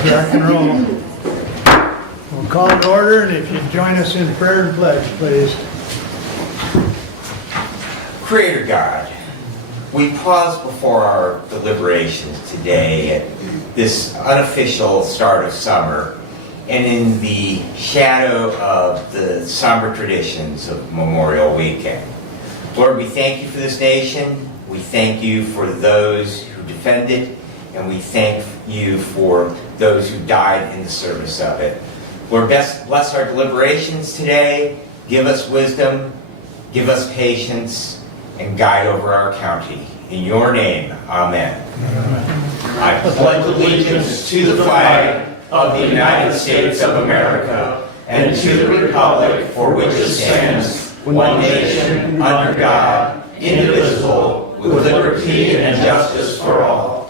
Rock and roll. We'll call to order, and if you'd join us in prayer and pledge, please. Creator God, we pause before our deliberations today at this unofficial start of summer and in the shadow of the somber traditions of Memorial Weekend. Lord, we thank you for this nation. We thank you for those who defend it, and we thank you for those who died in the service of it. Lord, bless our deliberations today. Give us wisdom, give us patience, and guide over our county. In your name, amen. I pledge allegiance to the flag of the United States of America and to the republic for which it stands, one nation, under God, indivisible, with liberty and justice for all.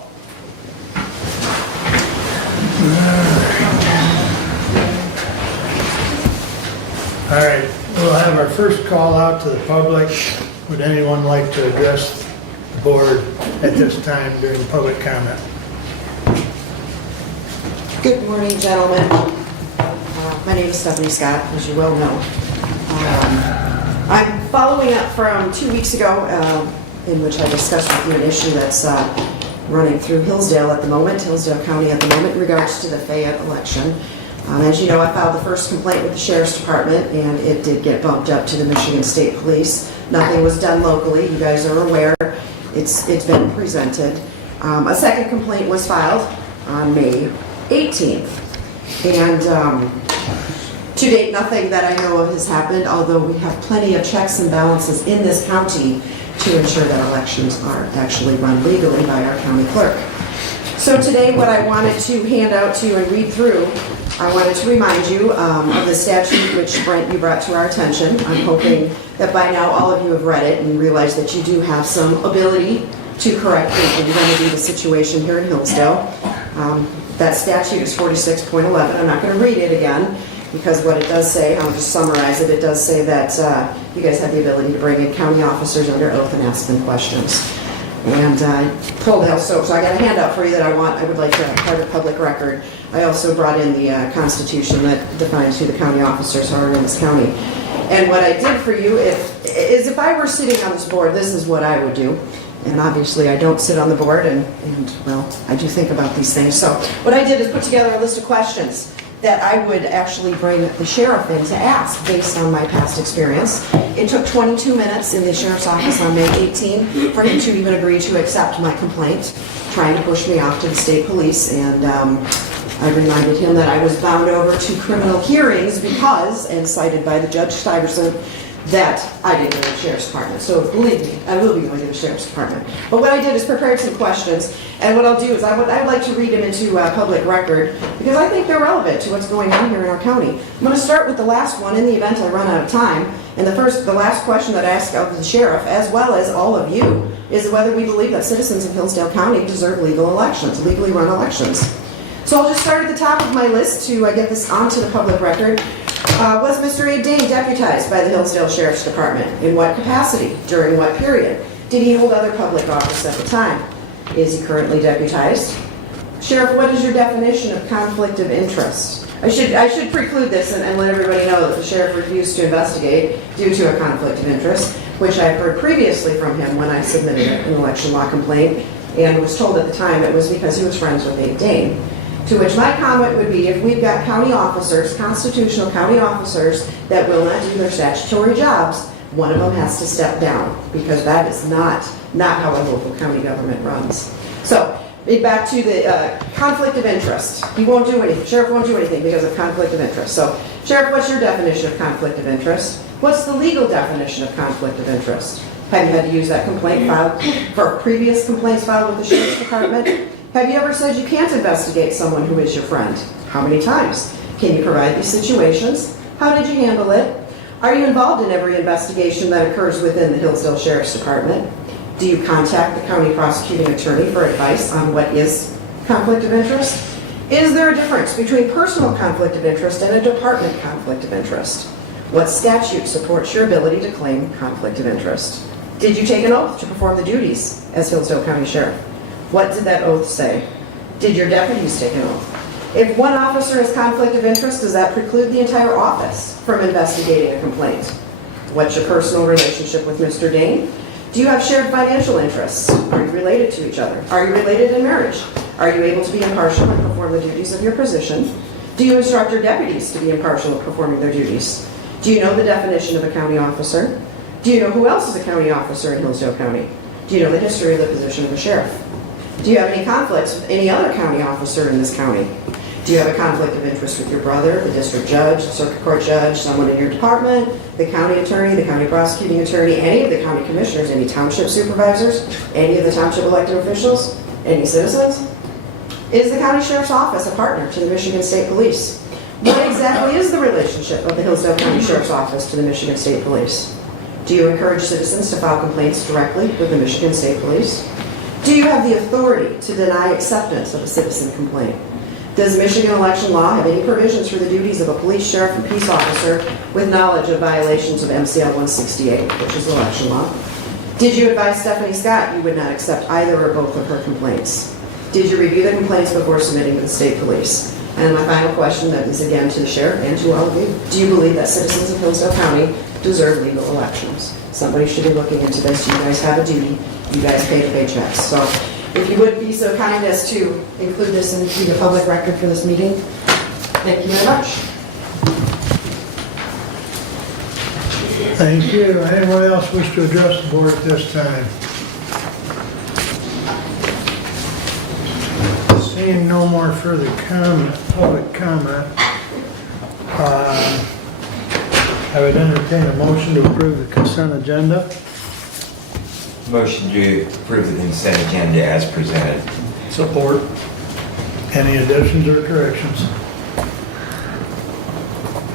All right, we'll have our first call out to the public. Would anyone like to address the board at this time during public comment? Good morning, gentlemen. My name is Stephanie Scott, as you well know. I'm following up from 2 weeks ago in which I discussed with you an issue that's running through Hillsdale at the moment, Hillsdale County at the moment, in regards to the Fayette election. As you know, I filed the first complaint with the Sheriff's Department, and it did get bumped up to the Michigan State Police. Nothing was done locally. You guys are aware. It's been presented. A second complaint was filed on May 18th. And to date, nothing that I know of has happened, although we have plenty of checks and balances in this county to ensure that elections are actually run legally by our county clerk. So today, what I wanted to hand out to you and read through, I wanted to remind you of the statute which, Brent, you brought to our attention. I'm hoping that by now all of you have read it and realize that you do have some ability to correctly remedy the situation here in Hillsdale. That statute is 46.11. I'm not going to read it again because what it does say, I'll just summarize it. It does say that you guys have the ability to bring in county officers under oath and ask them questions. And I pulled out, so I got a handout for you that I would like to have part of public record. I also brought in the Constitution that defines who the county officers are in this county. And what I did for you is if I were sitting on this board, this is what I would do. And obviously I don't sit on the board and well, I do think about these things. So what I did is put together a list of questions that I would actually bring the sheriff in to ask based on my past experience. It took 22 minutes in the sheriff's office on May 18 for him to even agree to accept my complaint, trying to push me off to the state police. And I reminded him that I was bound over to criminal hearings because, and cited by the Judge Stuyvesant, that I didn't go to the Sheriff's Department. So believe me, I will be going to the Sheriff's Department. But what I did is prepared some questions, and what I'll do is I would like to read them into public record because I think they're relevant to what's going on here in our county. I'm going to start with the last one in the event I run out of time. And the last question that I ask of the sheriff, as well as all of you, is whether we believe that citizens of Hillsdale County deserve legal elections, legally run elections. So I'll just start at the top of my list to get this onto the public record. Was Mr. Abe Dane deputized by the Hillsdale Sheriff's Department? In what capacity? During what period? Did he hold other public office at the time? Is he currently deputized? Sheriff, what is your definition of conflict of interest? I should preclude this and let everybody know that the sheriff refused to investigate due to a conflict of interest, which I've heard previously from him when I submitted an election law complaint and was told at the time it was because he was friends with Abe Dane. To which my comment would be, if we've got county officers, constitutional county officers, that will not do their statutory jobs, one of them has to step down, because that is not how a local county government runs. So, back to the conflict of interest. He won't do anything. Sheriff won't do anything because of conflict of interest. So, Sheriff, what's your definition of conflict of interest? What's the legal definition of conflict of interest? Have you had to use that complaint filed for previous complaints filed with the Sheriff's Department? Have you ever said you can't investigate someone who is your friend? How many times? Can you provide these situations? How did you handle it? Are you involved in every investigation that occurs within the Hillsdale Sheriff's Department? Do you contact the county prosecuting attorney for advice on what is conflict of interest? Is there a difference between personal conflict of interest and a department conflict of interest? What statute supports your ability to claim conflict of interest? Did you take an oath to perform the duties as Hillsdale County Sheriff? What did that oath say? Did your deputies take an oath? If one officer has conflict of interest, does that preclude the entire office from investigating a complaint? What's your personal relationship with Mr. Dane? Do you have shared financial interests? Are you related to each other? Are you related in marriage? Are you able to be impartial and perform the duties of your position? Do you instruct your deputies to be impartial in performing their duties? Do you know the definition of a county officer? Do you know who else is a county officer in Hillsdale County? Do you know the history of the position of a sheriff? Do you have any conflicts with any other county officer in this county? Do you have a conflict of interest with your brother, the district judge, the circuit court judge, someone in your department, the county attorney, the county prosecuting attorney, any of the county commissioners, any township supervisors, any of the township elected officials, any citizens? Is the county sheriff's office a partner to the Michigan State Police? What exactly is the relationship of the Hillsdale County Sheriff's Office to the Michigan State Police? Do you encourage citizens to file complaints directly with the Michigan State Police? Do you have the authority to deny acceptance of a citizen complaint? Does Michigan election law have any provisions for the duties of a police, sheriff, and peace officer with knowledge of violations of MCL 168, which is election law? Did you advise Stephanie Scott you would not accept either or both of her complaints? Did you review the complaints before submitting to the state police? And my final question that is again to the sheriff and to all of you. Do you believe that citizens of Hillsdale County deserve legal elections? Somebody should be looking into this. You guys have a duty. You guys pay the paychecks. So if you would be so kind as to include this into the public record for this meeting, thank you very much. Thank you. Anyone else wish to address the board at this time? Seeing no more further comment, public comment, I would entertain a motion to approve the consent agenda. Motion to approve the consent agenda as presented. Support. Any additions or corrections?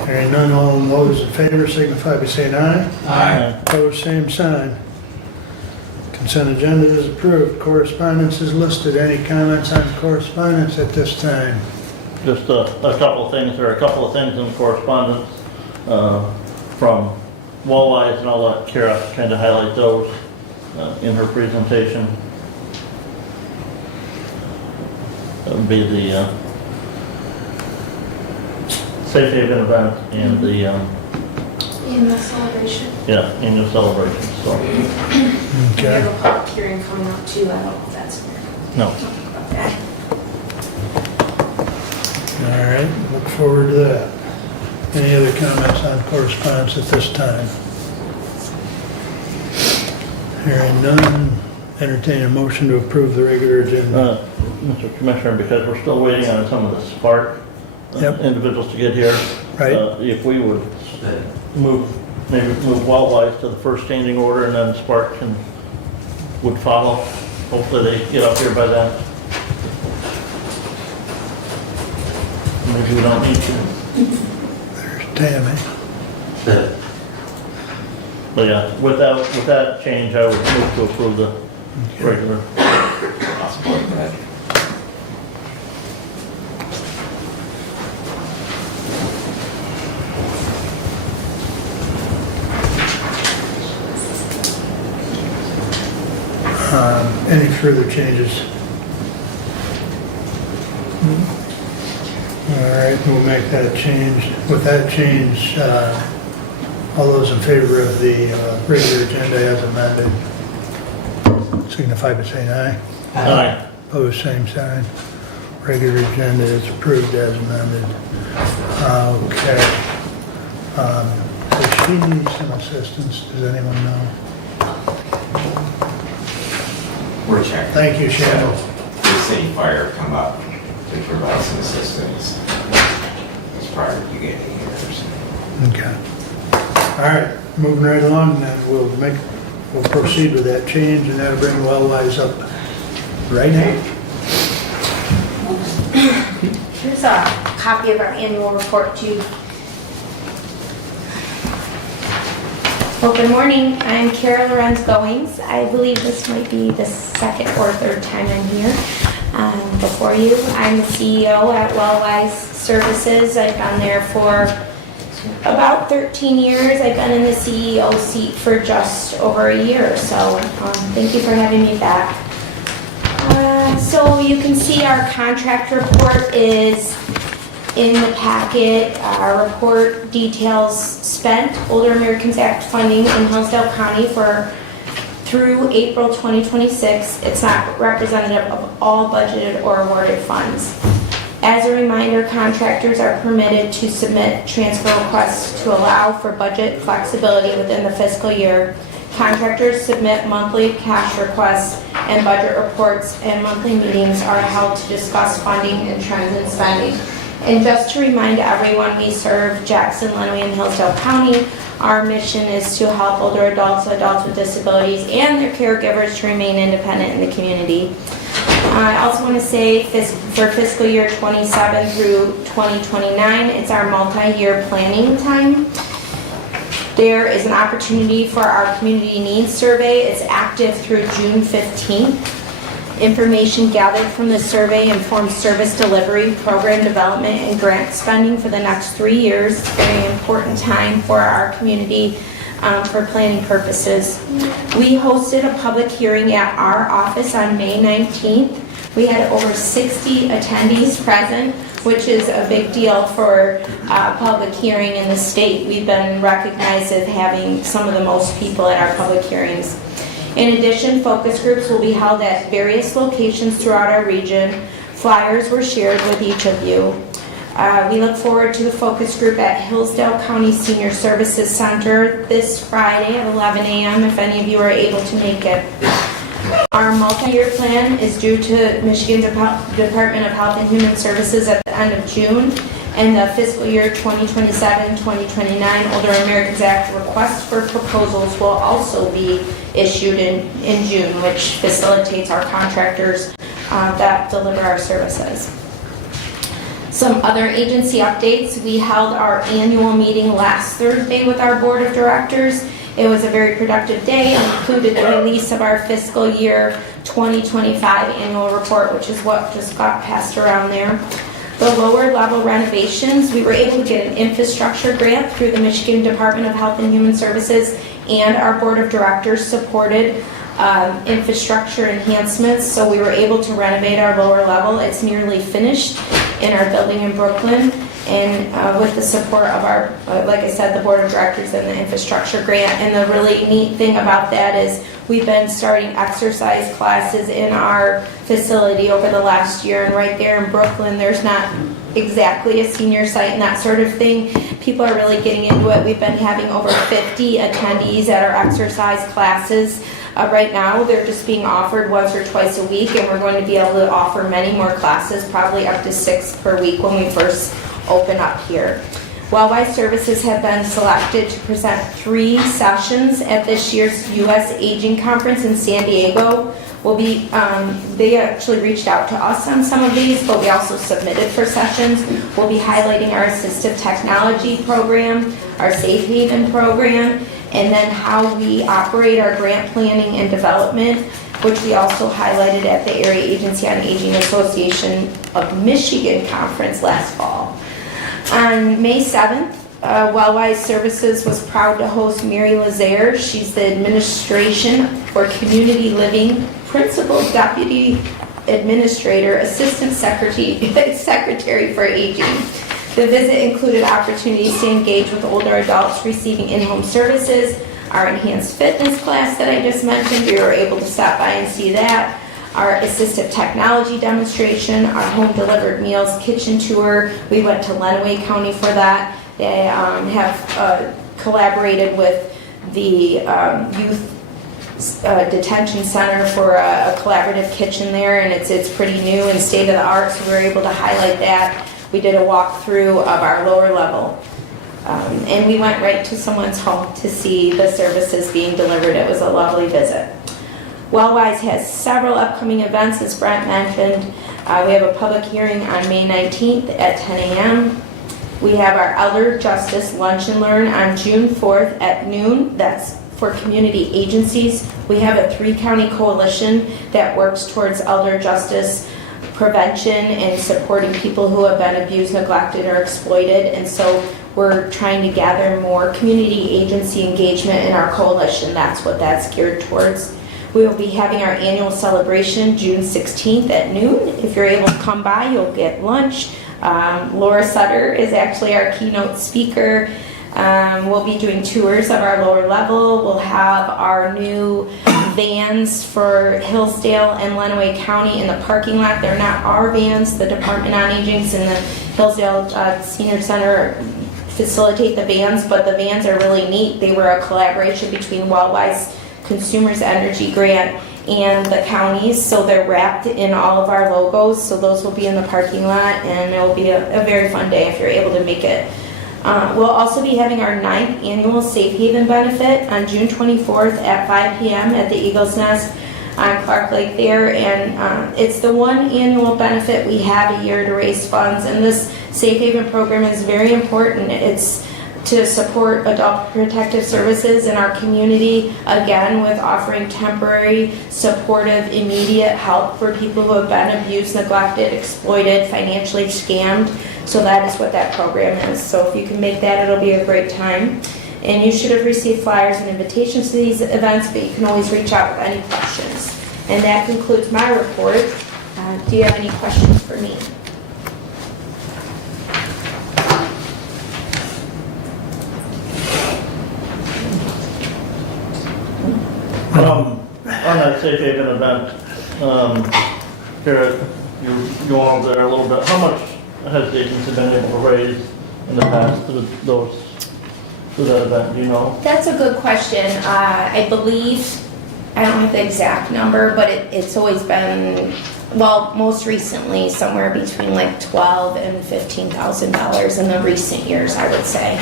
Hearing none, all those in favor signify by saying aye. Aye. Opposed, same sign. Consent agenda is approved. Correspondence is listed. Any comments on correspondence at this time? Just a couple of things. There are a couple of things in correspondence from Walleyes, and I'll let Kara kind of highlight those in her presentation. That would be the Safe Haven event and the Annual celebration. yeah, annual celebration. So We Okay. have a public hearing coming up too. I don't know if that's no, about that. All right, look forward to that. Any other comments on correspondence at this time? Hearing none, entertain a motion to approve the regular agenda. Mr. Commissioner, because we're still waiting on some of the Spark Yep. individuals to get here. Right. If we would maybe move Walleyes to the first standing order, and then Spark would follow. Hopefully they get up here by then. Maybe we don't need to. There's Tammy. But yeah, with that change, I would move to approve the regular. I'll support that. Any further changes? All right, we'll make that change. With that change, all those in favor of the regular agenda as amended, signify by saying aye. Aye. Opposed, same sign. Regular agenda is approved as amended. Okay. Does she need some assistance? Does anyone know? We're checking. Thank you, Shannon. The city fire come up to provide some assistance as prior to getting here. So. Okay. All right, moving right along, then we'll proceed with that change, and that'll bring Wellwise up right now. Here's a copy of our annual report too. Well, good morning. I'm Kara Lorenz Goings. I believe this might be the second or third time I'm here before you. I'm the CEO at Wellwise Services. I've been there for about 13 years. I've been in the CEO seat for just over a year, so thank you for having me back. So you can see our contract report is in the packet. Our report details spent Older Americans Act funding in Hillsdale County through April 2026. It's not representative of all budgeted or awarded funds. As a reminder, contractors are permitted to submit transfer requests to allow for budget flexibility within the fiscal year. Contractors submit monthly cash requests and budget reports, and monthly meetings are held to discuss funding and trends in spending. And just to remind everyone, we serve Jackson, Lenawee, and Hillsdale County. Our mission is to help older adults, adults with disabilities, and their caregivers to remain independent in the community. I also want to say for fiscal year 27 through 2029, it's our multi-year planning time. There is an opportunity for our community needs survey. It's active through June 15th. Information gathered from the survey informs service delivery, program development, and grant spending for the next 3 years. It's a very important time for our community for planning purposes. We hosted a public hearing at our office on May 19th. We had over 60 attendees present, which is a big deal for a public hearing in the state. We've been recognized as having some of the most people at our public hearings. In addition, focus groups will be held at various locations throughout our region. Flyers were shared with each of you. We look forward to the focus group at Hillsdale County Senior Services Center this Friday at 11 a.m. if any of you are able to make it. Our multi-year plan is due to Michigan Department of Health and Human Services at the end of June, and the fiscal year 2027-2029 Older Americans Act request for proposals will also be issued in June, which facilitates our contractors that deliver our services. Some other agency updates. We held our annual meeting last Thursday with our board of directors. It was a very productive day and included the release of our fiscal year 2025 annual report, which is what just got passed around there. The lower level renovations, we were able to get an infrastructure grant through the Michigan Department of Health and Human Services, and our board of directors supported infrastructure enhancements, so we were able to renovate our lower level. It's nearly finished in our building in Brooklyn, and with the support of our, like I said, the board of directors and the infrastructure grant. And the really neat thing about that is we've been starting exercise classes in our facility over the last year, and right there in Brooklyn, there's not exactly a senior site and that sort of thing. People are really getting into it. We've been having over 50 attendees at our exercise classes. Right now, they're just being offered once or twice a week, and we're going to be able to offer many more classes, probably up to 6 per week when we first open up here. Wellwise Services have been selected to present 3 sessions at this year's U.S. Aging Conference in San Diego. They actually reached out to us on some of these, but we also submitted for sessions. We'll be highlighting our assistive technology program, our Safe Haven program, and then how we operate our grant planning and development, which we also highlighted at the Area Agency on Aging Association of Michigan conference last fall. On May 7th, Wellwise Services was proud to host Mary Lazare. She's the Administration for Community Living Principal Deputy Administrator, Assistant Secretary for Aging. The visit included opportunities to engage with older adults receiving in-home services, our enhanced fitness class that I just mentioned, we were able to stop by and see that, our assistive technology demonstration, our home delivered meals kitchen tour. We went to Lenawee County for that. They have collaborated with the youth detention center for a collaborative kitchen there, and it's pretty new and state of the art, so we were able to highlight that. We did a walkthrough of our lower level, and we went right to someone's home to see the services being delivered. It was a lovely visit. Wellwise has several upcoming events, as Brent mentioned. We have a public hearing on May 19th at 10 a.m. We have our Elder Justice Lunch and Learn on June 4th at noon. That's for community agencies. We have a 3-county coalition that works towards elder justice prevention and supporting people who have been abused, neglected, or exploited. And so we're trying to gather more community agency engagement in our coalition. That's what that's geared towards. We will be having our annual celebration June 16th at noon. If you're able to come by, you'll get lunch. Laura Sutter is actually our keynote speaker. We'll be doing tours of our lower level. We'll have our new vans for Hillsdale and Lenawee County in the parking lot. They're not our vans. The Department on Aging's and the Hillsdale Senior Center facilitate the vans, but the vans are really neat. They were a collaboration between Wellwise Consumers Energy Grant and the counties, so they're wrapped in all of our logos. So those will be in the parking lot, and it will be a very fun day if you're able to make it. We'll also be having our 9th annual Safe Haven benefit on June 24th at 5 p.m. at the Eagle's Nest on Clark Lake there, and it's the one annual benefit we have a year to raise funds, and this Safe Haven program is very important. It's to support adult protective services in our community, again with offering temporary, supportive, immediate help for people who have been abused, neglected, exploited, financially scammed. So that is what that program is. So if you can make that, it'll be a great time. And you should have received flyers and invitations to these events, but you can always reach out with any questions. And that concludes my report. Do you have any questions for me? On that Safe Haven event, Kara, you go on there a little bit. How much has the agency been able to raise in the past through that event? Do you know? That's a good question. I believe, I don't have the exact number, but it's always been, well, most recently, somewhere between like $12,000 and $15,000 in the recent years, I would say.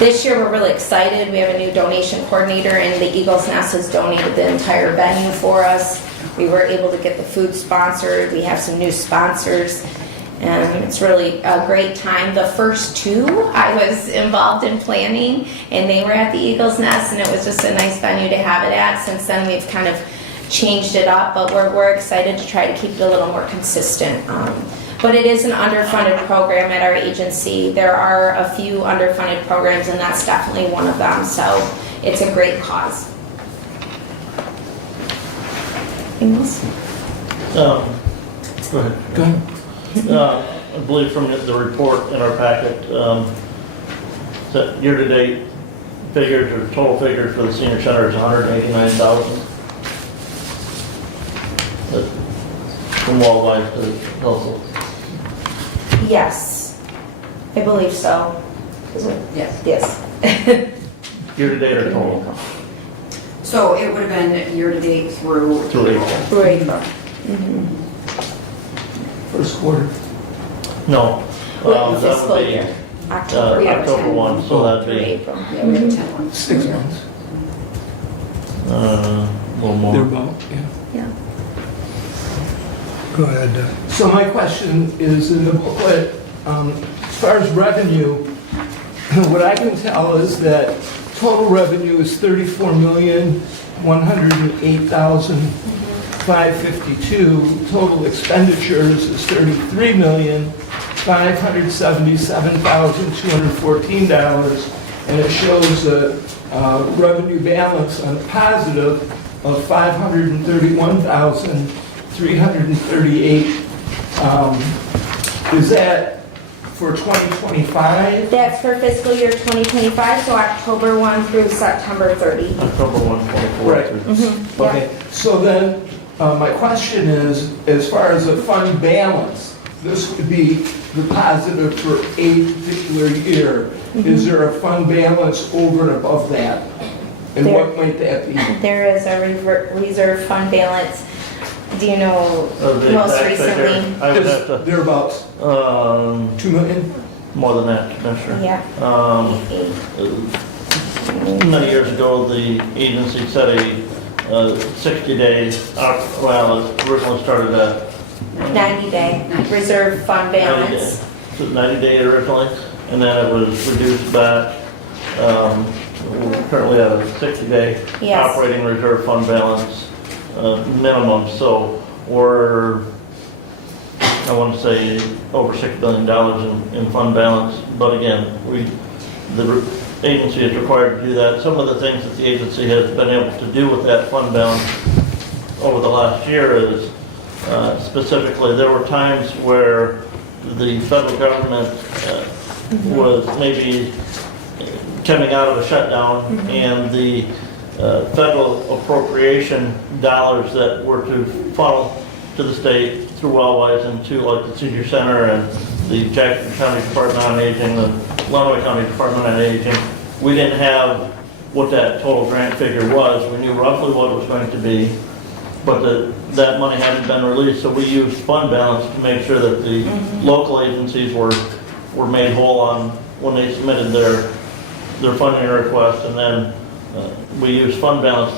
This year we're really excited. We have a new donation coordinator, and the Eagle's Nest has donated the entire venue for us. We were able to get the food sponsored. We have some new sponsors, and it's really a great time. The first two I was involved in planning, and they were at the Eagle's Nest, and it was just a nice venue to have it at. Since then we've kind of changed it up, but we're excited to try to keep it a little more consistent. But it is an underfunded program at our agency. There are a few underfunded programs, and that's definitely one of them. So it's a great cause. Anything else? Go ahead. Go ahead. I believe from the report in our packet, that year-to-date figures or total figures for the senior center is $189,000. From Walleye to Hillsdale. Yes, I believe so. Is it? Yes. Yes. Year-to-date or total? So it would have been year-to-date through Through April. Through April. First quarter. No. Well, That fiscal would be year. October. Yeah, October 10. 1, so that'd Through be April. Yeah, we have a 10 one. 6 months. a little more. They're about, yeah. Yeah. Go ahead. So my question is, in the booklet, as far as revenue, what I can tell is that total revenue is $34,108,552. Total expenditures is $33,577,214, and it shows a revenue balance on positive of $531,338. Is that for 2025? That's for fiscal year 2025, so October 1 through September 30. October 1, 24. Right. Okay, so then, my question is, as far as a fund balance, this would be the positive for a particular year. Is there a fund balance over and above that? And what might that be? There is a reserve fund balance. Do you know The most exact figure, recently? I would have to, Thereabouts, 2 million? more than that, Commissioner. Yeah. Many years ago, the agency set a 60-day, well, it originally started at 90-day reserve fund balance. 90-day originally, and then it was reduced back. We're currently at a 60-day Yes. operating reserve fund balance minimum, so we're, I want to say, over $6 billion in fund balance, but again, the agency is required to do that. Some of the things that the agency has been able to do with that fund balance over the last year is specifically, there were times where the federal government was maybe coming out of a shutdown, and the federal appropriation dollars that were to funnel to the state through Wellwise into like the senior center and the Jackson County Department on Aging, the Lenawee County Department on Aging, we didn't have what that total grant figure was. We knew roughly what it was going to be, but that money hadn't been released, so we used fund balance to make sure that the local agencies were made whole on when they submitted their funding request, and then we used fund balance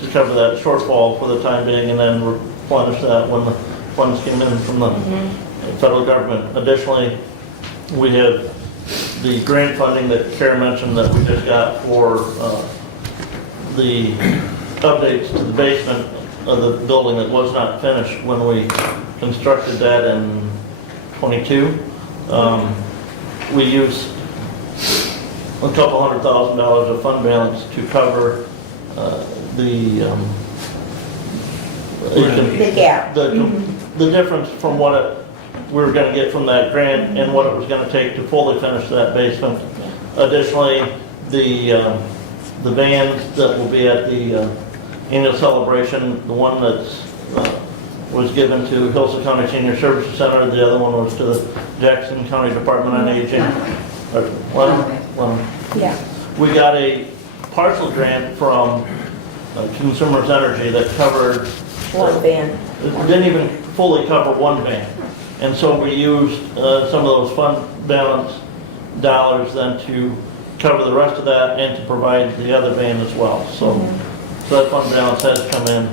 to cover that shortfall for the time being, and then replenish that when the funds came in from the federal government. Additionally, we have the grant funding that Karen mentioned that we just got for the updates to the basement of the building that was not finished when we constructed that in '22. We used a couple $100,000 of fund balance to cover the gap. The difference from what we were going to get from that grant and what it was going to take to fully finish that basement. Additionally, the band that will be at the annual celebration, the one that's was given to Hillsdale County Senior Services Center, the other one was to the Jackson County Department on Aging. Yeah. We got a partial grant from Consumers Energy that covered One van. it didn't even fully cover one van. And so we used some of those fund balance dollars then to cover the rest of that and to provide the other van as well. So, so that fund balance has come in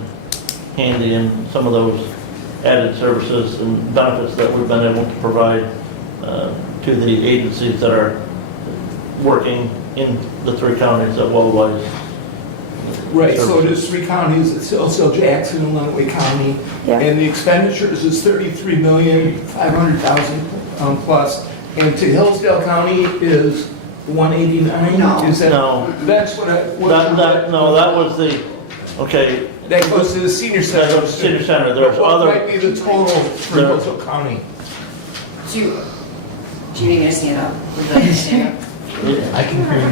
handy in some of those added services and benefits that we've been able to provide to the agencies that are working in the three counties that Wellwise. Right, so there's 3 counties, it's Hillsdale, Jackson, and Lenawee County. Yeah. And the expenditures is $33,500,000 plus. And to Hillsdale County is 189? No. Is that, No. That's what I... No, that was the, okay. That goes to the senior center. Senior center, there's What other. might be the total for There- Hillsdale County? Do you need me to stand up? Would you like to stand up? I can hear you.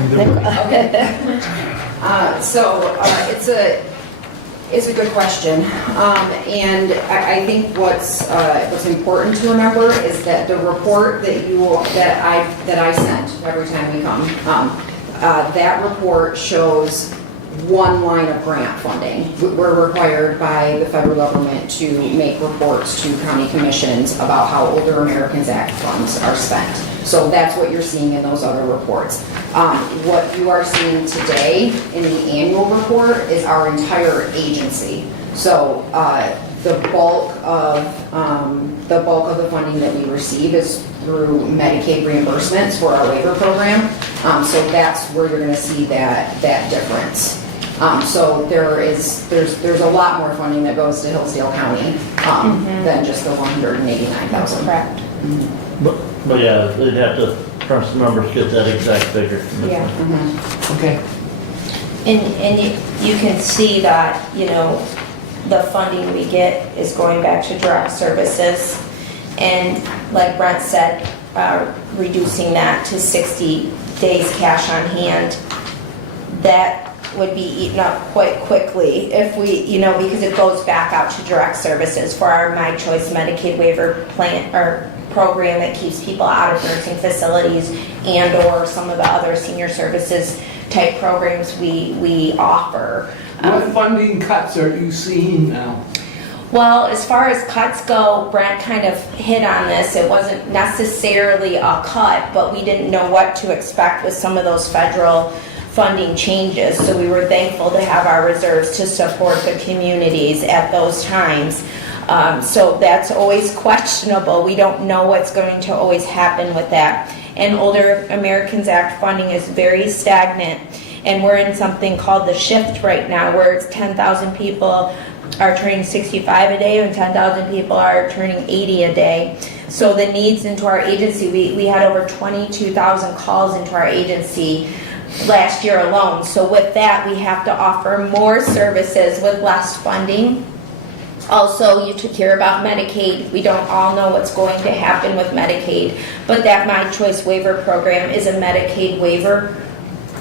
It's a good question, and I think what's important to remember is that the report that I sent every time we come, that report shows one line of grant funding. We're required by the federal government to make reports to county commissions about how Older Americans Act funds are spent. So that's what you're seeing in those other reports. What you are seeing today in the annual report is our entire agency. So the bulk of the funding that we receive is through Medicaid reimbursements for our waiver program. So that's where you're going to see that difference. So there's a lot more funding that goes to Hillsdale County than just the $189,000. Correct. But yeah, they'd have to crunch the numbers to get that exact figure. Yeah. Okay. And you can see that, the funding we get is going back to direct services. And like Brent said, reducing that to 60 days cash on hand, that would be eaten up quite quickly if we, because it goes back out to direct services for our My Choice Medicaid waiver plan or program that keeps people out of nursing facilities and or some of the other senior services type programs we offer. What funding cuts are you seeing now? Well, as far as cuts go, Brent kind of hit on this. It wasn't necessarily a cut, but we didn't know what to expect with some of those federal funding changes. So we were thankful to have our reserves to support the communities at those times. So that's always questionable. We don't know what's going to always happen with that. And Older Americans Act funding is very stagnant. And we're in something called the shift right now, where it's 10,000 people are turning 65 a day and 10,000 people are turning 80 a day. So the needs into our agency, we had over 22,000 calls into our agency last year alone. So with that, we have to offer more services with less funding. Also, you took care about Medicaid. We don't all know what's going to happen with Medicaid, but that My Choice Waiver Program is a Medicaid waiver,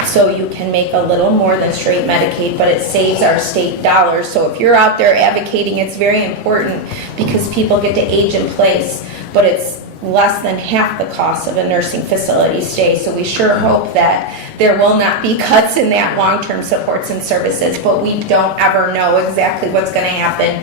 so you can make a little more than straight Medicaid, but it saves our state dollars. So if you're out there advocating, it's very important because people get to age in place, but it's less than half the cost of a nursing facility stay. So we sure hope that there will not be cuts in that long-term supports and services, but we don't ever know exactly what's going to happen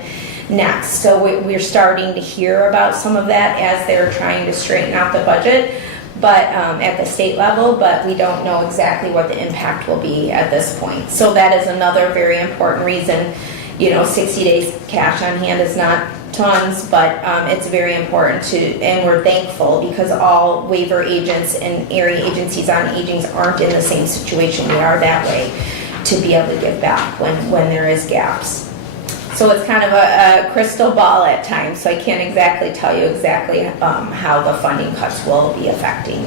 next. So we're starting to hear about some of that as they're trying to straighten out the budget, but at the state level, but we don't know exactly what the impact will be at this point. So that is another very important reason. 60 days cash on hand is not tons, but it's very important and we're thankful because all waiver agents and area agencies on aging aren't in the same situation we are that way, to be able to give back when there is gaps. So it's kind of a crystal ball at times, so I can't exactly tell you exactly how the funding cuts will be affecting.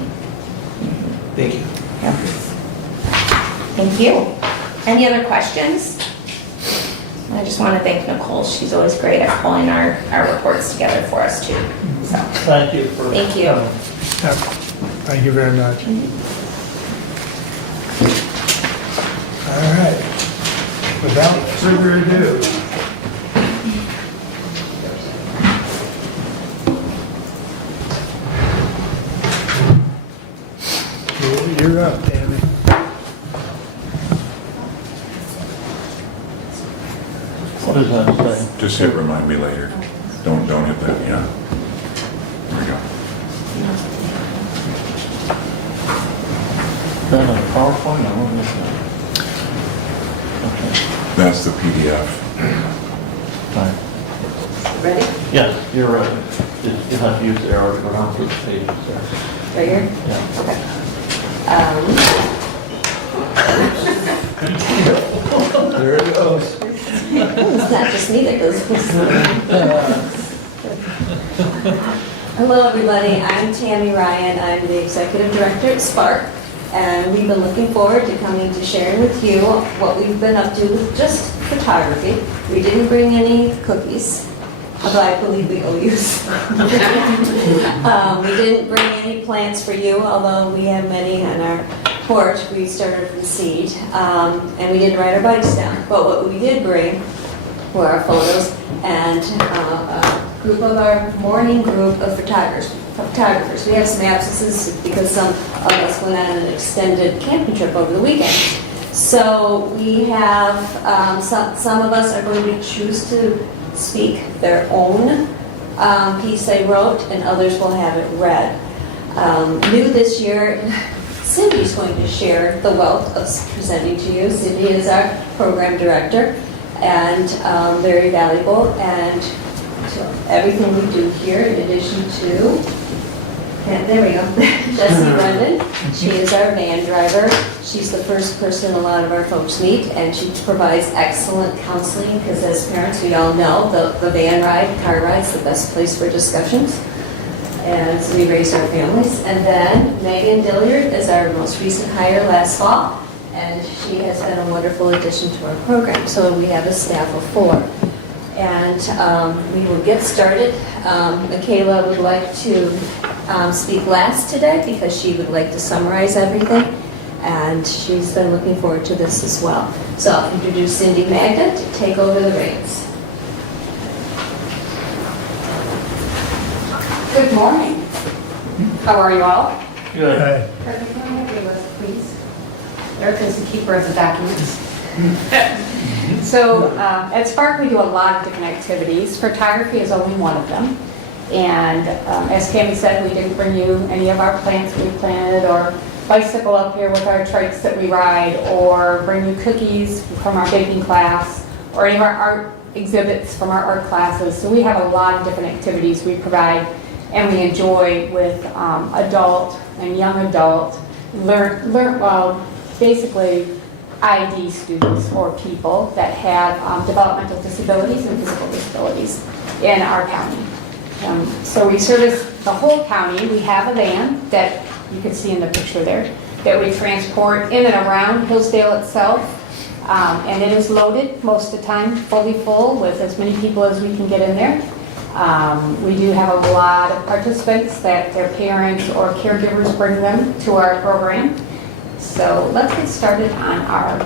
Thank you. Yep. Thank you. Any other questions? I just want to thank Nicole. She's always great at pulling our reports together for us too. So, Thank you for. thank you. Yep. Thank you very much. All right. Without further ado, you're up, Tammy. What does that say? Just hit remind me later. Don't hit that, yeah. There we go. Is that a PowerPoint? I don't know. Okay. That's the PDF. Fine. Ready? Yes, you're right. You'll have to use the arrow to go down through the pages there. Right here? Yeah. Okay. There it goes. It's not just me that goes. Hello, everybody. I'm Tammy Ryan. I'm the Executive Director at Spark, and we've been looking forward to coming to sharing with you what we've been up to with just photography. We didn't bring any cookies, although I believe we owe you some. We didn't bring any plants for you, although we have many on our porch. We started from seed, and we didn't write our bikes down. But what we did bring were our photos and a group of our morning group of photographers. We have some absences because some of us went on an extended camping trip over the weekend. So we have, some of us are going to choose to speak their own piece they wrote, and others will have it read. New this year, Cindy's going to share the wealth of presenting to you. Cindy is our program director, and very valuable, and so everything we do here, in addition to, and there we go, Jessie Brendan. She is our van driver. She's the first person a lot of our folks meet, and she provides excellent counseling, because as parents, we all know the van ride, car ride's the best place for discussions. And so we raise our families. And then Megan Dilliard is our most recent hire last fall, and she has been a wonderful addition to our program. So we have a staff of 4. And we will get started. Michaela would like to speak last today because she would like to summarize everything. And she's been looking forward to this as well. So I'll introduce Cindy Magda to take over the reins. Good morning. How are you all? Good. Hi. Erica, can I have your list, please? Erica's the keeper of the documents. So at Spark, we do a lot of different activities. Photography is only one of them. And as Tammy said, we didn't bring you any of our plants we planted, or bicycle up here with our trikes that we ride, or bring you cookies from our baking class, or any of our art exhibits from our art classes. So we have a lot of different activities we provide and we enjoy with adult and young adult, basically ID students or people that have developmental disabilities and physical disabilities in our county. So we service the whole county. We have a van that you can see in the picture there that we transport in and around Hillsdale itself. And it is loaded most of the time, fully full with as many people as we can get in there. We do have a lot of participants that their parents or caregivers bring them to our program. So let's get started on our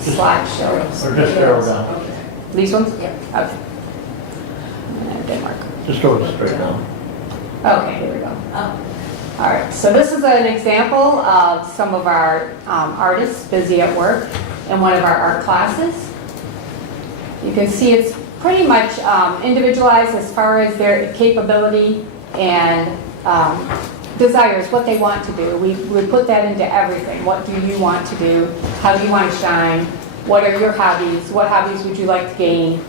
slideshow. Or just arrow down. These ones? Yeah. Okay. That didn't work. Just go straight down. Okay, here we go. All right, so this is an example of some of our artists busy at work in one of our art classes. You can see it's pretty much individualized as far as their capability and desires, what they want to do. We put that into everything. What do you want to do? How do you want to shine? What are your hobbies? What hobbies would you like to gain?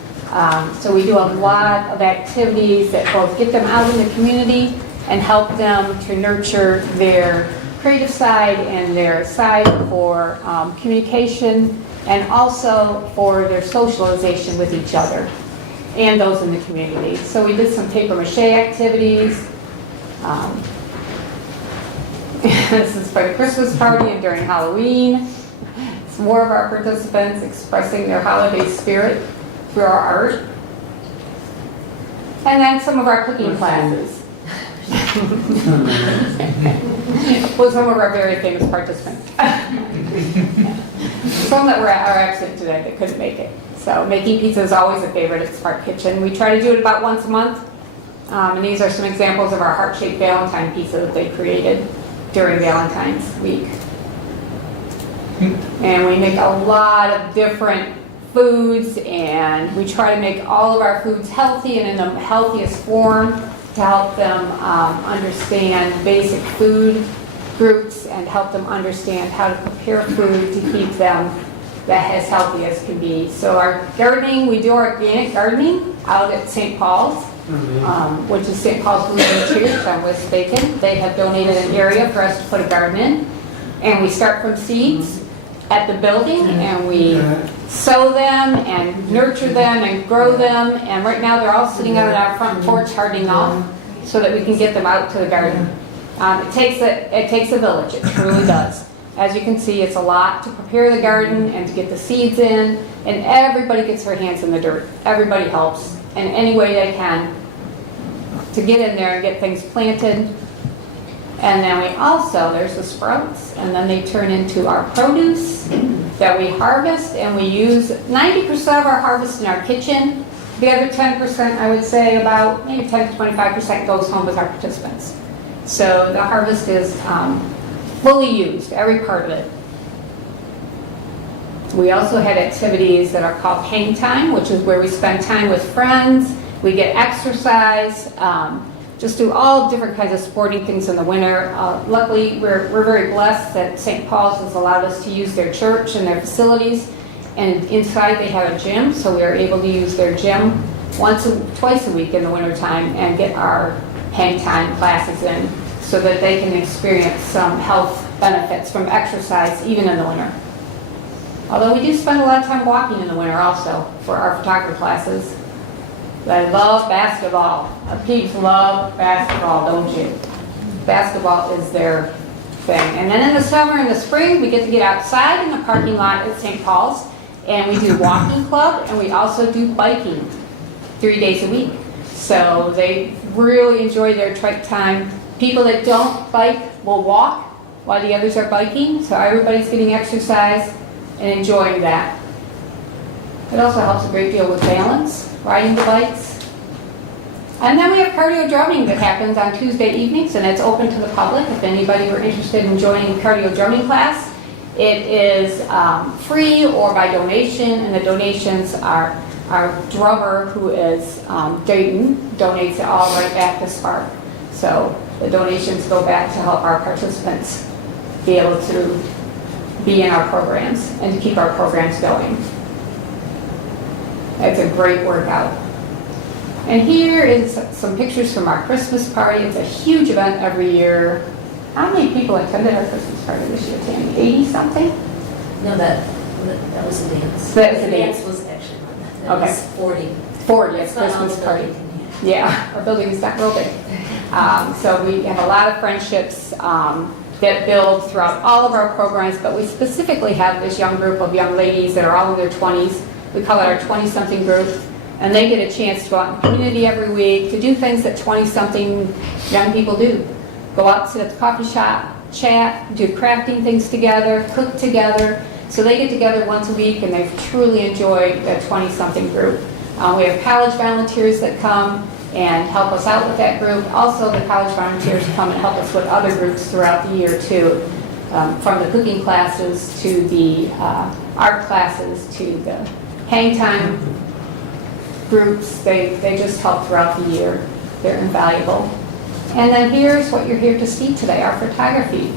So we do a lot of activities that both get them out in the community and help them to nurture their creative side and their side for communication and also for their socialization with each other and those in the community. So we did some paper mache activities. This is for the Christmas party and during Halloween. It's more of our participants expressing their holiday spirit through our art. And then some of our cooking classes. With some of our very famous participants. Some that are absent today that couldn't make it. So making pizza is always a favorite at Spark Kitchen. We try to do it about once a month. And these are some examples of our heart-shaped Valentine pizza that they created during Valentine's week. And we make a lot of different foods, and we try to make all of our foods healthy and in the healthiest form to help them understand basic food groups and help them understand how to prepare food to keep them as healthy as can be. So our gardening, we do organic gardening out at St. Paul's, which is St. Paul's Lutheran Church on West Bacon. They have donated an area for us to put a garden in, and we start from seeds at the building, and we sow them and nurture them and grow them, and right now they're all sitting out on our front porch hardening off so that we can get them out to the garden. It takes a village, it truly does. As you can see, it's a lot to prepare the garden and to get the seeds in, and everybody gets their hands in the dirt. Everybody helps in any way they can to get in there and get things planted. And then we also, there's the sprouts, and then they turn into our produce that we harvest, and we use 90% of our harvest in our kitchen. The other 10%, I would say about maybe 10 to 25% goes home with our participants. So the harvest is fully used, every part of it. We also had activities that are called hang time, which is where we spend time with friends, we get exercise, just do all different kinds of sporting things in the winter. Luckily, we're very blessed that St. Paul's has allowed us to use their church and their facilities, and inside they have a gym, so we are able to use their gym twice a week in the wintertime and get our hang time classes in so that they can experience some health benefits from exercise even in the winter. Although we do spend a lot of time walking in the winter also for our photography classes. I love basketball. Peeps love basketball, don't you? Basketball is their thing. And then in the summer and the spring, we get to get outside in the parking lot at St. Paul's, and we do walking club, and we also do biking 3 days a week. So they really enjoy their trek time. People that don't bike will walk while the others are biking, so everybody's getting exercise and enjoying that. It also helps a great deal with balance, riding the bikes. And then we have cardio drumming that happens on Tuesday evenings, and it's open to the public if anybody were interested in joining cardio drumming class. It is free or by donation, and the donations are our drummer, who is Dayton, donates it all right back to Spark. So the donations go back to help our participants be able to be in our programs and to keep our programs going. It's a great workout. And here is some pictures from our Christmas party. It's a huge event every year. How many people attended our Christmas party this year, Tammy? 80-something? No, that was a dance. That was a The dance. was actually on that. That Okay. was 40. 40 at It's not all Christmas the party. building can handle. Yeah, our building is not real big. So we have a lot of friendships that build throughout all of our programs, but we specifically have this young group of young ladies that are all in their 20s. We call it our 20-something group, and they get a chance to go out in the community every week to do things that 20-something young people do. Go out, sit at the coffee shop, chat, do crafting things together, cook together. So they get together once a week, and they've truly enjoyed the 20-something group. We have college volunteers that come and help us out with that group. Also, the college volunteers come and help us with other groups throughout the year too, from the cooking classes to the art classes to the hang time groups. They just help throughout the year. They're invaluable. And then here's what you're here to see today, our photography.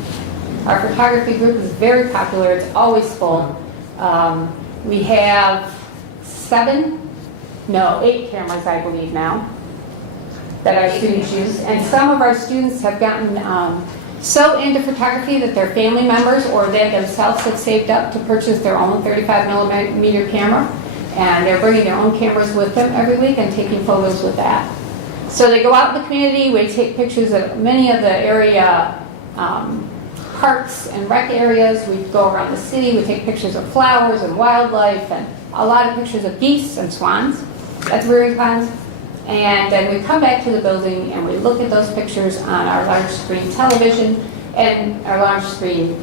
Our photography group is very popular. It's always full. We have 8 cameras, I believe now, that our students use. And some of our students have gotten so into photography that their family members or they themselves have saved up to purchase their own 35mm camera. And they're bringing their own cameras with them every week and taking photos with that. So they go out in the community. We take pictures of many of the area parks and rec areas. We go around the city. We take pictures of flowers and wildlife and a lot of pictures of geese and swans at the rearing ponds. And then we come back to the building and we look at those pictures on our large screen television and our large screen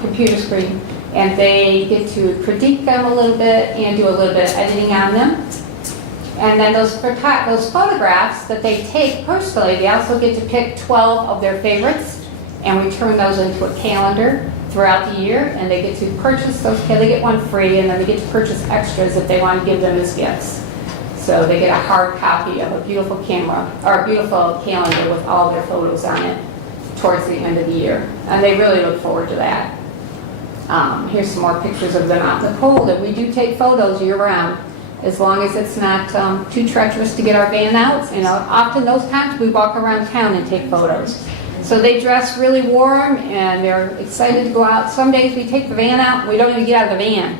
computer screen. And they get to critique them a little bit and do a little bit of editing on them. And then those photographs that they take personally, they also get to pick 12 of their favorites, and we turn those into a calendar throughout the year, and they get to purchase those. They get one free, and then they get to purchase extras if they want to give them as gifts. So they get a hard copy of a beautiful camera, or a beautiful calendar with all their photos on it towards the end of the year. And they really look forward to that. Here's some more pictures of them out in the cold, and we do take photos year-round, as long as it's not too treacherous to get our van out. You know, often those times we walk around town and take photos. So they dress really warm and they're excited to go out. Some days we take the van out and we don't even get out of the van.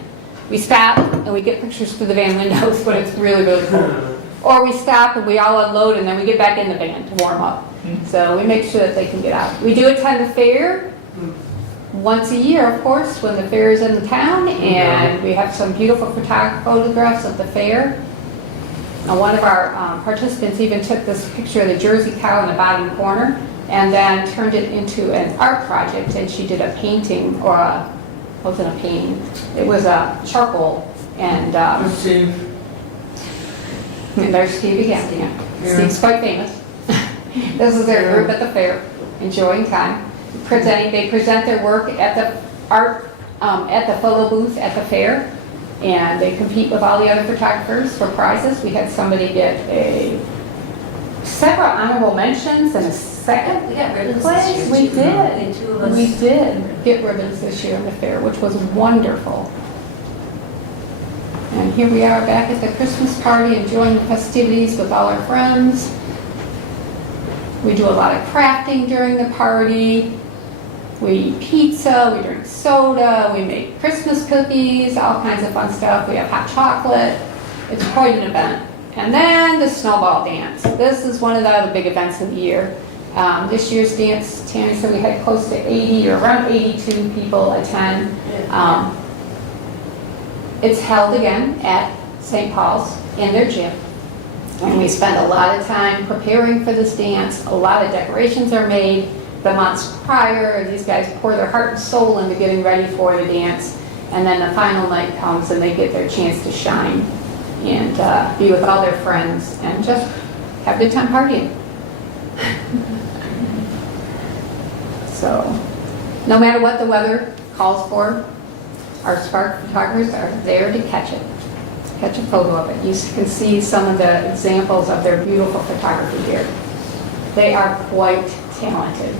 We stop and we get pictures through the van windows when it's really, really cold. Or we stop and we all unload and then we get back in the van to warm up. So we make sure that they can get out. We do attend the fair once a year, of course, when the fair is in town, and we have some beautiful photographs of the fair. One of our participants even took this picture of the Jersey cow in the bottom corner and then turned it into an art project, and she did a painting, or it wasn't a painting, it was a charcoal, and there's Steve again. Yeah. Steve's quite famous. This is their group at the fair, enjoying time. They present their work at the at the photo booth at the fair, and they compete with all the other photographers for prizes. We had somebody get several honorable mentions and a second We got ribbons place. this year, We too. did. And 2 of us. We did get ribbons this year in the fair, which was wonderful. And here we are back at the Christmas party, enjoying the festivities with all our friends. We do a lot of crafting during the party. We eat pizza, we drink soda, we make Christmas cookies, all kinds of fun stuff. We have hot chocolate. It's quite an event. And then the snowball dance. This is one of the other big events of the year. This year's dance, Tammy said we had close to 80 or around 82 people attend. It's held again at St. Paul's in their gym. And we spend a lot of time preparing for this dance. A lot of decorations are made the months prior. These guys pour their heart and soul into getting ready for the dance. And then the final night comes and they get their chance to shine and be with all their friends and just have a good time partying. So, no matter what the weather calls for, our spark photographers are there to catch it. Catch a photo of it. You can see some of the examples of their beautiful photography here. They are quite talented.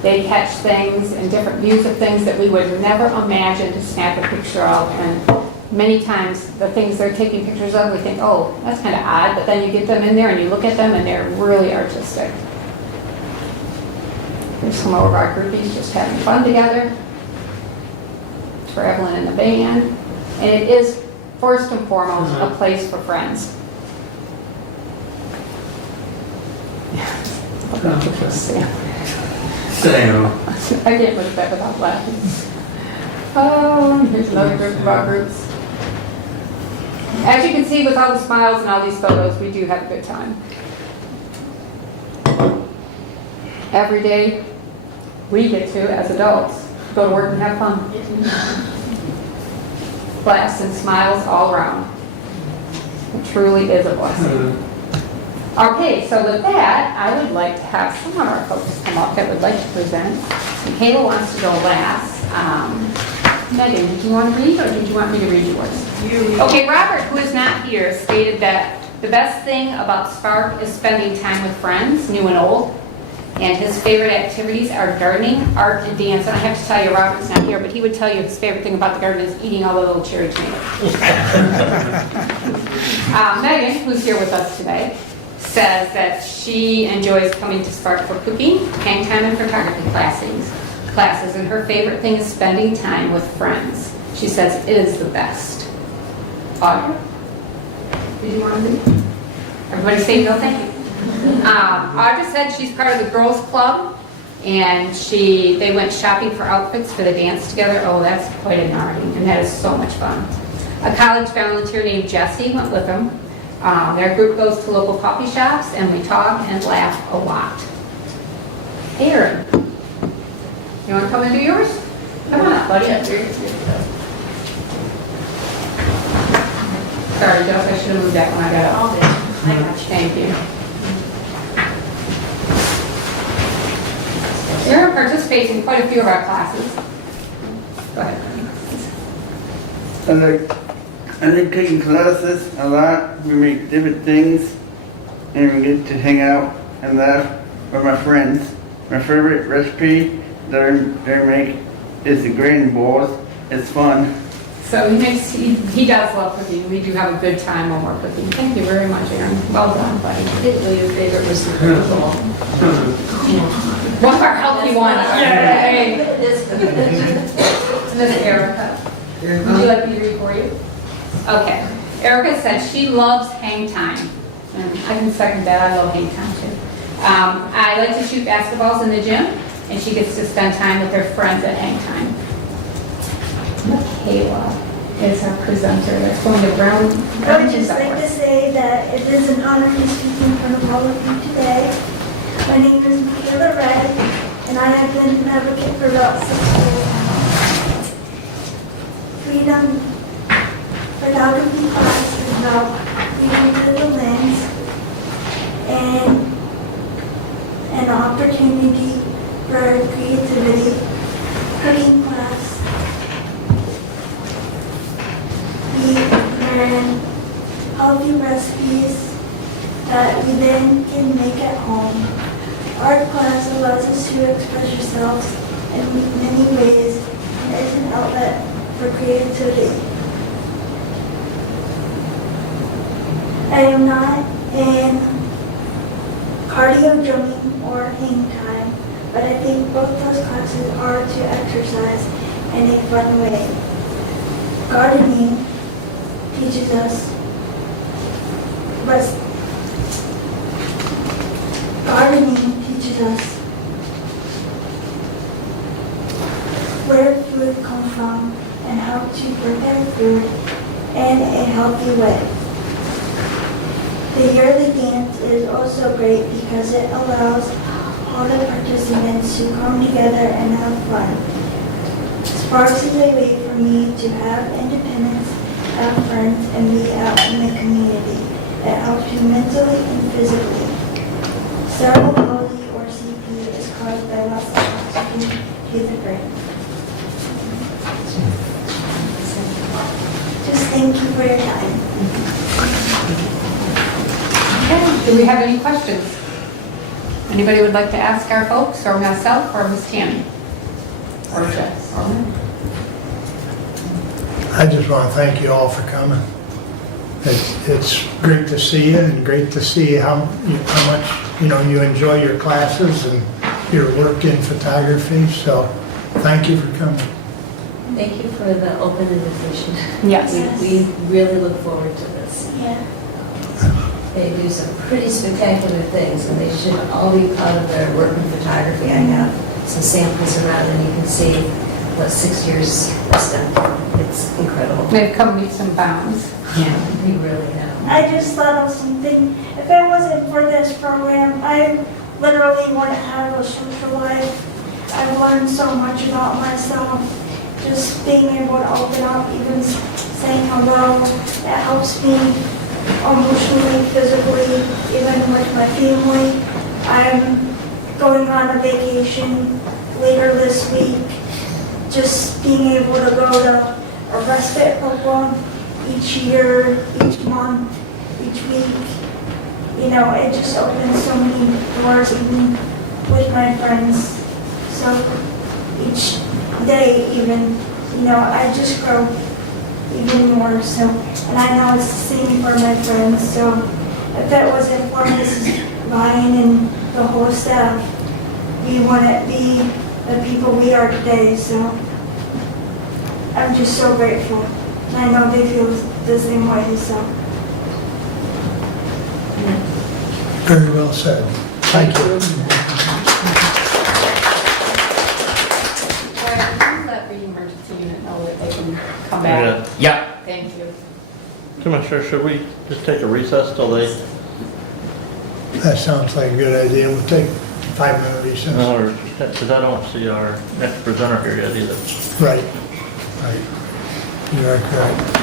They catch things and different views of things that we would never imagine to snap a picture of. And many times the things they're taking pictures of, we think, oh, that's kind of odd, but then you get them in there and you look at them and they're really artistic. Here's some of our groupies just having fun together, traveling in the van. And it is, first and foremost, a place for friends. Same. I can't look at that without laughing. Oh, here's another group of our groups. As you can see with all the smiles and all these photos, we do have a good time. Every day, we get to, as adults, go to work and have fun. Laughs and smiles all around. It truly is a blessing. Okay, so with that, I would like to have some of our folks come up that would like to present. Michaela wants to go last. Megan, did you want to read, or did you want me to read yours? Okay, Robert, who is not here, stated that the best thing about Spark is spending time with friends, new and old, and his favorite activities are gardening, art, and dance. And I have to tell you, Robert's not here, but he would tell you his favorite thing about the garden is eating all the little cherry tomatoes. Megan, who's here with us today, says that she enjoys coming to Spark for cooking, hang time, and photography classes, and her favorite thing is spending time with friends. She says it is the best. Audra, did you want to read? Everybody say no, thank you. Audra said she's part of the girls club, and they went shopping for outfits for the dance together. Oh, that's quite an outing, and that is so much fun. A college volunteer named Jessie went with them. Their group goes to local coffee shops, and we talk and laugh a lot. Aaron, you want to come and do yours? Come on up, buddy. Sorry, Joe, I should have moved that when I got up. All good. I got you. Thank you. Aaron participates in quite a few of our classes. Go ahead. I like taking classes a lot. We make different things, and we get to hang out and laugh with my friends. My favorite recipe that I make is the grain balls. It's fun. So he does love cooking. We do have a good time when we're cooking. Thank you very much, Aaron. Well done, buddy. I didn't know your favorite was the green ball. One of our healthy ones. Yay. This Miss Erica, would you like me to read for you? Okay. Erica said she loves hang time. And I can second that. I love hang time too. I like to shoot basketballs in the gym, and she gets to spend time with her friends at hang time. Michaela is our presenter. That's going to Brown. I would just like to say that it is an honor to speak in front of all of you today. My name is Michaela Red, and I have been an advocate for about 6 years now. Freedom photography class is about reading through the lens and an opportunity for creativity. Cooking class, we learn healthy recipes that we then can make at home. Art class allows us to express ourselves in many ways and is an outlet for creativity. I am not in cardio drumming or hang time, but I think both those classes are to exercise in a fun way. Gardening teaches us where food comes from and how to prepare food in a healthy way. The yearly dance is also great because it allows all the participants to come together and have fun. Sparks is a way for me to have independence, have friends, and be out in the community. It helps you mentally and physically. Cerebral palsy, or CP, is caused by loss of oxygen to the brain. Just thank you for your time. Okay. Do we have any questions? Anybody would like to ask our folks, or myself, or Miss Tammy? Or Jess? I just want to thank you all for coming. It's great to see you, and great to see how much you enjoy your classes and your work in photography. So thank you for coming. Thank you for the open invitation. Yes. We really look forward to this. Yeah. They do some pretty spectacular things, and they should all be proud of their work in photography. I have some samples around and you can see what 6 years has done. It's incredible. They've come leaps and bounds. Yeah, we really have. I just thought of something. If it wasn't for this program, I literally wouldn't have a social life. I've learned so much about myself. Just being able to open up, even saying hello, it helps me emotionally, physically, even with my family. I'm going on a vacation later this week. Just being able to go to a respite program each year, each month, each week, you know, it just opens so many doors even with my friends. So each day even, you know, I just grow even more. So, and I know it's the same for my friends. So if it wasn't for Mrs. Ryan and the whole staff, we wouldn't be the people we are today. So I'm just so grateful. And I know they feel the same way. So. Very well said. Thank you. Brad, can you let the emergency unit know that they can come back? Yeah. Thank you. Commissioner, should we just take a recess till they, That sounds like a good idea. We'll take 5-minute recess. or, because I don't see our next presenter here yet either. Right, right. You are correct.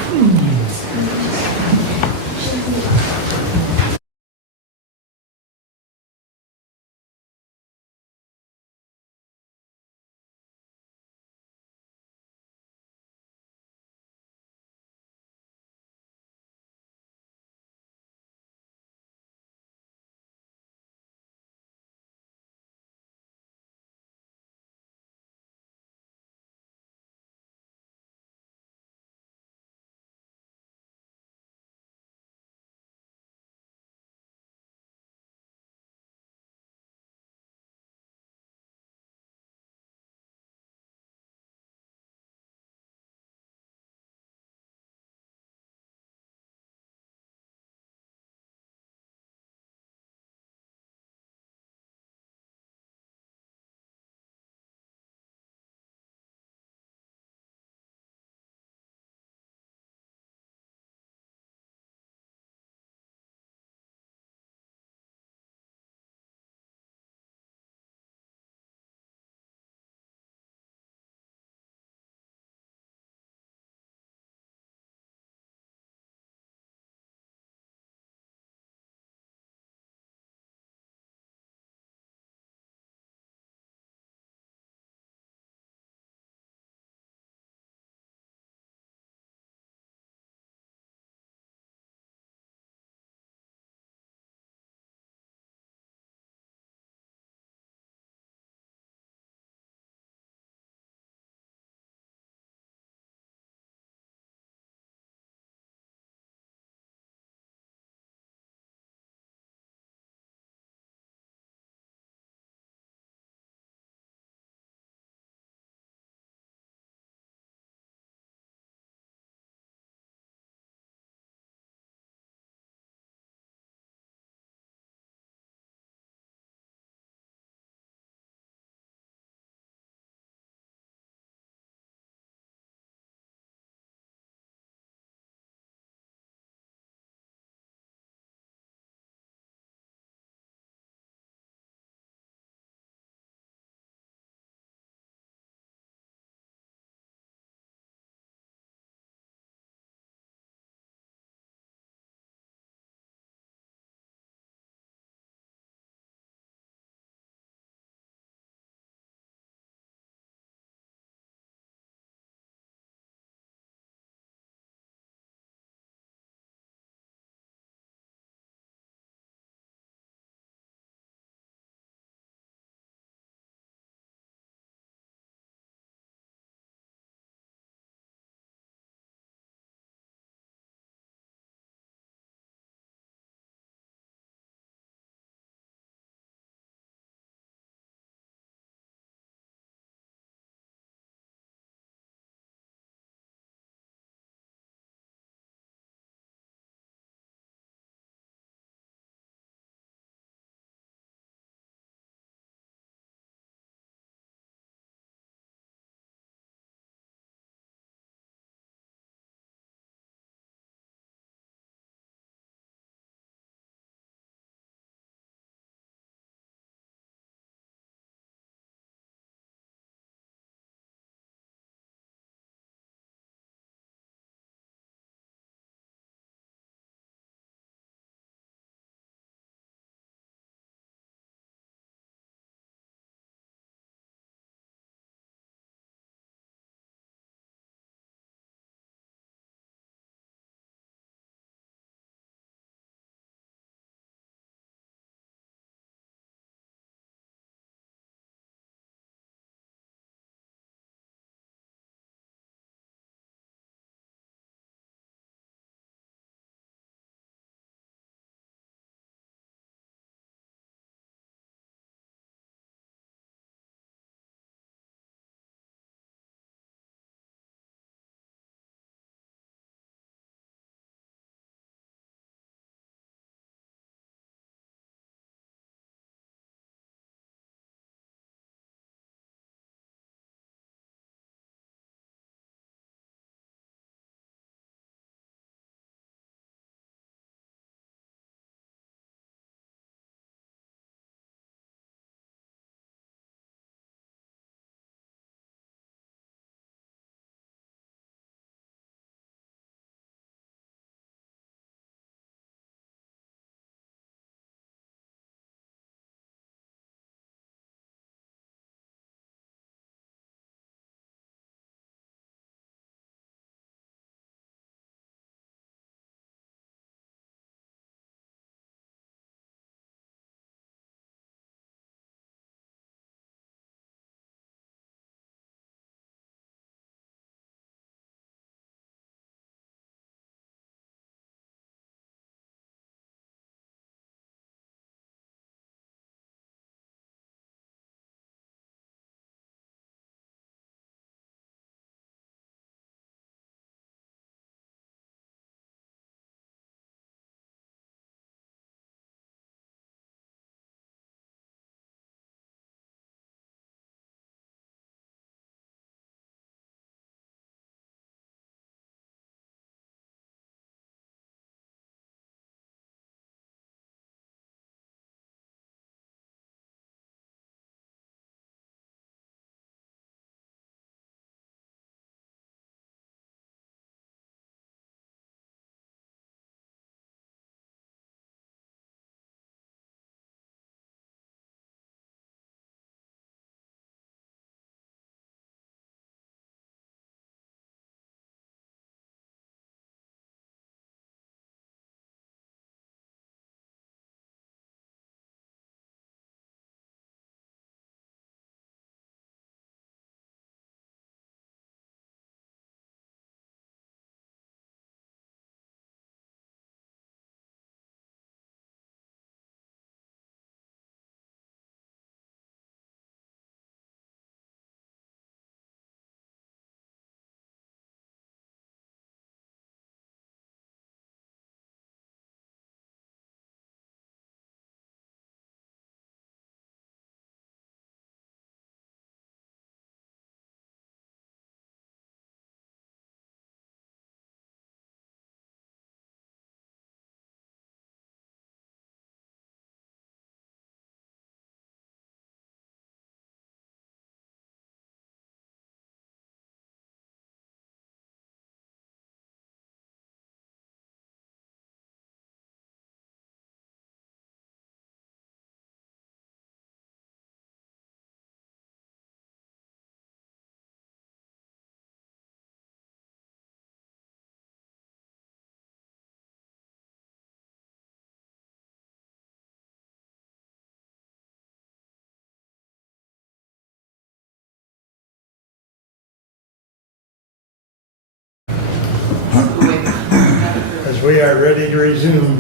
Commissioners, we are ready to resume.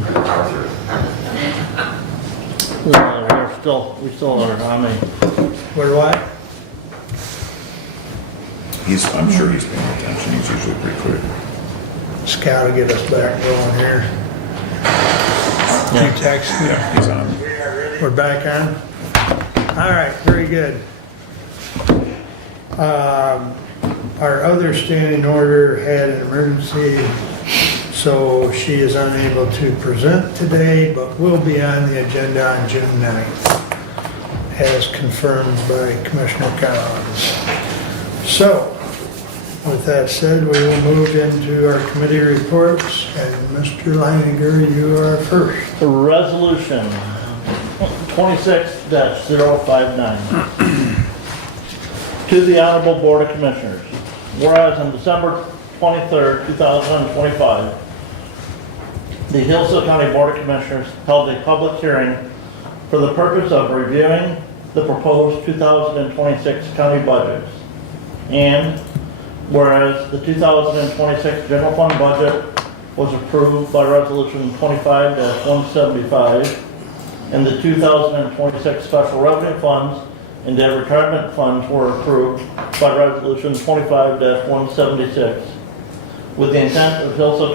We still are, I mean, We're what? I'm sure he's paying attention, he's usually pretty quick. Scout will get us back going here. You text me. Yeah, he's on. We're back on? All right, very good. Our other standing order had an emergency, so she is unable to present today, but will be on the agenda on June 9th, as confirmed by Commissioner Collins. So, with that said, we will move into our committee reports, and Mr. Leininger, you are first. Resolution 26-059. To the Honorable Board of Commissioners, whereas on December 23rd, 2025, the Hillsdale County Board of Commissioners held a public hearing for the purpose of reviewing the proposed 2026 county budgets. And whereas the 2026 general fund budget was approved by Resolution 25-175, and the 2026 special revenue funds and debt retirement funds were approved by Resolution 25-176, with the intent of the Hillsdale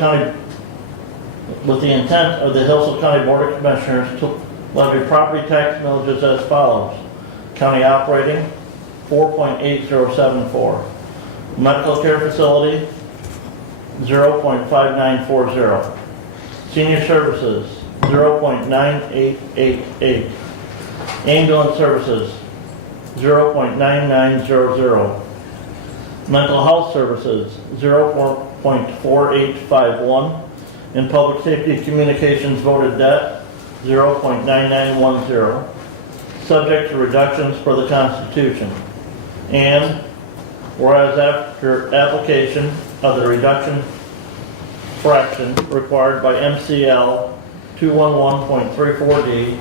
County Board of Commissioners to levy property tax millages as follows: county operating 4.8074, medical care facility 0.5940, senior services 0.9888, ambulance services 0.9900, mental health services 0.4851, and public safety communications voted debt 0.9910, subject to reductions per the Constitution. And whereas after application of the reduction fraction required by MCL 211.34D,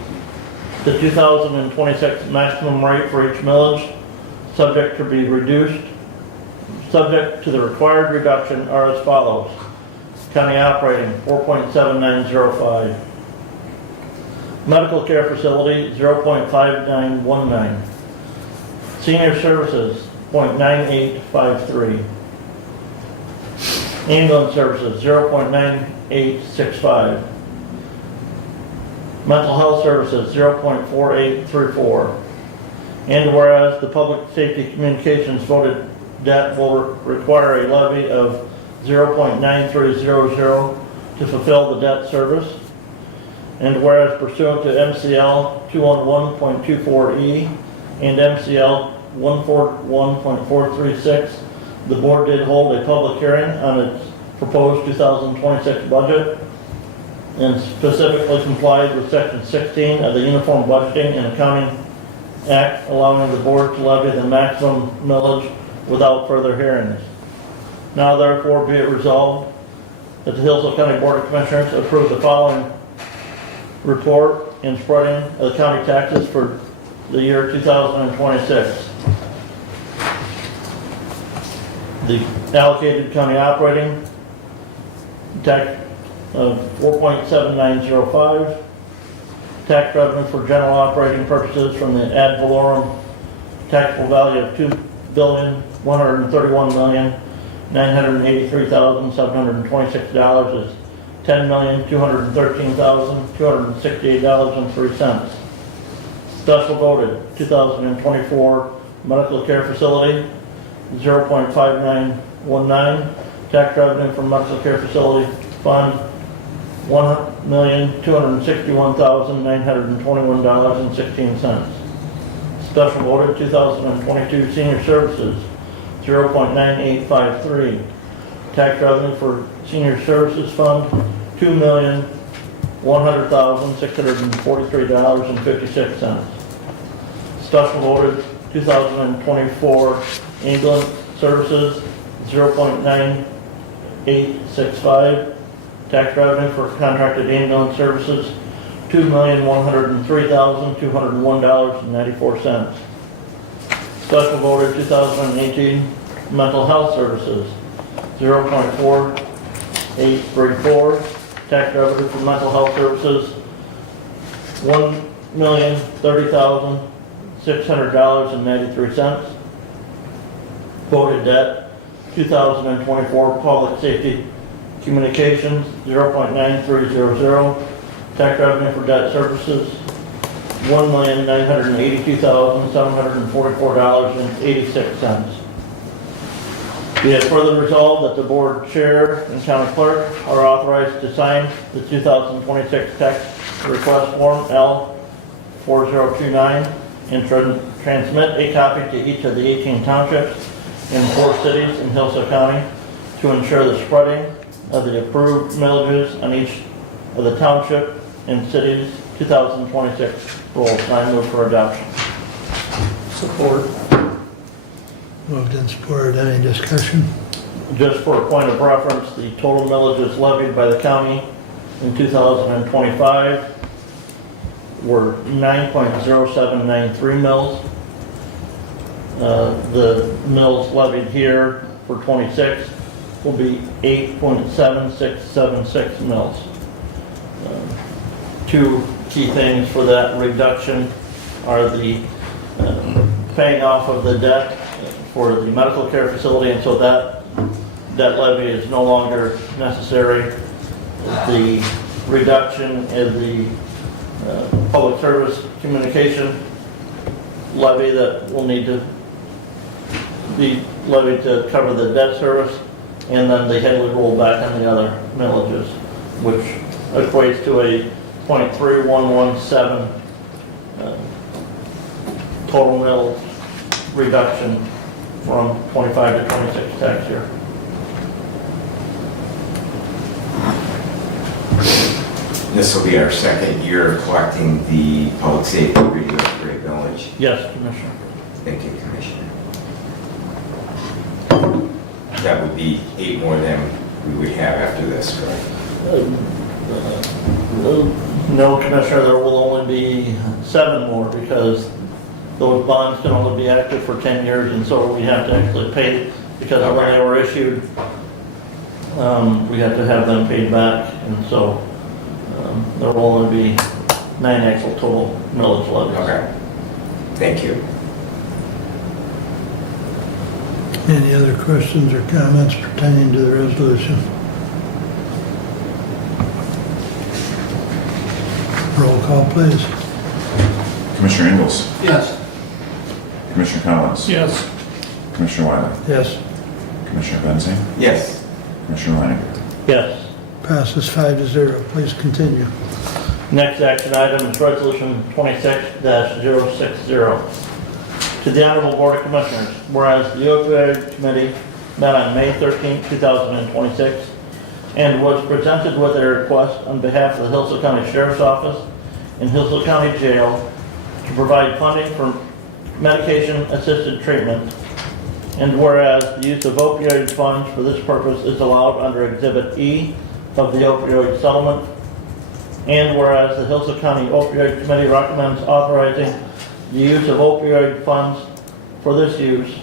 the 2026 maximum rate for each millage, subject to the required reduction, are as follows: county operating 4.7905, medical care facility 0.5919, senior services 0.9853, ambulance services 0.9865, mental health services 0.4834, and whereas the public safety communications voted debt will require a levy of 0.9300 to fulfill the debt service, and whereas pursuant to MCL 211.24E and MCL 141.436, the board did hold a public hearing on its proposed 2026 budget and specifically complied with Section 16 of the Uniform Budgeting and Accounting Act, allowing the board to levy the maximum millage without further hearings. Now therefore be it resolved that the Hillsdale County Board of Commissioners approve the following report and spreading of the county taxes for the year 2026. The allocated county operating tax of 4.7905, tax revenue for general operating purposes from the ad valorem taxable value of $2,131,983,726 is $10,213,268.03. Special voted 2024 medical care facility 0.5919, tax revenue from medical care facility fund $1,261,921.16. Special voted 2022 senior services 0.9853, tax revenue for senior services fund $2,100,643.56. Special voted 2024 ambulance services 0.9865, tax revenue for contracted ambulance services $2,103,201.94. Special voted 2018 mental health services 0.4834, tax revenue for mental health services, $1,030,600.93. Voted debt, 2024 public safety communications, 0.9300. Tax revenue for debt services, $1,982,744.86. Be it further resolved that the board chair and county clerk are authorized to sign the 2026 tax request form L4029 and transmit a copy to each of the 18 townships in 4 cities in Hillsdale County to ensure the spreading of the approved millages on each of the township and cities 2026 rules. I move for adoption. Support. Moved and supported. Any discussion? Just for a point of reference, the total millages levied by the county in 2025 were 9.0793 mils. The mills levied here for 26 will be 8.7676 mils. Two key things for that reduction are the paying off of the debt for the medical care facility, and so that debt levy is no longer necessary. The reduction in the public service communication levy that will need to be levied to cover the debt service, and then the Headley rollback on the other millages, which equates to a 0.3117 total mill reduction from 25 to 26 tax year. This will be our second year collecting the public safety radio for a village. Yes, Commissioner. Thank you, Commissioner. That would be 8 more than we would have after this, correct? No, Commissioner, there will only be 7 more because those bonds can only be active for 10 years, and so we have to actually pay, because when they were issued, we have to have them paid back, and so there will only be 9 actual total millage levies. Okay. Thank you. Any other questions or comments pertaining to the resolution? Roll call, please. Commissioner Ingles? Yes. Commissioner Collins? Yes. Commissioner Wiley? Yes. Commissioner Benzee? Yes. Commissioner Leininger? Yes. Passes 5-0. Please continue. Next action item is Resolution 26-060. To the Honorable Board of Commissioners, whereas the Opioid Committee met on May 13, 2026, and was presented with a request on behalf of the Hillsdale County Sheriff's Office and Hillsdale County Jail to provide funding for medication-assisted treatment, and whereas the use of opioid funds for this purpose is allowed under Exhibit E of the opioid settlement, and whereas the Hillsdale County Opioid Committee recommends authorizing the use of opioid funds for this use,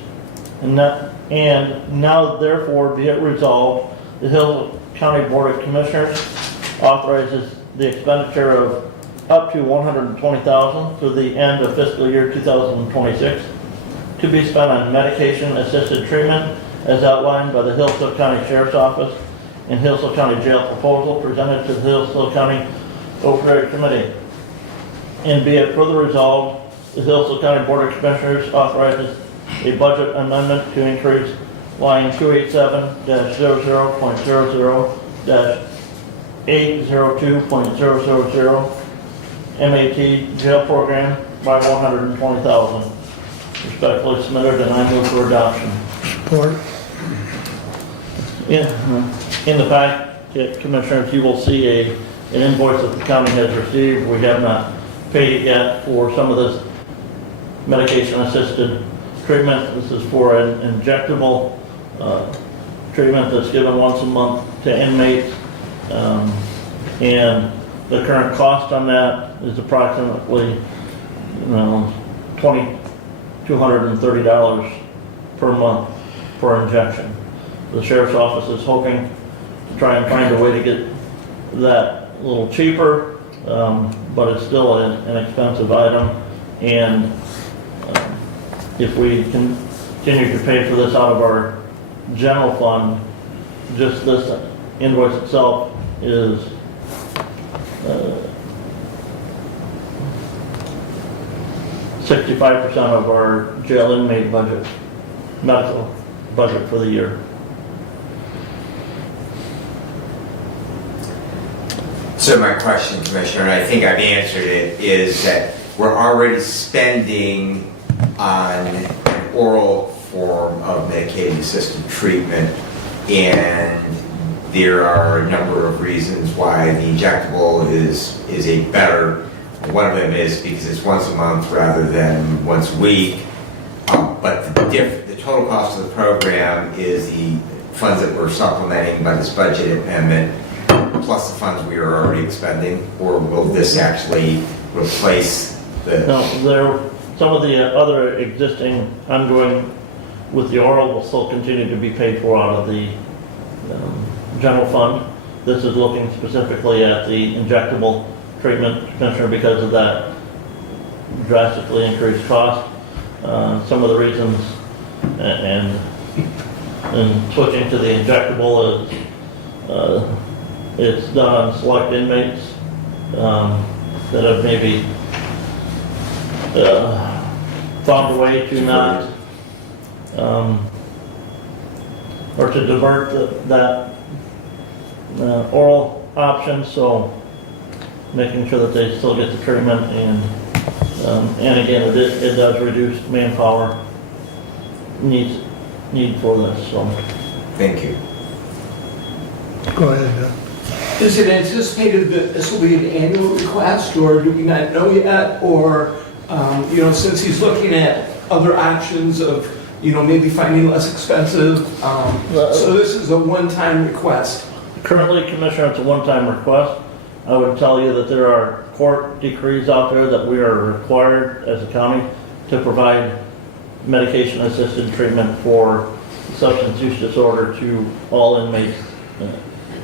and now therefore be it resolved, the Hillsdale County Board of Commissioners authorizes the expenditure of up to $120,000 through the end of fiscal year 2026 to be spent on medication-assisted treatment as outlined by the Hillsdale County Sheriff's Office and Hillsdale County Jail proposal presented to the Hillsdale County Opioid Committee. And be it further resolved, the Hillsdale County Board of Commissioners authorizes a budget amendment to increase line 287-00.00-802.000 MAT jail program by $120,000. Respectfully submitted, and I move for adoption. Support. In the packet, Commissioners, you will see an invoice that the county has received. We have not paid it yet for some of this medication-assisted treatment. This is for an injectable treatment that's given once a month to inmates, and the current cost on that is approximately $2,230 per month per injection. The Sheriff's Office is hoping to try and find a way to get that a little cheaper, but it's still an expensive item. And if we continue to pay for this out of our general fund, just this invoice itself is 65% of our jail inmate budget, medical budget for the year. So my question, Commissioner, and I think I've answered it, is that we're already spending on an oral form of medicaid-assisted treatment, and there are a number of reasons why the injectable is a better. One of them is because it's once a month rather than once a week. But the total cost of the program is the funds that we're supplementing by this budget amendment, plus the funds we are already expending, or will this actually replace the? No, some of the other existing ongoing with the oral will still continue to be paid for out of the general fund. This is looking specifically at the injectable treatment, Commissioner, because of that drastically increased cost. Some of the reasons and switching to the injectable is it's done on select inmates that have maybe found a way to not or to divert that oral option, so making sure that they still get the treatment, and again, it does reduce manpower need for this. So, Thank you. Go ahead, Doug. Is it anticipated that this will be an annual request, or do we not know yet? Or, since he's looking at other options of, maybe finding less expensive, so this is a one-time request? currently, Commissioner, it's a one-time request. I would tell you that there are court decrees out there that we are required as a county to provide medication-assisted treatment for substance use disorder to all inmates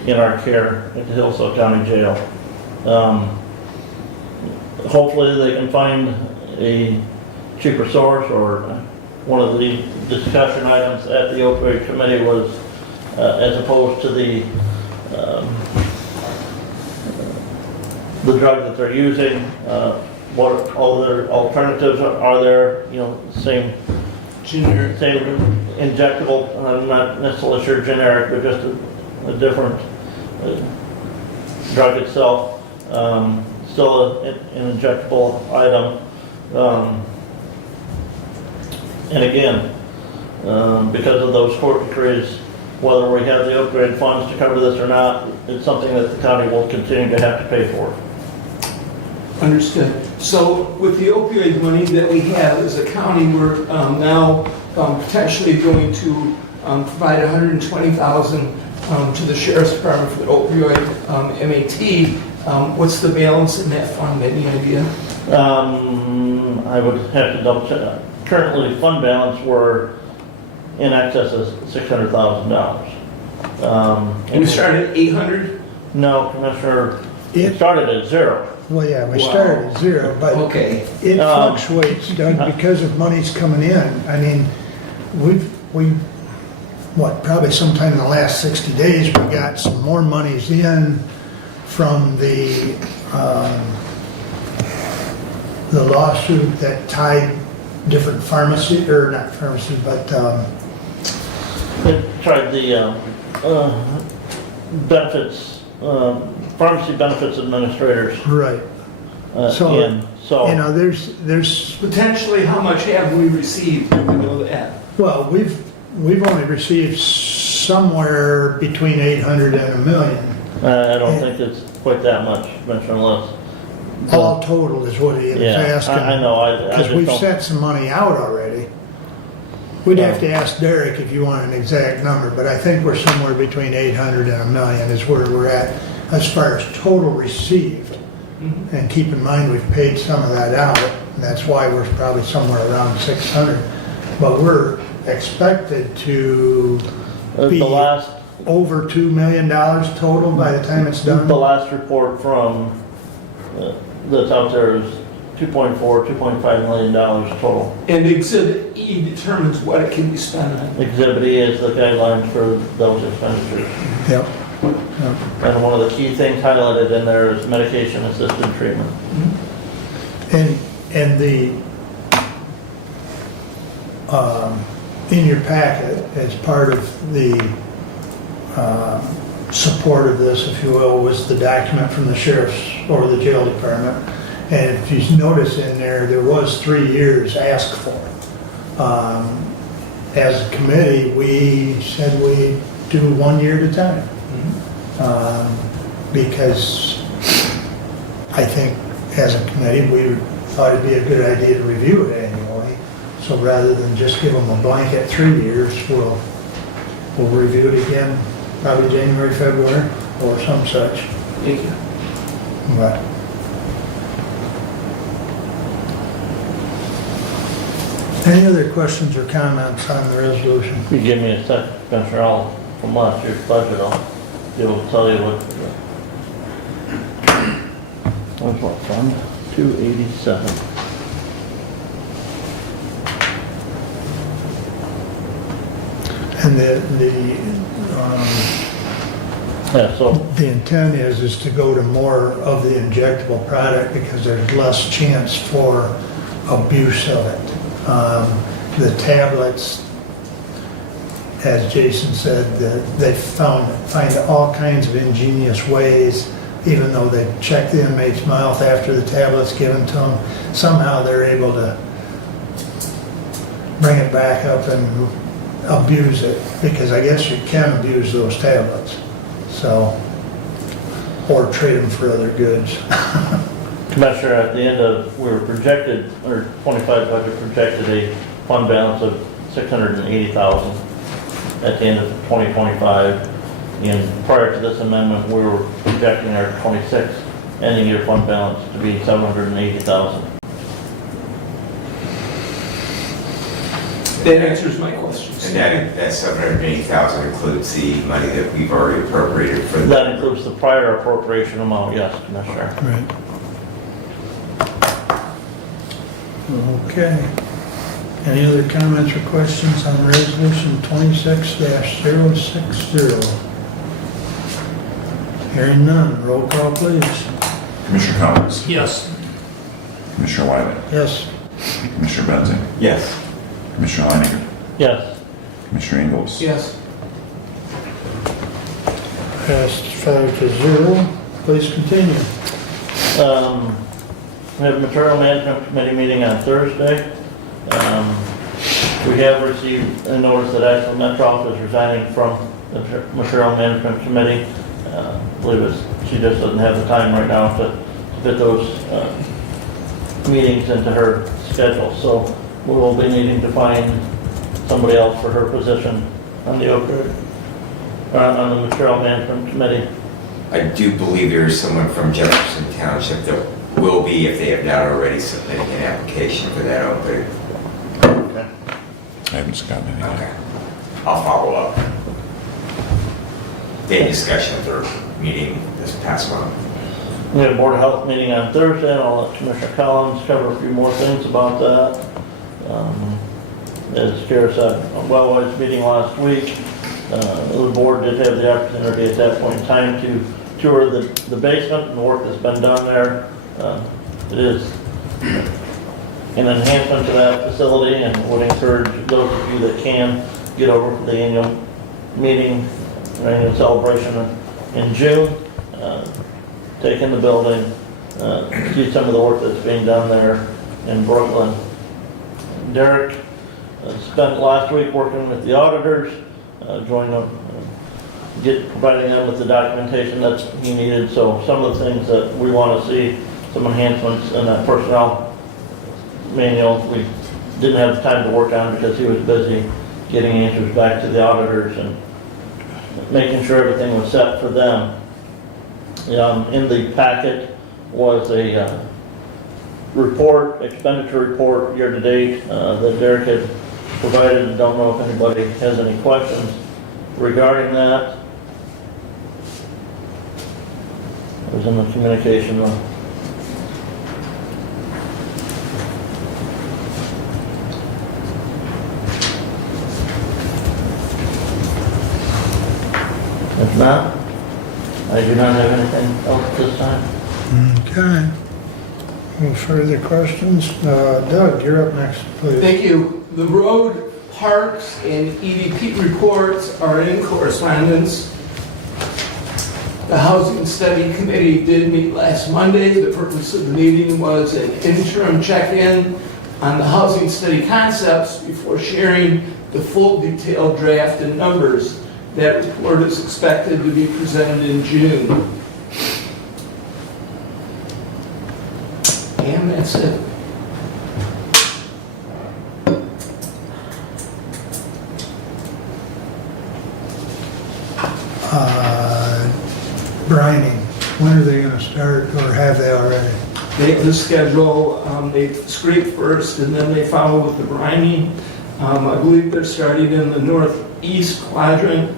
in our care at the Hillsdale County Jail. Hopefully they can find a cheaper source, or one of the discussion items at the opioid committee was as opposed to the drug that they're using, what other alternatives are there, same injectable, I'm not necessarily sure generic, but just a different drug itself, still an injectable item. And again, because of those court decrees, whether we have the opioid funds to cover this or not, it's something that the county will continue to have to pay for. Understood. So with the opioid money that we have as a county, we're now potentially going to provide $120,000 to the Sheriff's Department for the opioid MAT. What's the balance in that fund? Any idea? I would have to double check. Currently, fund balance, we're in excess of $600,000. And we started at 800? No, Commissioner, it started at zero. Well, yeah, we started at zero, but Okay. it fluctuates, Doug, because of money's coming in. I mean, probably sometime in the last 60 days, we got some more monies in from the lawsuit that tied different pharmacy, or not pharmacy, but It tried the benefits, pharmacy benefits administrators. right. So, there's Potentially, how much have we received? Do we know that? well, we've only received somewhere between 800 and $1 million. I don't think it's quite that much, Commissioner Lewis. All total is what he was asking. I know. I Because just we've don't- sent some money out already. We'd have to ask Derek if you want an exact number, but I think we're somewhere between 800 and $1 million is where we're at as far as total received. And keep in mind, we've paid some of that out, and that's why we're probably somewhere around 600. But we're expected to be, The last over $2 million total by the time it's done? The last report from, that's out there is $2.4, $2.5 million total. And Exhibit E determines what it can be spent on. Exhibit E is the guidelines for those expenditures. Yep. And one of the key things highlighted in there is medication-assisted treatment. And the, in your packet, as part of the support of this, if you will, was the document from the sheriff's or the jail department. And if you notice in there, there was 3 years asked for. As a committee, we said we do 1 year at a time. Because I think as a committee, we thought it'd be a good idea to review it annually. So rather than just give them a blanket 3 years, we'll review it again, probably January, February, or some such. Thank you. But any other questions or comments on the resolution? If you give me a second, Commissioner, from last year's budget, I'll be able to tell you what's what fund? 287. And Yeah, so, the intent is to go to more of the injectable product because there's less chance for abuse of it. The tablets, as Jason said, they find all kinds of ingenious ways, even though they check the inmate's mouth after the tablet's given to them, somehow they're able to bring it back up and abuse it, because I guess you can abuse those tablets. So, or trade them for other goods. Commissioner, at the end of, we were projected, or 25 budget projected a fund balance of $680,000 at the end of 2025. And prior to this amendment, we were projecting our 26 ending year fund balance to be $780,000. That answers my questions. And that 780,000 includes the money that we've already appropriated for the... That includes the prior appropriation amount, yes, Commissioner. Right. Okay. Any other comments or questions on resolution 26-060? Hearing none, roll call please. Commissioner Cummings? Yes. Commissioner Wiley? Yes. Commissioner Benzing? Yes. Commissioner Leininger? Yes. Commissioner Ingles? Yes. Passed 5-0. Please continue. We have Material Management Committee meeting on Thursday. We have received a notice that Ashland Metroff is resigning from the Material Management Committee. I believe she just doesn't have the time right now to fit those meetings into her schedule. So we will be needing to find somebody else for her position on the on the Material Management Committee. I do believe there is someone from Jefferson Township that will be, if they have not already, submitting an application for that opening. Okay. I haven't gotten any. Okay. I'll follow up. They had discussion at their meeting this past month. We have a Board of Health meeting on Thursday, and I'll let Commissioner Collins cover a few more things about that. As Kara said, Wellwise meeting last week, the board did have the opportunity at that point in time to tour the basement and the work that's been done there. It is an enhancement to that facility, and would encourage those of you that can get over for the annual meeting, annual celebration in June. Take in the building, see some of the work that's being done there in Brooklyn. Derek spent last week working with the auditors, providing them with the documentation that he needed. So some of the things that we want to see, some enhancements in that personnel manual, we didn't have time to work on because he was busy getting answers back to the auditors and making sure everything was set for them. In the packet was a expenditure report year-to-date that Derek had provided. Don't know if anybody has any questions regarding that. was in the communication room. If not, I do not have anything else this time. Okay. Any further questions? Doug, you're up next, please. Thank you. The road, parks, and EDP reports are in correspondence. The Housing Study Committee did meet last Monday. The purpose of the meeting was an interim check-in on the housing study concepts before sharing the full detailed draft and numbers. That report is expected to be presented in June. And that's it. Brining, when are they gonna start, or have they already? They have the schedule, they scrape first and then they follow with the brining. I believe they're starting in the northeast quadrant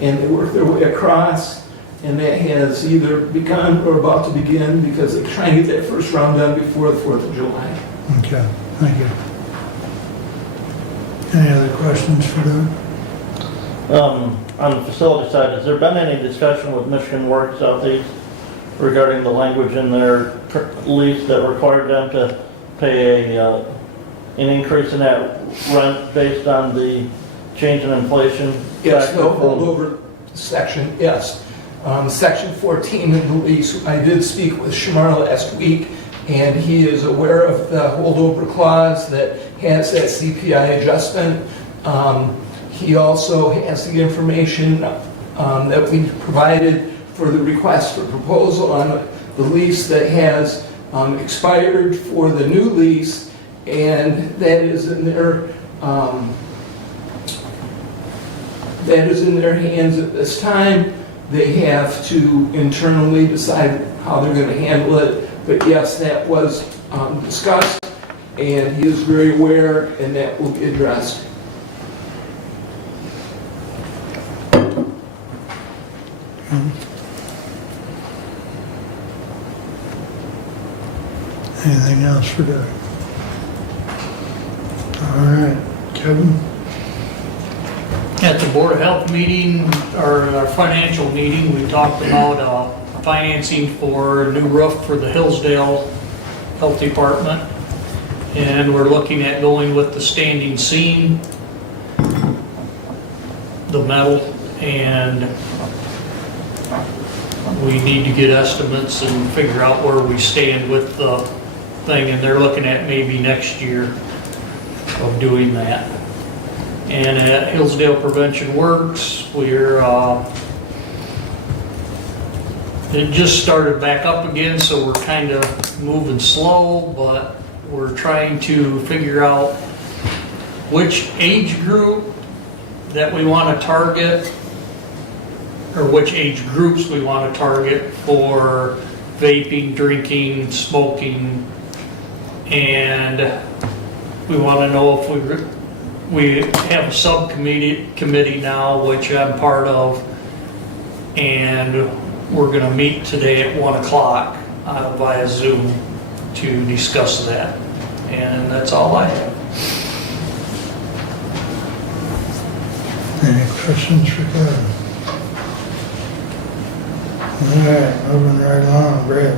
and they work their way across, and that has either begun or about to begin because they're trying to get that first round done before the 4th of July. Okay, thank you. Any other questions for Doug? On the facility side, has there been any discussion with Michigan Works Southeast regarding the language in their lease that required them to pay an increase in that rent based on the change in inflation? Yes, the holdover section, yes. Section 14 of the lease, I did speak with Shamar last week, and he is aware of the holdover clause that has that CPI adjustment. He also has the information that we provided for the request for proposal on the lease that has expired for the new lease, and that is in their hands at this time. They have to internally decide how they're going to handle it. But yes, that was discussed, and he is very aware, and that will be addressed. Anything else for Doug? All right, Kevin? At the Board of Health meeting, or our financial meeting, we talked about financing for a new roof for the Hillsdale Health Department. And we're looking at going with the standing seam, the metal, and we need to get estimates and figure out where we stand with the thing, and they're looking at maybe next year of doing that. And at Hillsdale Prevention Works, we're, it just started back up again, so we're kind of moving slow, but we're trying to figure out which age group that we want to target, or which age groups we want to target for vaping, drinking, smoking, and we want to know if we have a subcommittee now, which I'm part of, and we're going to meet today at 1 o'clock via Zoom to discuss that, and that's all I have. Any questions for Kevin? All right, moving right along, Brad.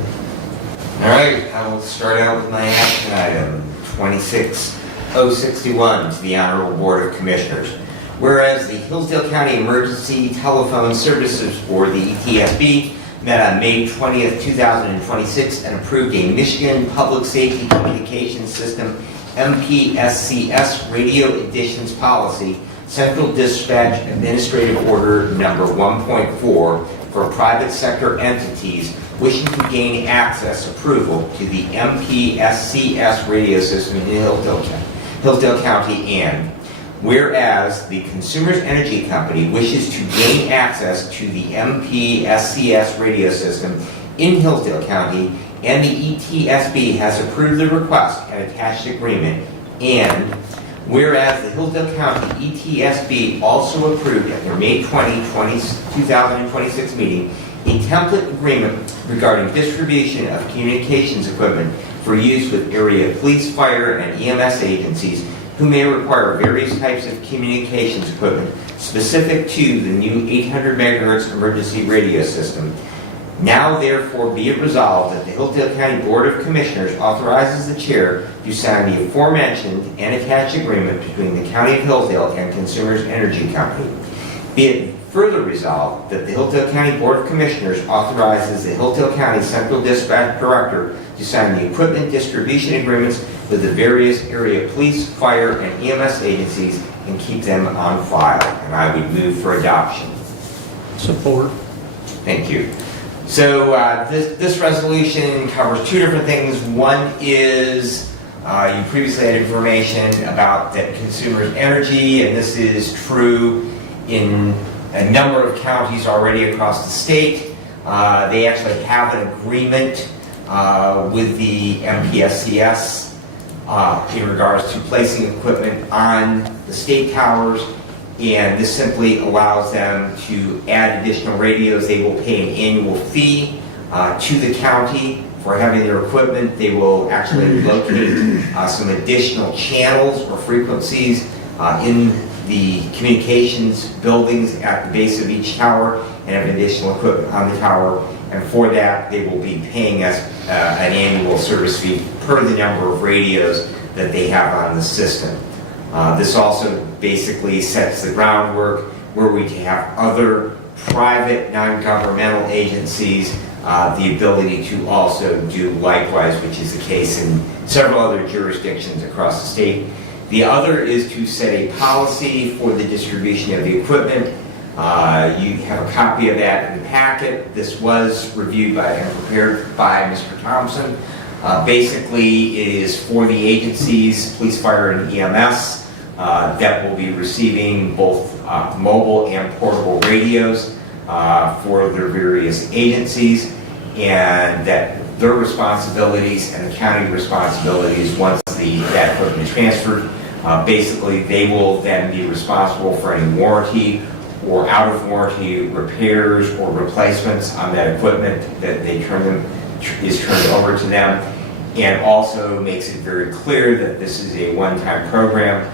All right, I will start out with my action item, 26061, to the Honorable Board of Commissioners. Whereas the Hillsdale County Emergency Telephone Services Board, the ETSB, met on May 20th, 2026 and approved a Michigan Public Safety Communications System MPSCS Radio Additions Policy, Central Dispatch Administrative Order number 1.4 for private sector entities wishing to gain access approval to the MPSCS radio system in Hillsdale County, and whereas the Consumers Energy Company wishes to gain access to the MPSCS radio system in Hillsdale County, and the ETSB has approved the request and attached agreement, and whereas the Hillsdale County ETSB also approved at their May 20, 2026 meeting a template agreement regarding distribution of communications equipment for use with area police, fire, and EMS agencies who may require various types of communications equipment specific to the new 800 megahertz emergency radio system. Now therefore be it resolved that the Hillsdale County Board of Commissioners authorizes the chair to sign the aforementioned and attached agreement between the County of Hillsdale and Consumers Energy Company. Be it further resolved that the Hillsdale County Board of Commissioners authorizes the Hillsdale County Central Dispatch Director to sign the equipment distribution agreements with the various area police, fire, and EMS agencies and keep them on file. And I would move for adoption. Support. Thank you. So this resolution covers two different things. One is you previously had information about that Consumers Energy, and this is true in a number of counties already across the state. They actually have an agreement with the MPSCS in regards to placing equipment on the state towers, and this simply allows them to add additional radios. They will pay an annual fee to the county for having their equipment. They will actually locate some additional channels or frequencies in the communications buildings at the base of each tower and have additional equipment on the tower. And for that, they will be paying us an annual service fee per the number of radios that they have on the system. This also basically sets the groundwork where we can have other private non-governmental agencies the ability to also do likewise, which is the case in several other jurisdictions across the state. The other is to set a policy for the distribution of the equipment. You have a copy of that in the packet. This was reviewed by and prepared by Mr. Thompson. Basically, it is for the agencies, police, fire, and EMS, that will be receiving both mobile and portable radios for their various agencies, and that their responsibilities and the county responsibilities, once that equipment is transferred, basically they will then be responsible for any warranty or out of warranty repairs or replacements on that equipment that they is turned over to them, and also makes it very clear that this is a one-time program.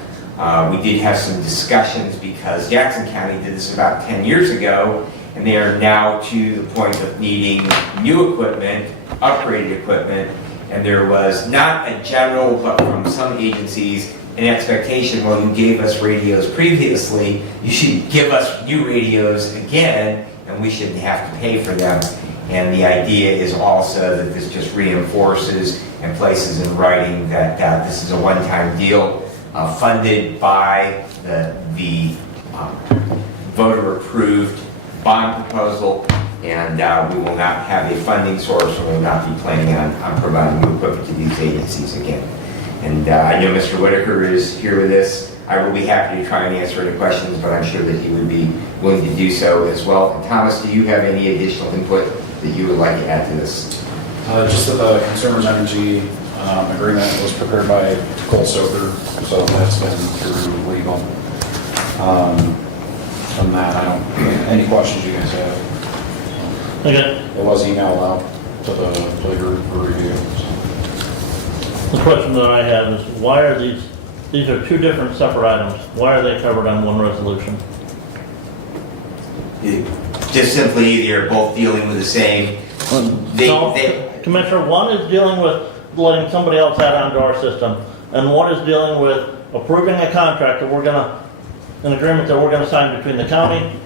We did have some discussions because Jackson County did this about 10 years ago, and they are now to the point of needing new equipment, upgraded equipment, and there was not a general, but from some agencies, an expectation, well, you gave us radios previously, you should give us new radios again, and we shouldn't have to pay for them. And the idea is also that this just reinforces and places in writing that this is a one-time deal funded by the voter-approved bond proposal, and we will not have a funding source, and we will not be planning on providing new equipment to these agencies again. And I know Mr. Whitaker is here with us. I will be happy to try and answer any questions, but I'm sure that he would be willing to do so as well. And Thomas, do you have any additional input that you would like to add to this? Just that the Consumers Energy agreement was prepared by Cole Soper, so that's been through legal. From that, I don't, any questions you guys have? Okay. It was emailed out to the group for review. The question that I have is, why are these are two different separate items. Why are they covered on one resolution? Just simply, they're both dealing with the same. Commissioner, one is dealing with letting somebody else add onto our system, and one is dealing with approving a contract that an agreement that we're gonna sign between the county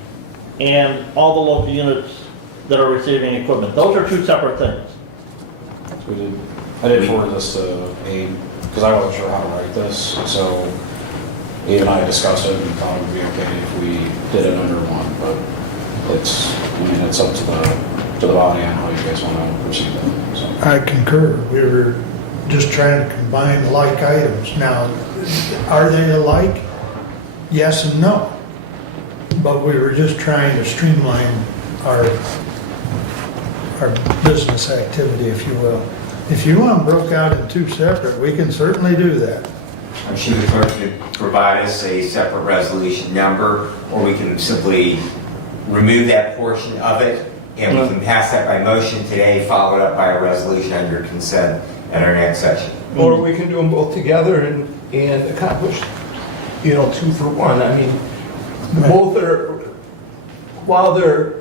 and all the local units that are receiving equipment. Those are two separate things. I did forward this to Abe, because I wasn't sure how to write this, so Abe and I discussed it and thought it would be okay if we did it under one, but it's up to the body on how you guys want to proceed with it. So. I concur. We were just trying to combine like items. Now, are they alike? Yes and no. But we were just trying to streamline our business activity, if you will. If you want them broke out in two separate, we can certainly do that. I'm sure the clerk could provide us a separate resolution number, or we can simply remove that portion of it And we can pass that by motion today, followed up by a resolution on your consent at our next session. Or we can do them both together and accomplish, 2 for 1. I mean, both are, while they're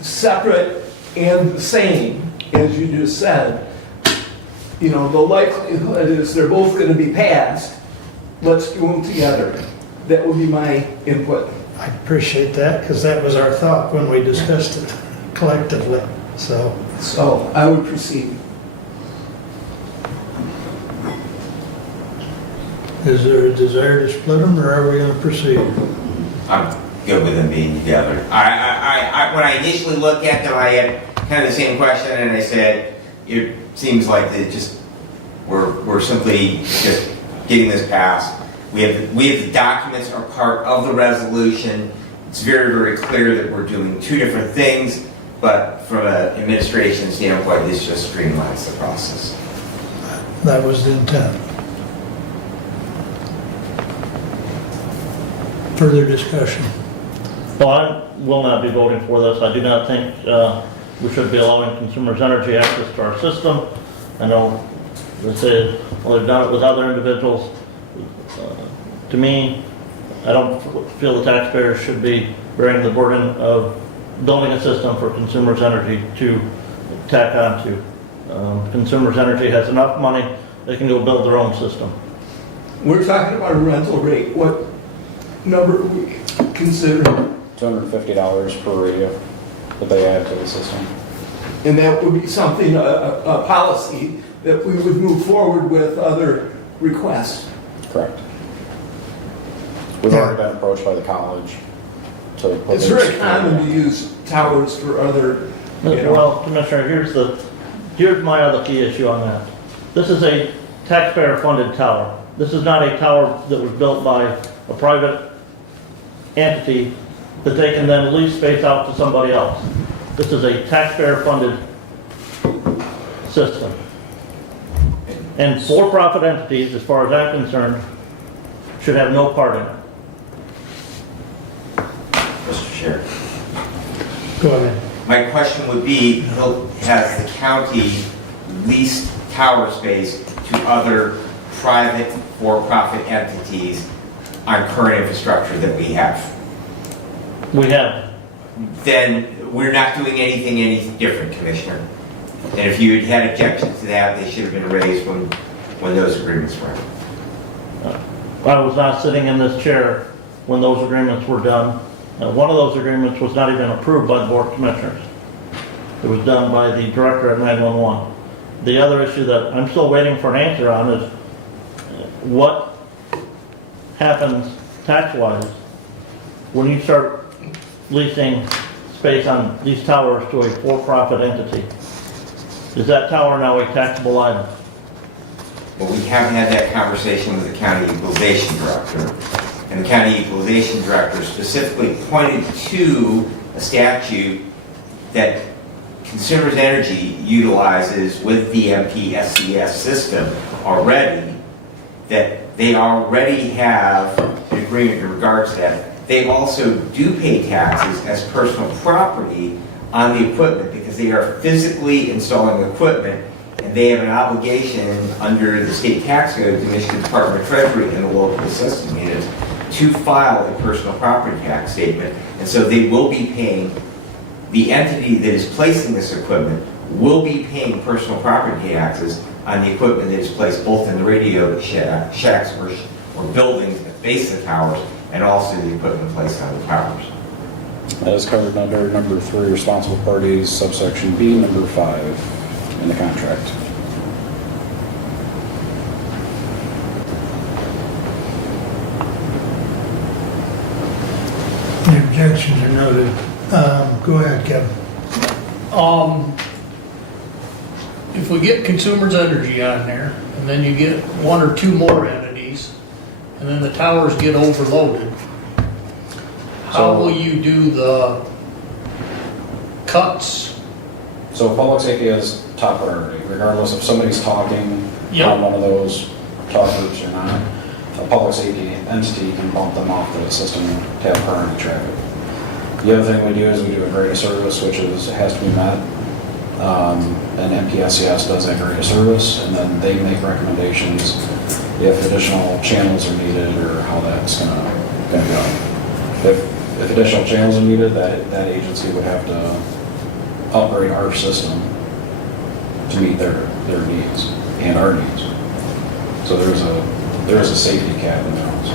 separate and the same, as you just said, the likelihood is they're both going to be passed. Let's do them together. That would be my input. I appreciate that, because that was our thought when we discussed it collectively, so. So I would proceed. Is there a desire to split them, or are we gonna proceed? I'm good with them being together. When I initially looked at them, I had kind of the same question, and I said, it seems like we're simply just getting this passed. We have the documents are part of the resolution. It's very, very clear that we're doing two different things, but from an administration standpoint, this just streamlines the process. That was the intent. Further discussion? Well, I will not be voting for this. I do not think we should be allowing consumers energy access to our system. I know they say, well, they've done it with other individuals. To me, I don't feel the taxpayers should be bearing the burden of building a system for consumers energy to tack onto. Consumers energy has enough money, they can go build their own system. We're talking about a rental rate. What number are we considering? $250 per radio that they add to the system. And that would be something, a policy that we would move forward with other requests. Correct. We've already been approached by the college to put It's very common to use towers for other, Well, Commissioner, here's my other key issue on that. This is a taxpayer-funded tower. This is not a tower that was built by a private entity that they can then lease space out to somebody else. This is a taxpayer-funded system. And for-profit entities, as far as I'm concerned, should have no part in it. Mr. Chair. Go ahead. My question would be, has the county leased tower space to other private for-profit entities on current infrastructure that we have? We have. Then we're not doing anything any different, Commissioner. And if you had objections to that, they should have been raised when those agreements were. I was not sitting in this chair when those agreements were done. One of those agreements was not even approved by the Board of Commissioners. It was done by the director at 911. The other issue that I'm still waiting for an answer on is what happens tax-wise when you start leasing space on these towers to a for-profit entity. Is that tower now a taxable item? Well, we haven't had that conversation with the county equalization director. And the county equalization director specifically pointed to a statute that Consumers Energy utilizes with the MPSCS system already, that they already have an agreement in regards to that. They also do pay taxes as personal property on the equipment because they are physically installing equipment, and they have an obligation under the state tax code to Michigan Department of Treasury and the local assessment units to file a personal property tax statement. And so they will be paying, the entity that is placing this equipment will be paying personal property taxes on the equipment that is placed both in the radio shacks or buildings that face the towers, and also the equipment placed on the towers. That is covered under number 3, responsible parties, subsection B, number 5 in the contract. The objections are noted. Go ahead, Kevin. If we get Consumers Energy on there, and then you get one or two more entities, and then the towers get overloaded, how will you do the cuts? So public safety is top priority, regardless if somebody's talking on one of those talkers or not. A public safety entity can bump them off the system to have priority traffic. The other thing we do is we do a grade of service, which has to be met. And MPSCS does that grade of service, and then they make recommendations if additional channels are needed or how that's gonna go. If additional channels are needed, that agency would have to upgrade our system to meet their needs and our needs. So there is a safety cap in there also.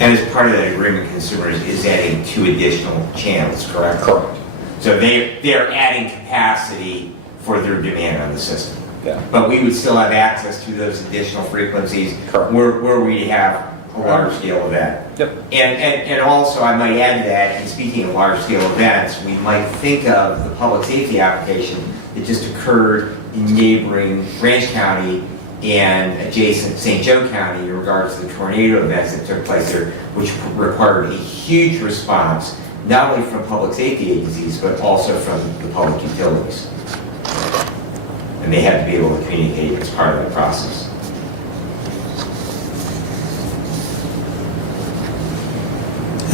And as part of that agreement, consumers is adding 2 additional channels, correct? Correct. So they're adding capacity for their demand on the system. Yeah. But we would still have access to those additional frequencies Correct. where we have a large scale event. Yep. And also, I might add to that, and speaking of large scale events, we might think of the public safety application that just occurred in neighboring Ranch County and adjacent St. Joe County in regards to the tornado events that took place there, which required a huge response, not only from public safety agencies, but also from the public utilities. And they had to be able to communicate as part of that process.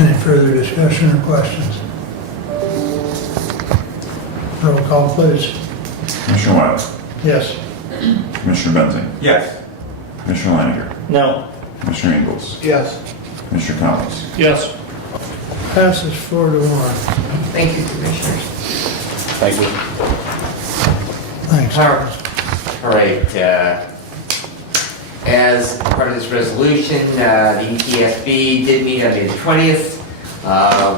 Any further discussion or questions? Roll call, please. Commissioner Wiley, Yes. Commissioner Benzing, Yes. Commissioner Leininger, No. Commissioner Ingles, Yes. Commissioner Collins. Yes. Passes 4-1. Thank you, Commissioners. Thank you. Thanks. All right, as part of this resolution, the ETSB did meet on May the 20th.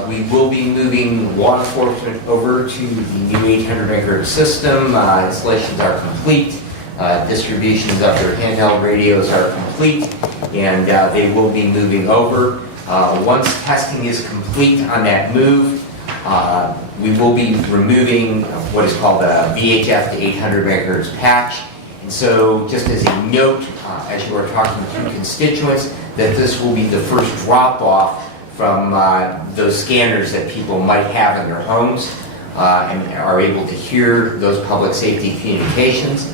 We will be moving law enforcement over to the new 800 megahertz system. Installations are complete. Distributions of their handheld radios are complete, and they will be moving over. Once testing is complete on that move, we will be removing what is called a VHF to 800 megahertz patch. And so, just as a note, as you are talking to constituents, that this will be the first drop-off from those scanners that people might have in their homes and are able to hear those public safety communications.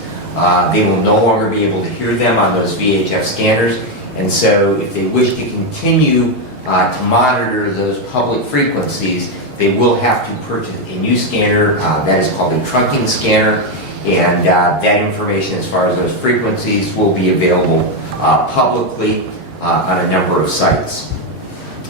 They will no longer be able to hear them on those VHF scanners. And so, if they wish to continue to monitor those public frequencies, they will have to purchase a new scanner that is called a trunking scanner, and that information as far as those frequencies will be available publicly on a number of sites.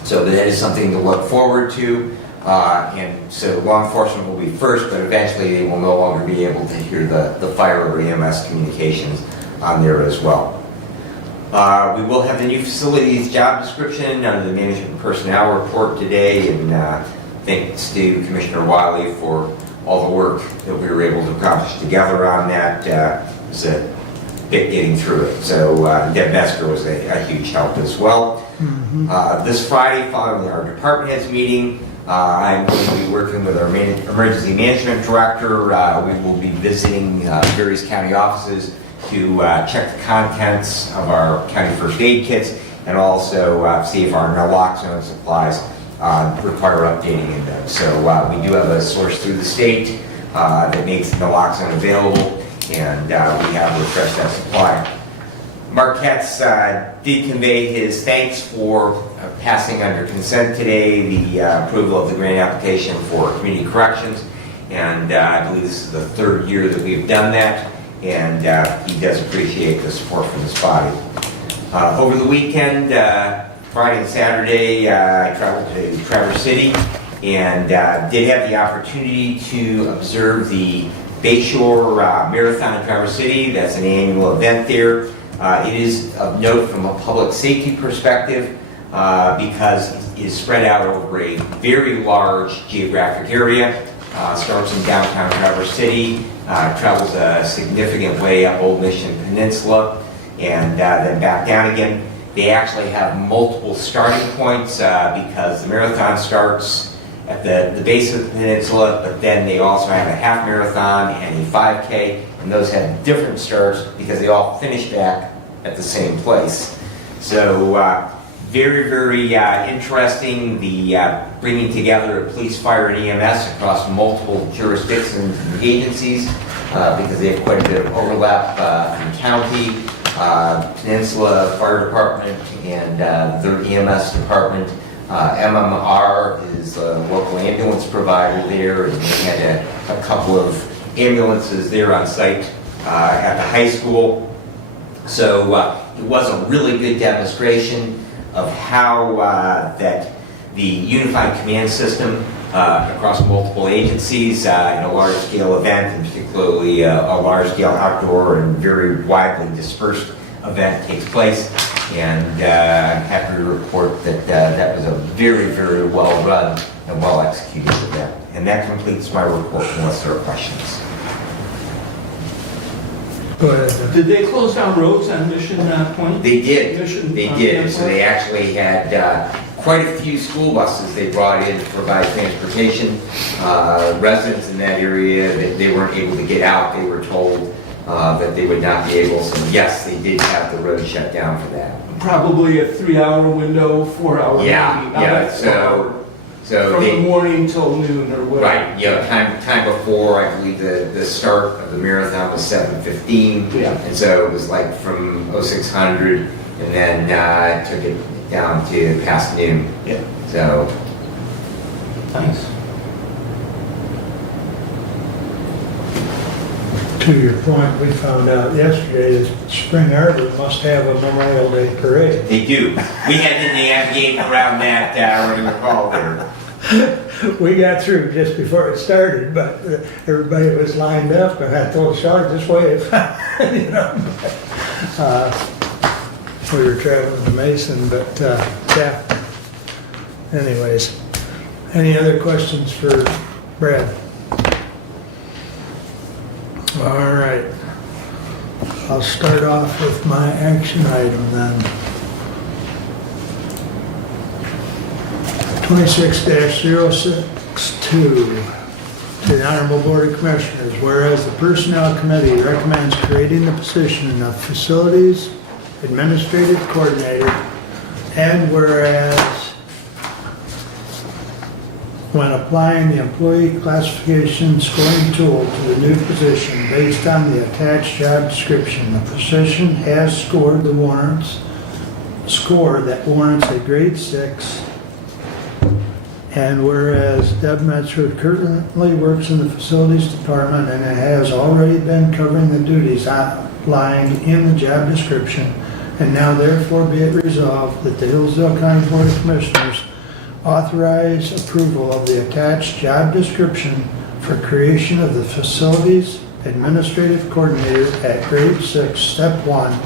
So that is something to look forward to, and so law enforcement will be first, but eventually they will no longer be able to hear the fire or EMS communications on there as well. We will have the new facilities job description under the management and personnel report today, and thanks to Commissioner Wiley for all the work that we were able to accomplish together on that. It was a bit getting through it. So Deb Mesker was a huge help as well. This Friday, following our department heads meeting, I'm going to be working with our emergency management director. We will be visiting various county offices to check the contents of our county first aid kits, and also see if our naloxone supplies require updating in them. So we do have a source through the state that makes naloxone available, and we have refreshed that supply. Mark Katz did convey his thanks for passing under consent today the approval of the grant application for community corrections, and I believe this is the 3rd year that we've done that, and he does appreciate the support from this body. Over the weekend, Friday and Saturday, I traveled to Traverse City and did have the opportunity to observe the Bayshore Marathon in Traverse City. That's an annual event there. It is of note from a public safety perspective because it is spread out over a very large geographic area. Starts in downtown Traverse City, travels a significant way up Old Mission Peninsula, and then back down again. They actually have multiple starting points because the marathon starts at the base of the peninsula, but then they also have a half marathon and a 5K, and those have different starts because they all finish back at the same place. So very, very interesting, the bringing together of police, fire, and EMS across multiple jurisdictions and agencies because they have quite a bit of overlap in county, Peninsula Fire Department, and their EMS department MMR is a local ambulance provider there, and we had a couple of ambulances there on site at the high school. So it was a really good demonstration of how that the unified command system across multiple agencies in a large-scale event, and particularly a large-scale outdoor and very widely dispersed event takes place. And I'm happy to report that that was a very, very well-run and well-executed event. And that completes my report unless there are questions. Go ahead. Did they close down roads on Mission Point? They did. Mission, They did. So they actually had quite a few school buses they brought in to provide transportation. Residents in that area, they weren't able to get out. They were told that they would not be able. So yes, they did have the road shut down for that. Probably a 3-hour window, 4-hour Yeah, maybe. yeah. So From they, the morning till noon or whatever. right, time before, I believe the start of the marathon was 7:15. Yeah. And so it was like from 0600, and then took it down to past noon. Yeah. So, Nice. To your point, we found out yesterday that Spring Arbor must have a Memorial Day parade. they do. We had to navigate around that when we were called there. We got through just before it started, but everybody was lined up, and I told Charlotte, just wave. You know. We were traveling to Mason, but yeah. Anyways, any other questions for Brad? All right. I'll start off with my action item then. 26-062 to the Honorable Board of Commissioners, whereas the Personnel Committee recommends creating the position of Facilities Administrative Coordinator, and whereas when applying the employee classification scoring tool to the new position based on the attached job description, the position has scored the score that warrants a grade 6. And whereas Deb Metzer currently works in the facilities department and has already been covering the duties outlined in the job description, and now therefore be it resolved that the Hillsdale County Board of Commissioners authorize approval of the attached job description for creation of the Facilities Administrative Coordinator at grade 6, step 1.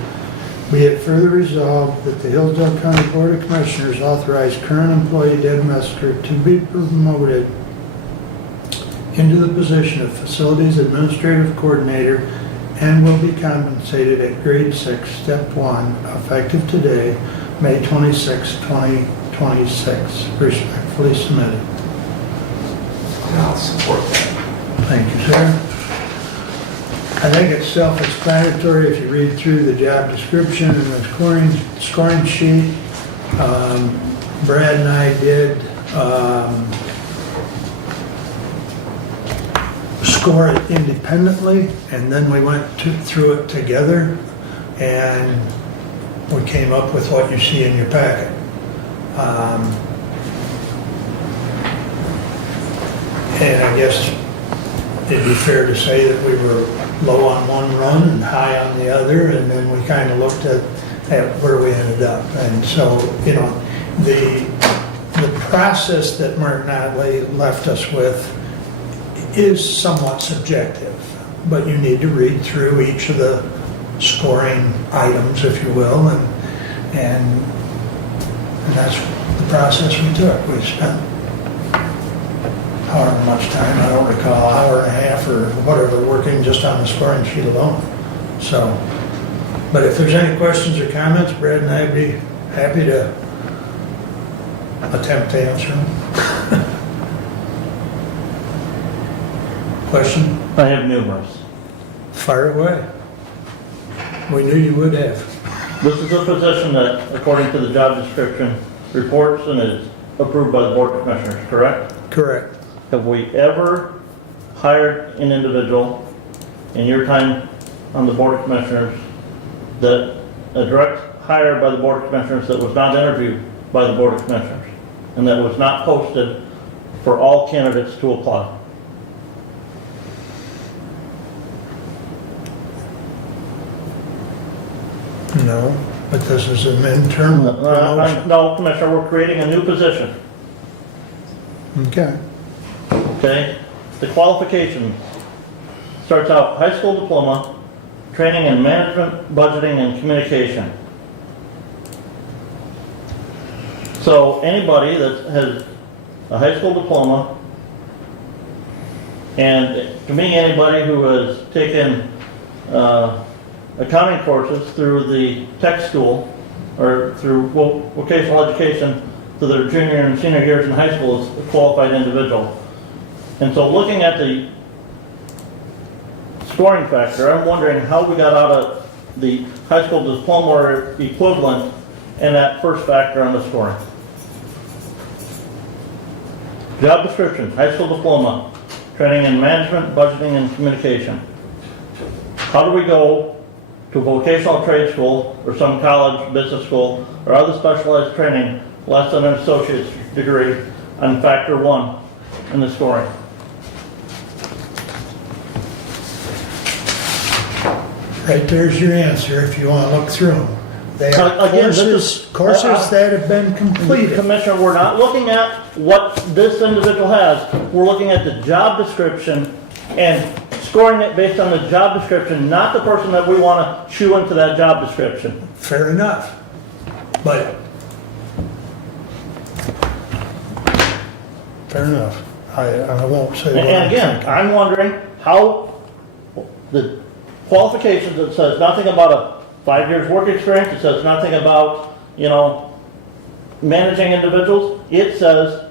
Be it further resolved that the Hillsdale County Board of Commissioners authorize current employee Deb Metzger to be promoted into the position of Facilities Administrative Coordinator and will be compensated at grade 6, step 1, effective today, May 26, 2026. Respectfully submitted. And I'll support that. Thank you, sir. I think it's self-explanatory if you read through the job description and the scoring sheet. Brad and I did score it independently, and then we went through it together, and we came up with what you see in your packet. And I guess it'd be fair to say that we were low on one run and high on the other, and then we kind of looked at where we ended up. And so, you know, the process that Mark Notley left us with is somewhat subjective, but you need to read through each of the scoring items, if you will, and that's the process we took. We spent however much time, I don't recall, hour and a half or whatever, working just on the scoring sheet alone. So, but if there's any questions or comments, Brad and I'd be happy to attempt to answer them. Question? I have numerous. Fire away. We knew you would have. This is a position that, according to the job description, reports and is approved by the Board of Commissioners, correct? Correct. Have we ever hired an individual in your time on the Board of Commissioners that a direct hire by the Board of Commissioners that was not interviewed by the Board of Commissioners? and that was not posted for all candidates to apply. No, but this is an internal promotion. No, Commissioner, we're creating a new position, Okay. okay? The qualification starts out high school diploma, training in management, budgeting, and communication. So anybody that has a high school diploma, and to me, anybody who has taken accounting courses through the tech school or through vocational education to their junior and senior years in high school is a qualified individual. And so looking at the scoring factor, I'm wondering how we got out of the high school diploma or equivalent in that first factor on the scoring. Job description, high school diploma, training in management, budgeting, and communication. How do we go to vocational trade school or some college, business school, or other specialized training less than an associate's degree on factor 1 in the scoring? Right there's your answer if you want to look through them. They are Again, this is- courses that have been completed. Commissioner, we're not looking at what this individual has. We're looking at the job description and scoring it based on the job description, not the person that we want to chew into that job description. Fair enough. But, fair enough. I won't say what And I'm again, thinking. I'm wondering how the qualifications, it says nothing about a 5 years work experience, it says nothing about, managing individuals. It says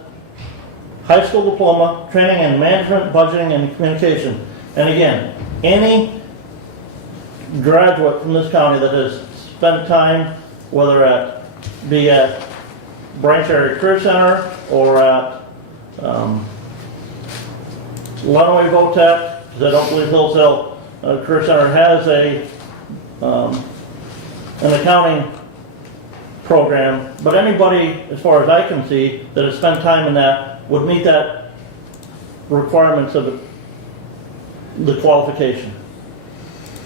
high school diploma, training in management, budgeting, and communication. And again, any graduate from this county that has spent time, whether at Branch Area Career Center or at Lenawee VOTEC, because I don't believe Hillsdale Career Center has an accounting program, but anybody, as far as I can see, that has spent time in that would meet that requirements of the qualification.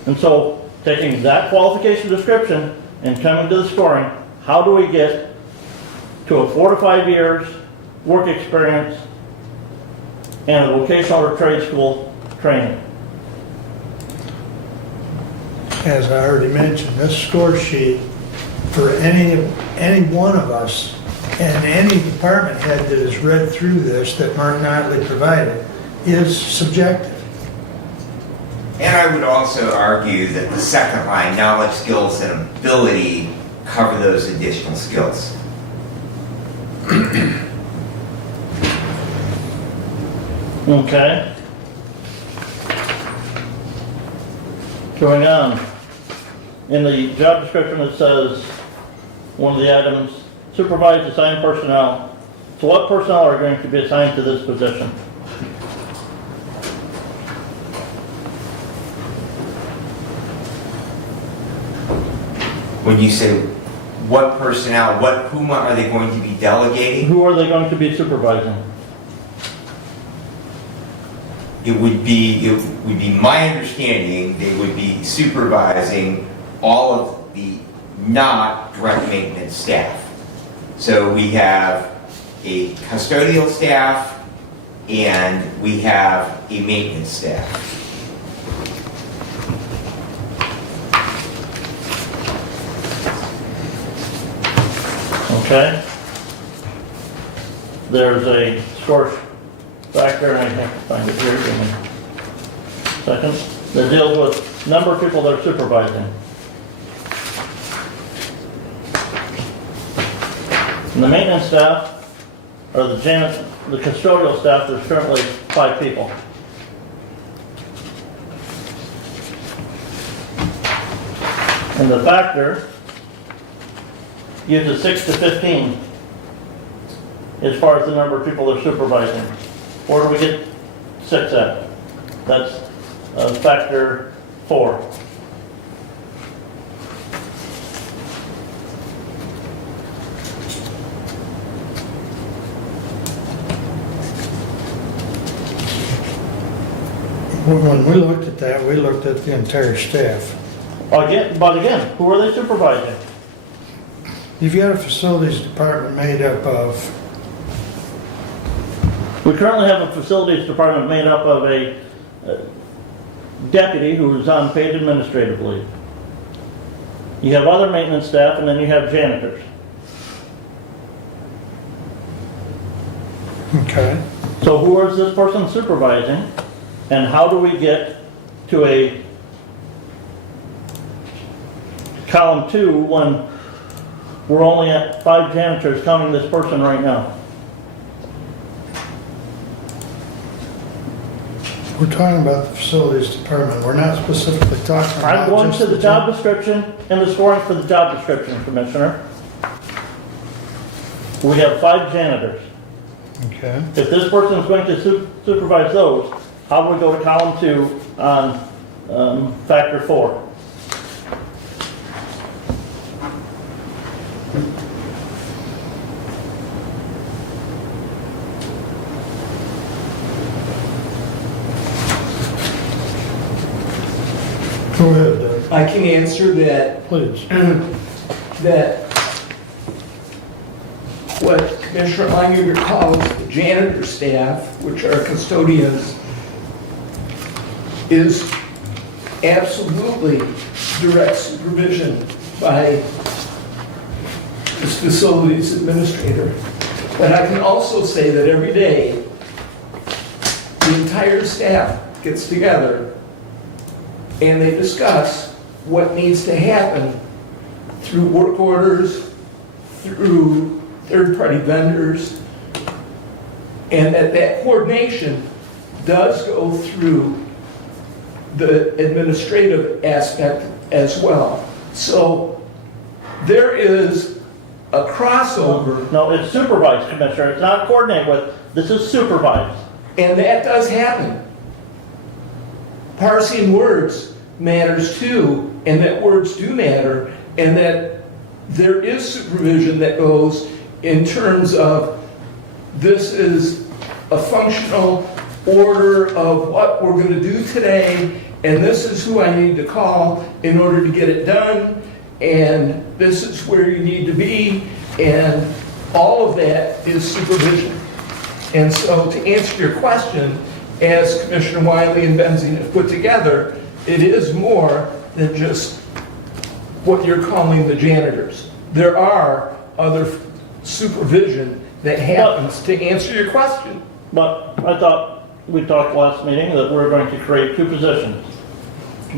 And so, taking that qualification description and coming to the scoring, how do we get to a 4 to 5 years work experience and a vocational or trade school training? As I already mentioned, this score sheet for any one of us and any department head that has read through this that Mark Notley provided is subjective. And I would also argue that the second line, knowledge, skills, and ability, cover those additional skills. Okay. Going on. In the job description, it says, one of the items, supervise assigned personnel. So what personnel are going to be assigned to this position? When you say what personnel, whom are they going to be delegating? Who are they going to be supervising? It would be my understanding they would be supervising all of the not direct maintenance staff. So we have a custodial staff and we have a maintenance staff. Okay. There's a score factor, and I have to find it here, give me a second, that deals with number of people that are supervising. In the maintenance staff, or the custodial staff, there's currently 5 people. And the factor uses 6 to 15 as far as the number of people they're supervising. Where do we get 6 at? That's factor 4. When we looked at that, we looked at the entire staff. Again, but again, who are they supervising? You've got a facilities department made up of, We currently have a facilities department made up of a deputy who is on paid administrative leave. You have other maintenance staff, and then you have janitors. okay, So who is this person supervising, and how do we get to a column 2 when we're only at 5 janitors counting this person right now? we're talking about the facilities department, we're not specifically talking about I'm going just to the job description and the scoring for the job description, Commissioner. We have 5 janitors. Okay, If this person is going to supervise those, how do we go to column 2 on factor 4? go ahead, Doug, I can answer that, please. that what Commissioner Langer calls the janitor staff, which are custodians, is absolutely direct supervision by this facilities administrator. But I can also say that every day, the entire staff gets together and they discuss what needs to happen through work orders, through third-party vendors, and that coordination does go through the administrative aspect as well. So there is a crossover. No, it's supervised, Commissioner. It's not coordinated with. This is supervised. And that does happen. Parsing words matters too, and that words do matter, and that there is supervision that goes in terms of this is a functional order of what we're going to do today, and this is who I need to call in order to get it done, and this is where you need to be, and all of that is supervision. And so to answer your question, as Commissioner Wiley and Benzine have put together, it is more than just what you're calling the janitors. There are other supervision that happens to answer your question. But I thought we talked last meeting that we're going to create 2 positions.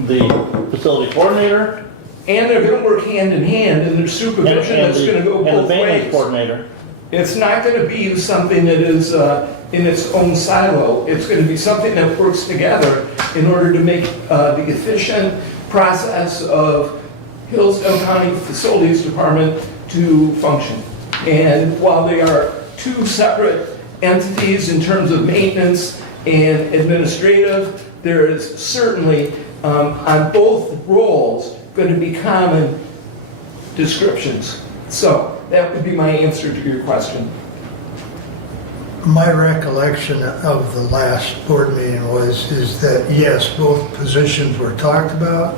The facility coordinator And they're going to work hand in hand, and there's supervision that's going to go and the both maintenance ways. coordinator. It's not going to be something that is in its own silo. It's going to be something that works together in order to make the efficient process of Hillsdale County Facilities Department to function. And while they are 2 separate entities in terms of maintenance and administrative, there is certainly on both roles going to be common descriptions. So that would be my answer to your question. My recollection of the last board meeting is that, yes, both positions were talked about,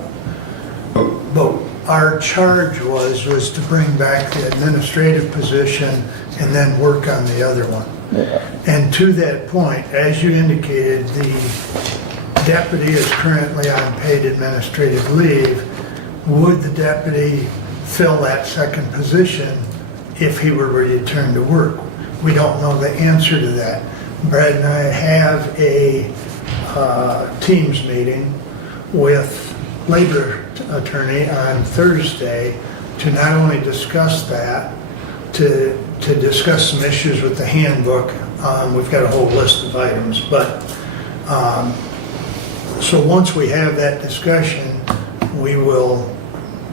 but our charge was to bring back the administrative position and then work on the other one. And to that point, as you indicated, the deputy is currently on paid administrative leave. Would the deputy fill that second position if he were ready to return to work? We don't know the answer to that. Brad and I have a Teams meeting with labor attorney on Thursday to not only discuss that, to discuss some issues with the handbook. We've got a whole list of items, but so once we have that discussion, we will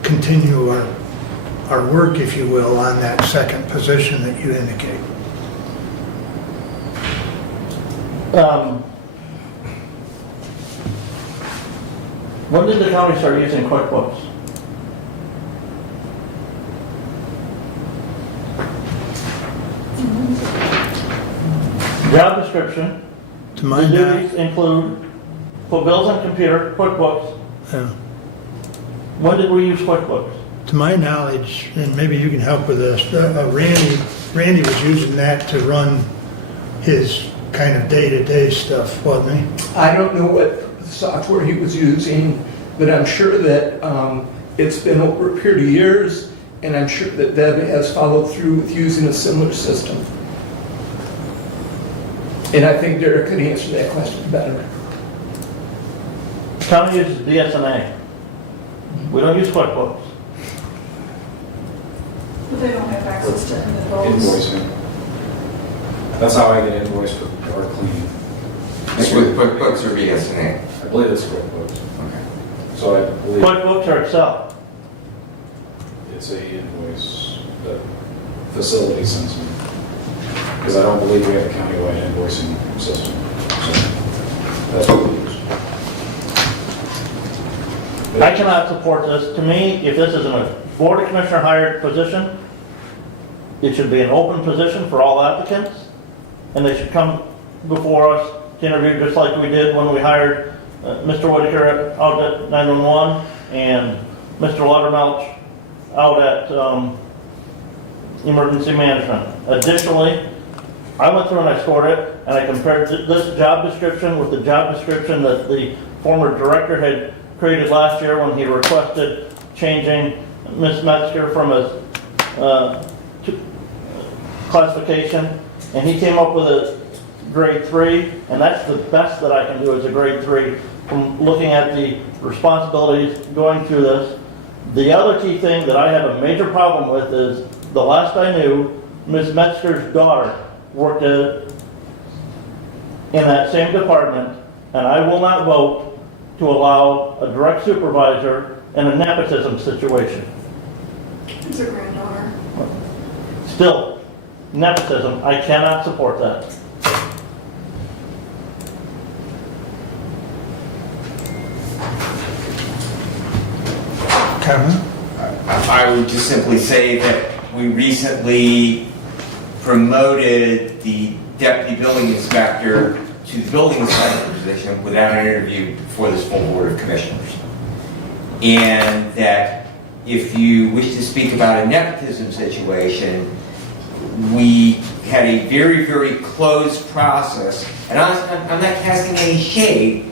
continue our work, if you will, on that second position that you indicate. When did the county start using QuickBooks? Job description. To my The knowledge, duties include put bills on computer, QuickBooks. Yeah. When did we use QuickBooks? To my knowledge, and maybe you can help with this, Randy was using that to run his kind of day-to-day stuff, wasn't he? I don't know what software he was using, but I'm sure that it's been over a period of years, and I'm sure that Deb has followed through with using a similar system. And I think Derek could answer that question better. County uses DSNA. We don't use QuickBooks. But they don't have access to those. Invoicing. That's how I get invoiced for our cleaning. It's with QuickBooks or BSNA? I believe it's QuickBooks. Okay. So I believe QuickBooks or Excel? it's a invoice that facility sends me. Because I don't believe we have a countywide invoicing system. So that's what we use. I cannot support this. To me, if this isn't a Board of Commissioner hired position, it should be an open position for all applicants, and they should come before us to interview just like we did when we hired Mr. Whitaker out at 911 and Mr. Luttermelch out at Emergency Management. Additionally, I went through and I scored it, and I compared this job description with the job description that the former director had created last year when he requested changing Ms. Metzger from a classification, and he came up with a grade 3, and that's the best that I can do is a grade 3 from looking at the responsibilities going through this. The other key thing that I have a major problem with is the last I knew, Ms. Metzger's daughter worked in that same department, and I will not vote to allow a direct supervisor in a nepotism situation. It's her granddaughter. Still, nepotism, I cannot support that. Kevin? I would just simply say that we recently promoted the deputy building inspector to the building inspector position without an interview before this full board of commissioners. And that if you wish to speak about a nepotism situation, we had a very, very closed process. And I'm not casting any shade.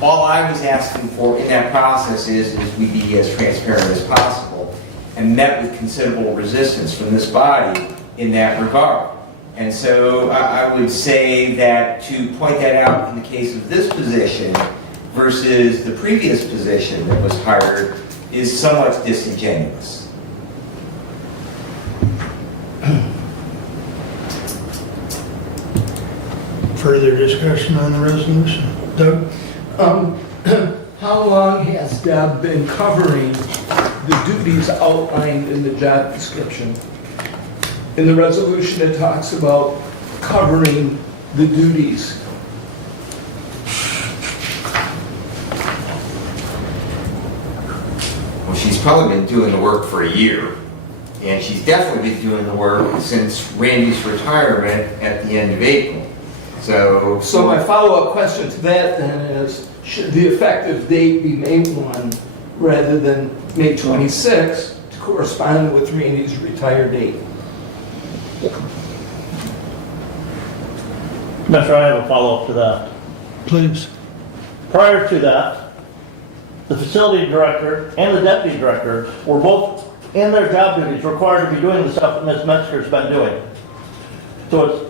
All I was asking for in that process is we be as transparent as possible, and met with considerable resistance from this body in that regard. And so I would say that to point that out in the case of this position versus the previous position that was hired is somewhat disingenuous. Further discussion on the resolution? Doug? How long has Deb been covering the duties outlined in the job description? In the resolution, it talks about covering the duties. Well, she's probably been doing the work for a year, and she's definitely been doing the work since Randy's retirement at the end of April. So my follow-up question to that then is, should the effective date be May 1 rather than May 26 to correspond with Randy's retire date? Commissioner, I have a follow-up to that. Please. Prior to that, the facility director and the deputy director were both in their job duties required to be doing the stuff that Ms. Metzger's been doing. So it's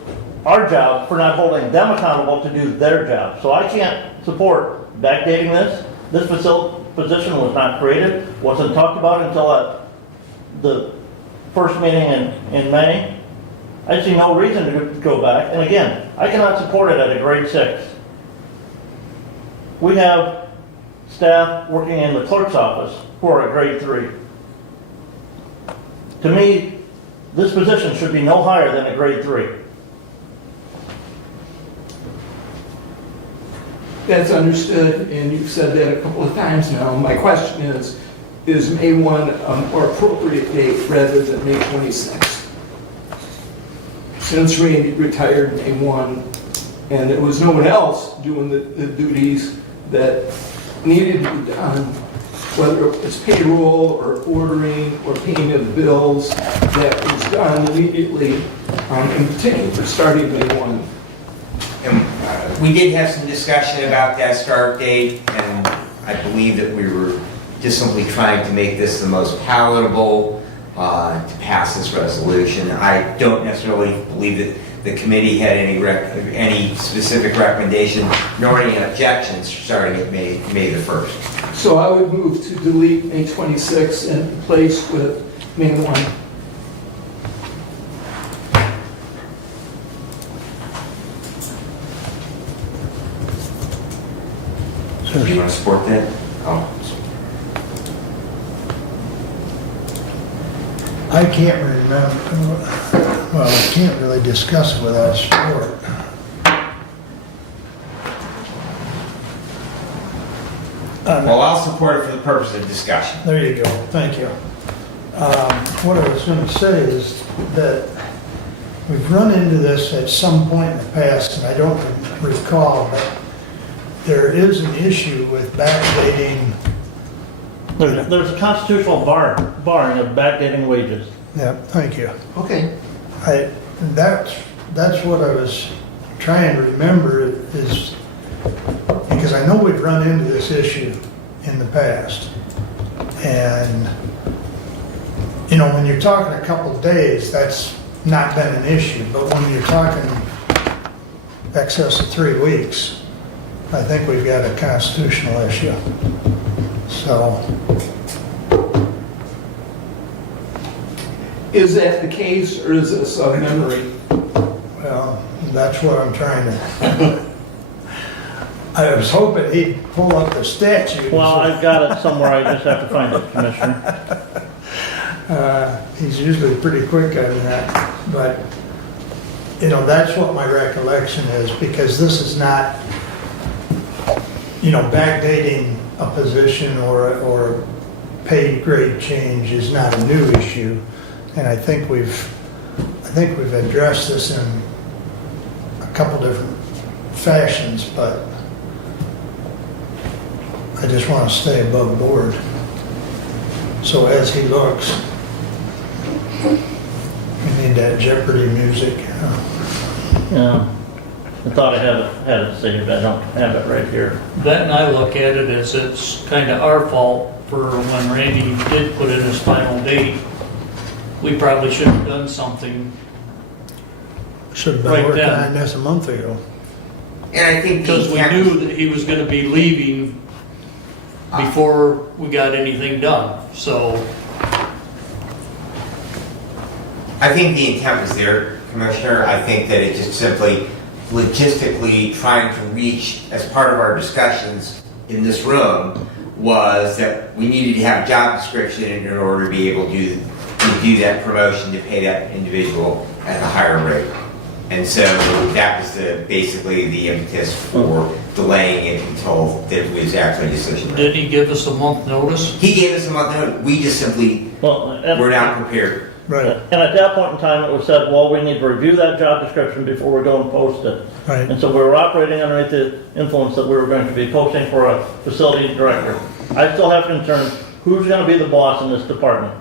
our job for not holding them accountable to do their job. So I can't support backdating this. This position was not created, wasn't talked about until at the first meeting in May. I see no reason to go back. And again, I cannot support it at a grade 6. We have staff working in the clerk's office who are a grade 3. To me, this position should be no higher than a grade 3. That's understood, and you've said that a couple of times now. My question is May 1 a more appropriate date rather than May 26th? Since Randy retired May 1, and there was no one else doing the duties that needed to be done, whether it was payroll or ordering or paying of bills, that was done immediately, in particular starting May 1. And we did have some discussion about that start date, and I believe that we were just simply trying to make this the most palatable to pass this resolution. I don't necessarily believe that the committee had any specific recommendation, nor any objections starting at May the 1st. So I would move to delete May 26 and replace with May 1. Do you want to support that? Oh. I can't remember, well, I can't really discuss it without support. Well, I'll support it for the purpose of discussion. There you go, thank you. What I was going to say is that we've run into this at some point in the past, and I don't recall, but there is an issue with backdating. There's a constitutional barring of backdating wages. Yeah, thank you. Okay. That's what I was trying to remember is, because I know we've run into this issue in the past. And, you know, when you're talking a couple of days, that's not been an issue. But when you're talking excess of 3 weeks, I think we've got a constitutional issue. So, Is that the case, or is this a memory? well, that's what I'm trying to. I was hoping he'd pull up the statute. Well, I've got it somewhere, I just have to find it, Commissioner. He's usually pretty quick on that, but, you know, that's what my recollection is, because this is not, you know, backdating a position or a pay grade change is not a new issue. And I think we've addressed this in a couple different fashions, but I just want to stay above board. So as he looks, we need that Jeopardy music. Yeah, I thought I had it saved, I don't have it right here. That and I look at it as it's kind of our fault for when Randy did put in his final date. We probably should have done something Should have been Right working then. on this a month ago. And I think because we knew that he was going to be leaving before we got anything done. So I think the intent was there, Commissioner. I think that it just simply logistically trying to reach, as part of our discussions in this room, was that we needed to have a job description in order to be able to do that promotion, to pay that individual at a higher rate. And so that was basically the impetus for delaying it until there was actually a decision. did he give us a month notice? He gave us a month notice. We just simply were not prepared. Right, And at that point in time, it was said, well, we need to review that job description before we go and post it. right. And so we were operating underneath the influence that we were going to be posting for a facility director. I still have concerns, who's going to be the boss in this department?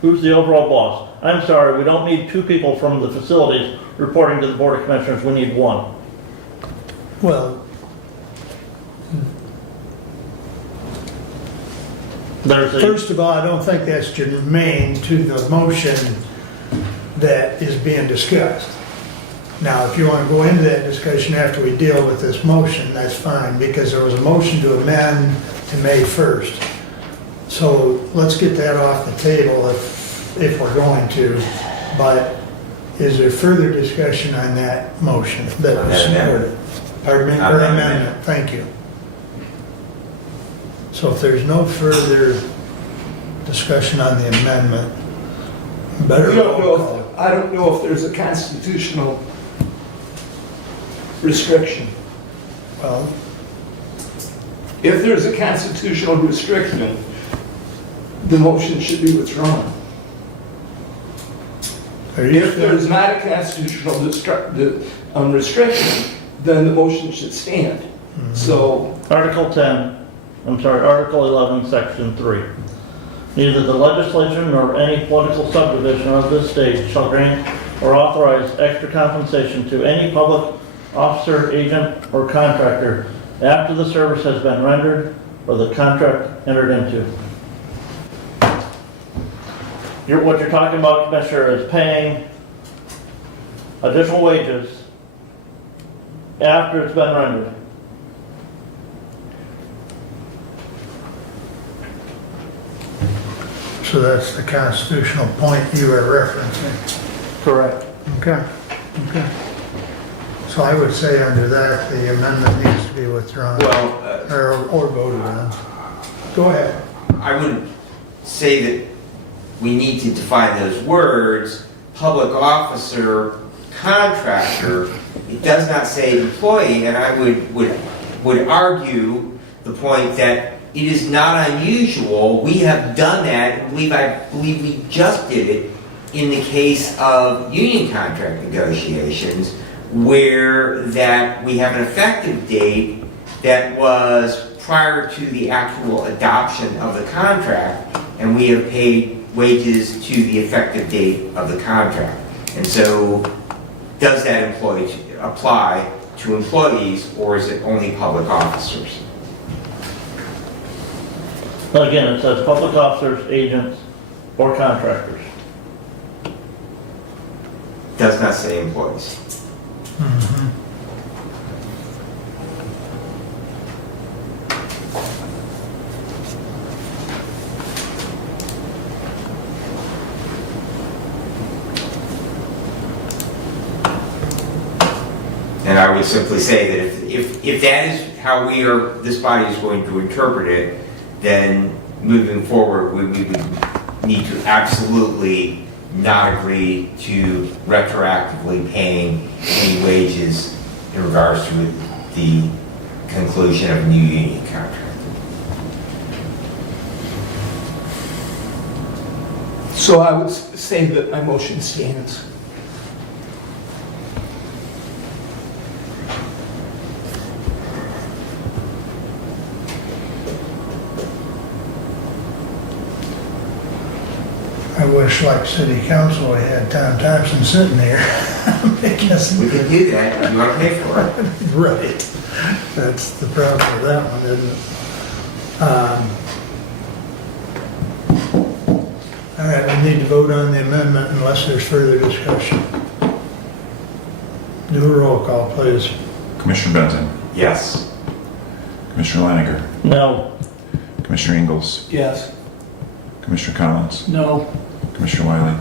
Who's the overall boss? I'm sorry, we don't need 2 people from the facilities reporting to the Board of Commissioners, we need 1. Well, There's a, first of all, I don't think that's germane to the motion that is being discussed. Now, if you want to go into that discussion after we deal with this motion, that's fine, because there was a motion to amend to May 1st. So let's get that off the table if we're going to. But is there further discussion on that motion that was supported? Pardon me, or amendment, thank you. So if there's no further discussion on the amendment, better roll call. I don't know if there's a constitutional restriction. Well, If there's a constitutional restriction, the motion should be withdrawn. are you If there's not a constitutional restriction, then the motion should stand. So, Article 11, Section 3. Neither the legislature nor any political subdivision of this state shall grant or authorize extra compensation to any public officer, agent, or contractor after the service has been rendered or the contract entered into. What you're talking about, Commissioner, is paying additional wages after it's been rendered. So that's the constitutional point you were referencing. Correct. Okay, okay. So I would say under that, the amendment needs to be withdrawn Well, or voted on. Go ahead. I wouldn't say that we need to define those words. Public officer, contractor, it does not say employee, and I would argue the point that it is not unusual. We have done that, and I believe we just did it in the case of union contract negotiations, where that we have an effective date that was prior to the actual adoption of the contract, and we have paid wages to the effective date of the contract. And so, does that apply to employees, or is it only public officers? But again, it says public officers, agents, or contractors. Does not say employees. And I would simply say that if that is how this body is going to interpret it, then moving forward, we would need to absolutely not agree to retroactively paying any wages in regards to the conclusion of a new union contract. so I would say that my motion stands. I wish, like city council, we had Tom Thompson sitting here. Because, We can do that. You want to pay for it? right, that's the problem with that one, isn't it? All right, we need to vote on the amendment unless there's further discussion. Do a roll call, please. Commissioner Benton, Yes. Commissioner Leininger, No. Commissioner Ingles, Yes. Commissioner Collins, No. Commissioner Wiley.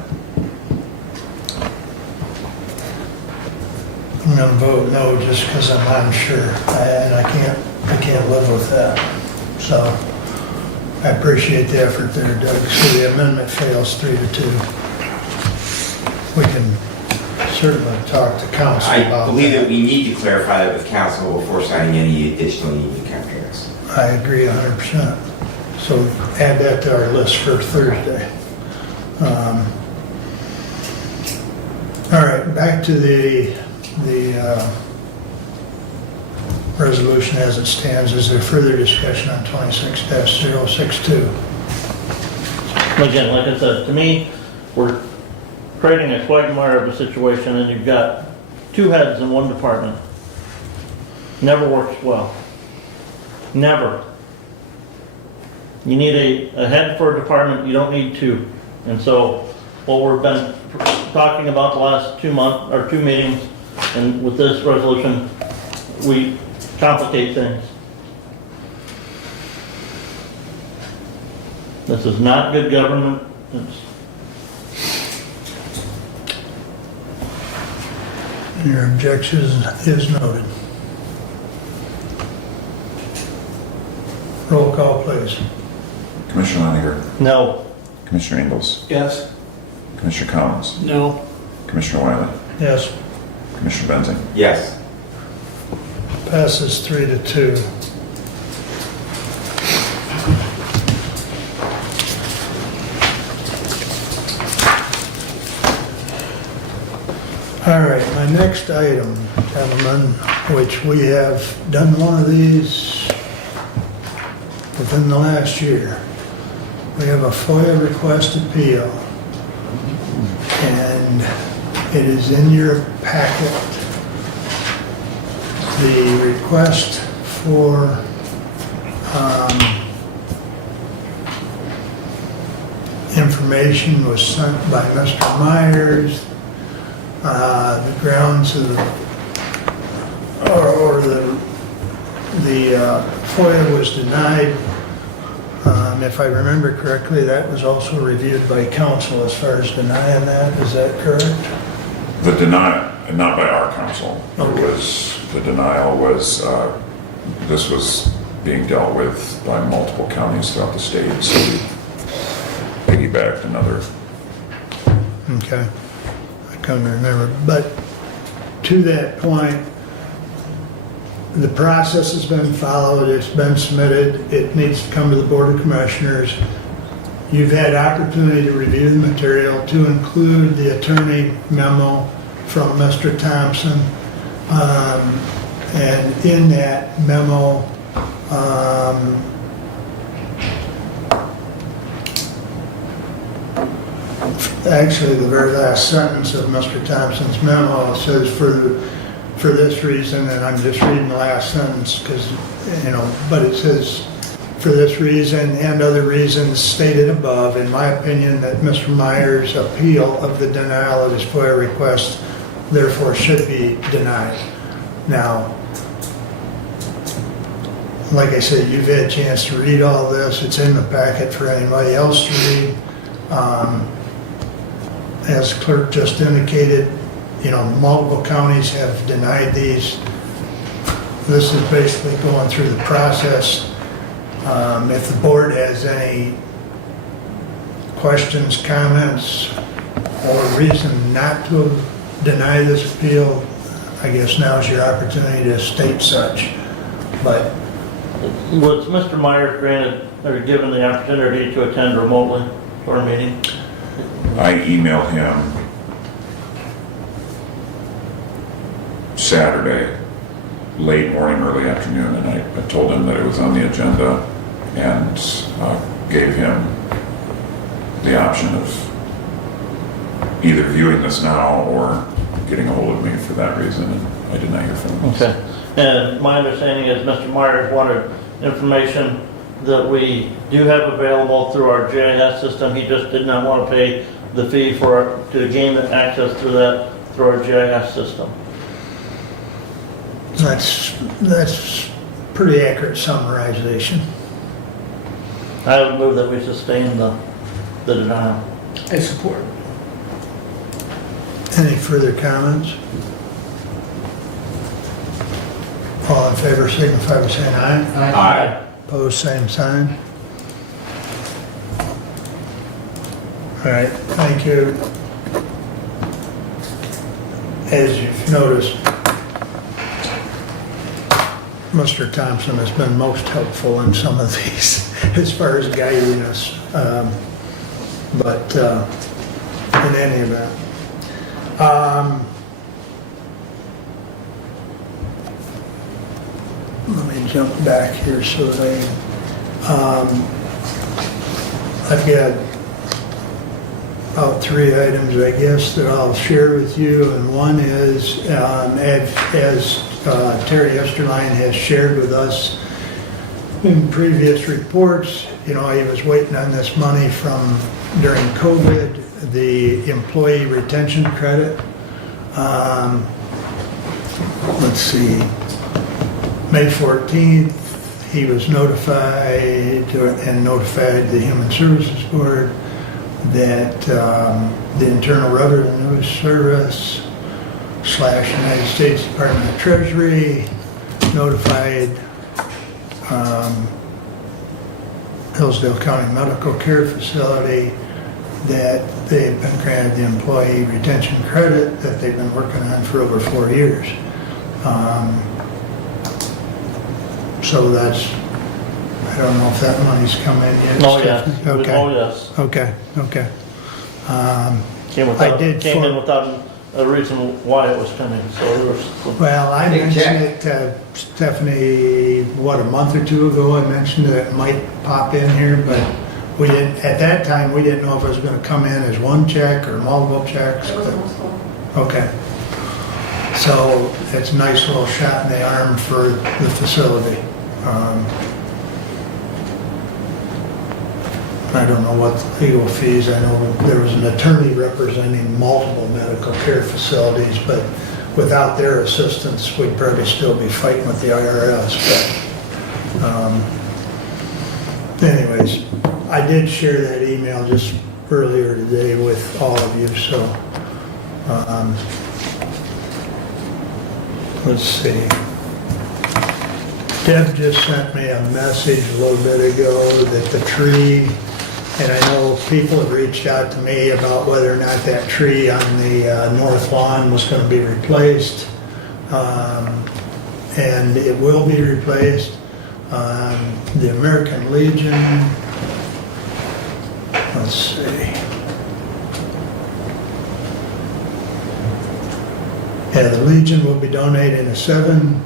I'm gonna vote no just because I'm unsure, and I can't live with that. So I appreciate the effort there, Doug. So the amendment fails 3-2. We can certainly talk to council I about believe that that. we need to clarify that with council before signing any additional union contracts. I agree 100%. So add that to our list for Thursday. All right, back to the resolution as it stands. Is there further discussion on 26-062? Again, like I said, to me, we're creating a quagmire of a situation, and you've got two heads in one department. Never works well. Never. You need a head for a department, you don't need two. And so, what we've been talking about the last 2 months, or 2 meetings, and with this resolution, we complicate things. This is not good government. Your objection is noted. Roll call, please. Commissioner Leininger, No. Commissioner Ingles, Yes. Commissioner Collins, No. Commissioner Wiley, Yes, Commissioner Benton. Yes. passes 3-2. All right, my next item, gentlemen, which we have done one of these within the last year. We have a FOIA request appeal, and it is in your packet. The request for information was sent by Mr. Myers. The grounds of the FOIA was denied. If I remember correctly, that was also reviewed by council as far as denying that. Is that correct? The denial, not by our council. Okay. The denial was, this was being dealt with by multiple counties throughout the state, so we piggybacked another. Okay. I couldn't remember. But to that point, the process has been followed, it's been submitted, it needs to come to the Board of Commissioners. You've had opportunity to review the material, to include the attorney memo from Mr. Thompson. And in that memo, actually the very last sentence of Mr. Thompson's memo says, for this reason, and I'm just reading the last sentence because, but it says, for this reason and other reasons stated above, in my opinion, that Mr. Myers' appeal of the denial of his FOIA request therefore should be denied. Now, like I said, you've had a chance to read all this. It's in the packet for anybody else to read. As the clerk just indicated, multiple counties have denied these. This is basically going through the process. If the board has any questions, comments, or reason not to deny this appeal, I guess now's your opportunity to state such. But Was Mr. Myers granted or given the opportunity to attend remotely to our meeting? I emailed him Saturday, late morning, early afternoon, and I told him that it was on the agenda and gave him the option of either viewing this now or getting a hold of me for that reason, and I did not hear from him. Okay. And my understanding is Mr. Myers wanted information that we do have available through our GIS system. He just did not want to pay the fee to gain access through our GIS system. that's pretty accurate summarization. I would move that we sustain the denial. I support. Any further comments? All in favor signify by saying aye. Aye. Opposed, same sign. All right, thank you. As you've noticed, Mr. Thompson has been most helpful in some of these as far as guiding us. But in any event, let me jump back here so that I've got about 3 items, I guess, that I'll share with you. And one is, as Terry Esterline has shared with us in previous reports, he was waiting on this money from during COVID, the employee retention credit. Let's see, May 14th, he was notified the Human Services Board that the Internal Revenue Service / United States Department of Treasury notified Hillsdale County Medical Care Facility that they've been granted the employee retention credit that they've been working on for over 4 years. So that's, I don't know if that money's come in yet. Oh, yes. Okay. Oh, yes. Okay. Came in without a reason why it was coming, so there was some. Well, I Hey, mentioned Jack. it to Stephanie, what, a month or two ago, I mentioned that it might pop in here, but we didn't, at that time, we didn't know if it was gonna come in as one check or multiple checks. It was but- multiple. Okay. So it's a nice little shot in the arm for the facility. I don't know what the legal fees, I know there was an attorney representing multiple medical care facilities, but without their assistance, we'd probably still be fighting with the IRS. But anyways, I did share that email just earlier today with all of you, so let's see. Deb just sent me a message a little bit ago that the tree, and I know people have reached out to me about whether or not that tree on the north lawn was going to be replaced. And it will be replaced. The American Legion, let's see. Yeah, the Legion will be donating a 7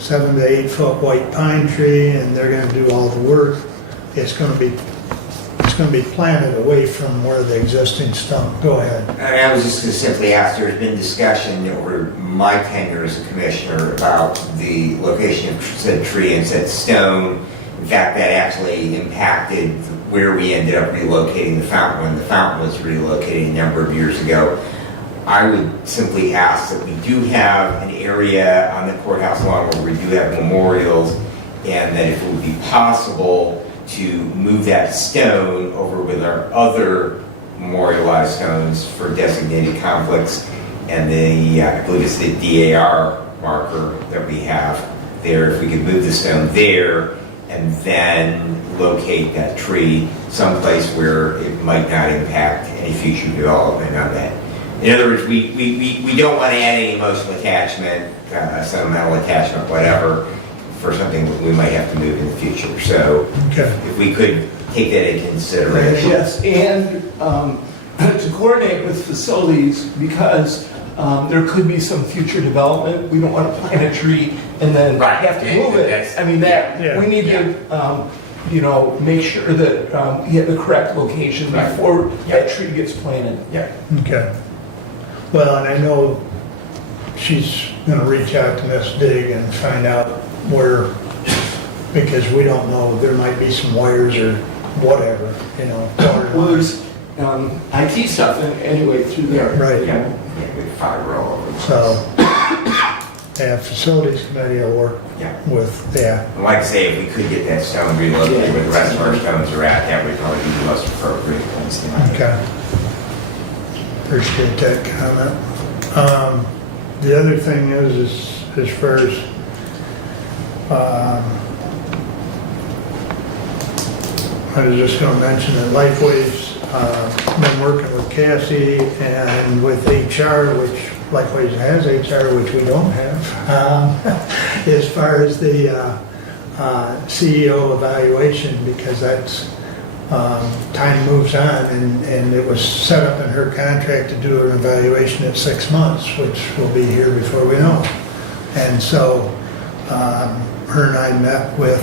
to 8 foot white pine tree, and they're going to do all the work. It's going to be planted away from where the existing stump. Go ahead. I was just going to simply ask, there's been discussion over my tenure as a commissioner about the location of said tree and said stone. In fact, that actually impacted where we ended up relocating the fountain when the fountain was relocated a number of years ago. I would simply ask that we do have an area on the courthouse lawn where we do have memorials, and that if it would be possible to move that stone over with our other memorialized stones for designated conflicts, and I believe it's the DAR marker that we have there, if we could move the stone there and then locate that tree someplace where it might not impact any future development on that. In other words, we don't want to add any emotional attachment, sentimental attachment, whatever, for something that we might have to move in the future. So Okay. if we could take that into consideration. Yes, and to coordinate with facilities, because there could be some future development, we don't want to plant a tree and then Right. have to move it. That's- I mean, Yeah. we need to, make sure that we have the correct location Right. before Yeah. that tree gets planted. Yeah. Okay. Well, and I know she's gonna reach out to Miss Dig and find out where, because we don't know, there might be some wires or whatever, Well, there's IT stuff anyway through there. Right. Yeah, with fiber all over. the So, place. yeah, facilities committee will work Yeah. with that. And like I say, if we could get that stone relocated where the rest of our stones are at, that would probably be the most appropriate place to have it. Okay. Appreciate that comment. The other thing is as far as, I was just gonna mention that Lifeway's, been working with Cassie and with HR, which Lifeways has HR, which we don't have, as far as the, CEO evaluation, because that's, time moves on, and it was set up in her contract to do an evaluation at 6 months, which will be here before we know it. And so, her and I met with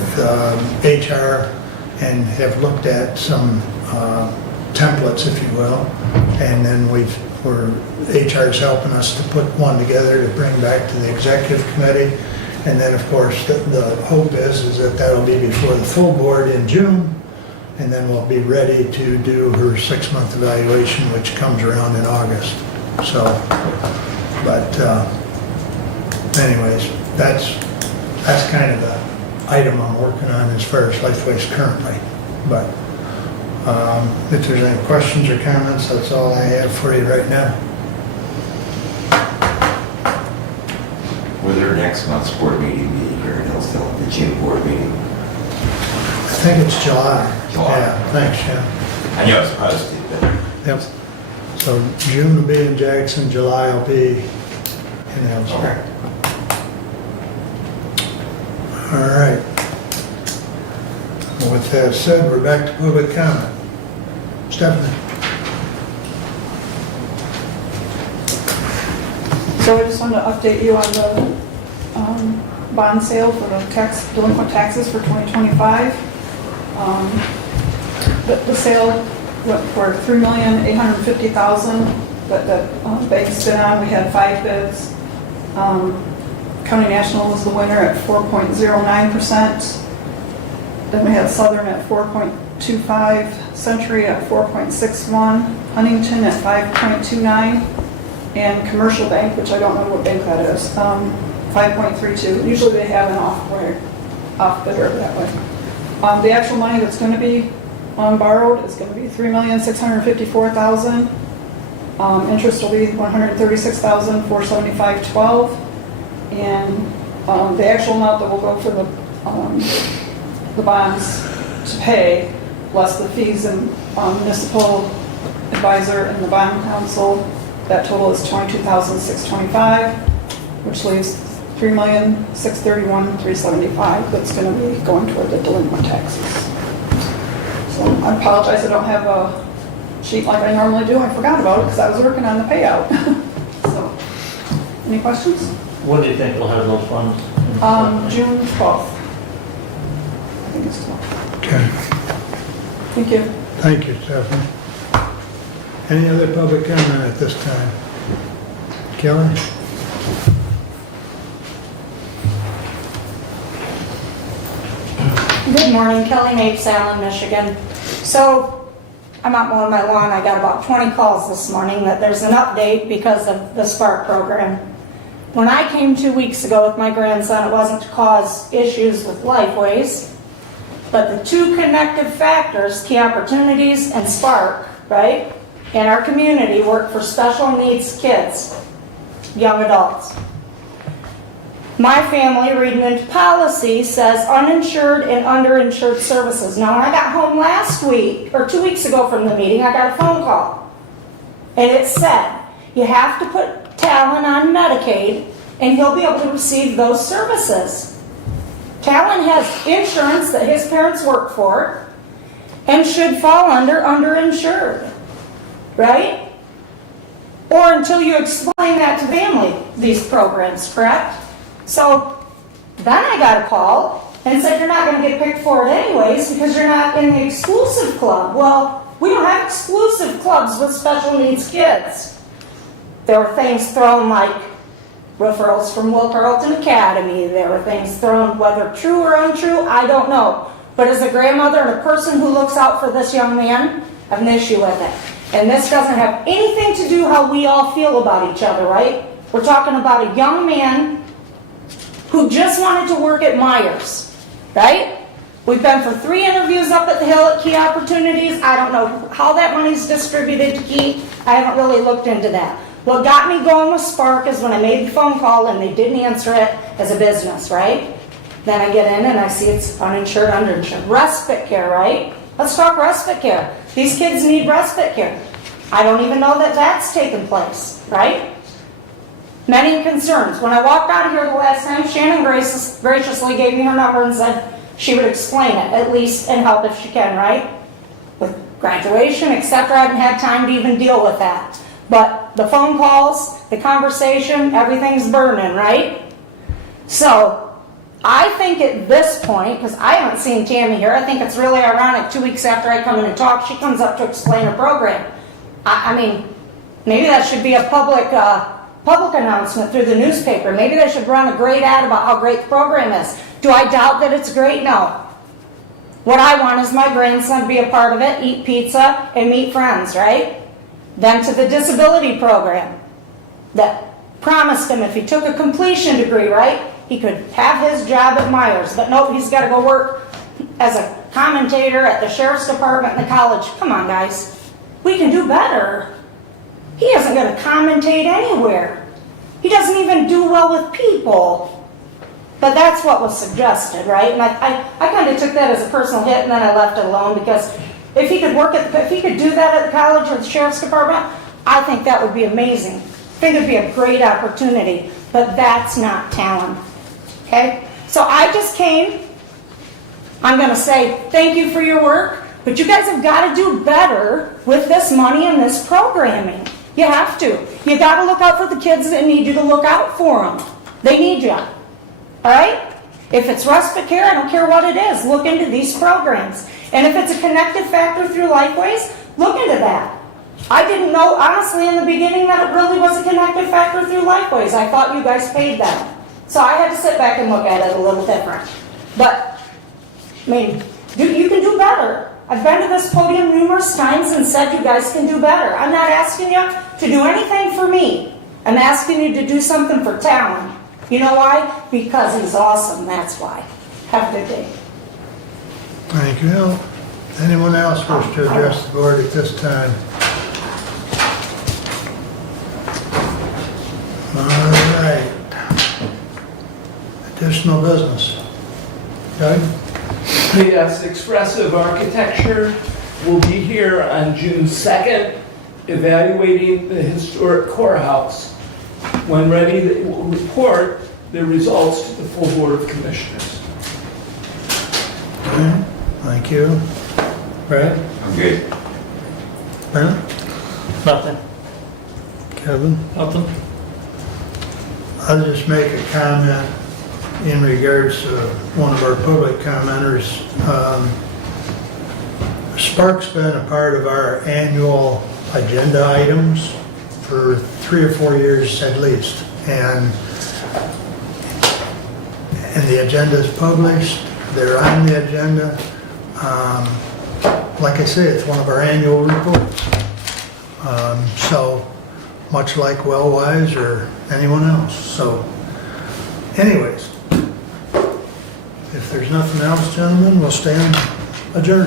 HR and have looked at some templates, if you will, and then HR's helping us to put one together to bring back to the executive committee. And then, of course, the hope is that that'll be before the full board in June, and then we'll be ready to do her 6-month evaluation, which comes around in August. So, but anyways, that's kind of the item I'm working on as far as Lifeways currently. But if there's any questions or comments, that's all I have for you right now. Will their next month's board meeting be here in Hillsdale, the June board meeting? I think it's July. July. Yeah, thanks, Jim. I know it's posted, but Yep. So June will be in Jackson, July will be in Hillsdale. okay. All right. Well, with that said, we're back to public comment. Stephanie? So I just wanted to update you on the bond sale for the delinquent taxes for 2025. The sale went for $3,850,000 that the banks bid on. We had 5 bids. County National was the winner at 4.09%. Then we had Southern at 4.25, Century at 4.61, Huntington at 5.29, and Commercial Bank, which I don't know what bank that is, 5.32. Usually they have an off bidder that way. The actual money that's going to be borrowed is going to be $3,654,000. Interest will be $136,475.12, and the actual amount that will go for the bonds to pay, plus the fees and municipal advisor and the bond council, that total is $22,625, which leaves $3,631,375 that's going to be going toward the delinquent taxes. So I apologize, I don't have a sheet like I normally do. I forgot about it because I was working on the payout. So, any questions? When do you think we'll have those funds? June 12th. I think it's 12th. Okay, Thank you. thank you, Stephanie. Any other public comment at this time? Kelly? Good morning, Kelly Mapes, Salem, Michigan. So, I'm out mowing my lawn. I got about 20 calls this morning that there's an update because of the Spark program. When I came 2 weeks ago with my grandson, it wasn't to cause issues with Lifeways, but the two connective factors, Key Opportunities and Spark, right, in our community work for special needs kids, young adults. My family, reading into policy, says uninsured and underinsured services. Now, when I got home last week, or 2 weeks ago from the meeting, I got a phone call. And it said, you have to put Talon on Medicaid, and he'll be able to receive those services. Talon has insurance that his parents work for, and should fall under underinsured, right? Or until you explain that to family, these programs, correct? So then I got a call and said, you're not going to get picked for it anyways because you're not in the exclusive club. Well, we don't have exclusive clubs with special needs kids. There were things thrown like referrals from Will Carlton Academy. There were things thrown, whether true or untrue, I don't know. But as a grandmother and a person who looks out for this young man, I have an issue with it. And this doesn't have anything to do how we all feel about each other, right? We're talking about a young man who just wanted to work at Myers, right? We've been for 3 interviews up at the Hill at Key Opportunities. I don't know how that money's distributed to Key. I haven't really looked into that. What got me going with Spark is when I made the phone call and they didn't answer it as a business, right? Then I get in and I see it's uninsured, underinsured. Respite care, right? Let's talk respite care. These kids need respite care. I don't even know that that's taken place, right? Many concerns. When I walked out of here the last time, Shannon graciously gave me her number and said she would explain it, at least, and help if she can, right? With graduation, etc., I haven't had time to even deal with that. But the phone calls, the conversation, everything's burning, right? So, I think at this point, because I haven't seen Tammy here, I think it's really ironic 2 weeks after I come in and talk, she comes up to explain her program. I mean, maybe that should be a public announcement through the newspaper. Maybe they should run a great ad about how great the program is. Do I doubt that it's great? No. What I want is my grandson to be a part of it, eat pizza, and meet friends, right? Then to the disability program that promised him if he took a completion degree, right, he could have his job at Myers. But nope, he's got to go work as a commentator at the sheriff's department in the college. Come on, guys. We can do better. He isn't going to commentate anywhere. He doesn't even do well with people. But that's what was suggested, right? And I kind of took that as a personal hit, and then I left it alone because if he could if he could do that at the college or the sheriff's department, I think that would be amazing. I think it'd be a great opportunity. But that's not talent. Okay? So I just came. I'm going to say thank you for your work, but you guys have got to do better with this money and this programming. You have to. You gotta look out for the kids that need you to look out for them. They need you. All right? If it's respite care, I don't care what it is, look into these programs. And if it's a connected factor through Lifeways, look into that. I didn't know, honestly, in the beginning that it really was a connected factor through Lifeways. I thought you guys paid them. So I had to sit back and look at it a little different. But, I mean, you can do better. I've been to this podium numerous times and said you guys can do better. I'm not asking you to do anything for me. I'm asking you to do something for Talon. You know why? Because he's awesome, that's why. Have a good day. Thank you. Anyone else wish to address the board at this time? All right. Additional business. Doug? Yes, Expressive Architecture will be here on June 2nd, evaluating the historic courthouse. When ready, they will report the results to the full Board of Commissioners. Okay, thank you. Brad? I'm good. Brent? Nothing. Kevin? Nothing? I'll just make a comment in regards to one of our public commenters. Spark's been a part of our annual agenda items for 3 or 4 years at least. And the agenda is published, they're on the agenda. Like I say, it's one of our annual reports. So much like Wellwise or anyone else. So anyways, if there's nothing else, gentlemen, we'll stand adjourned.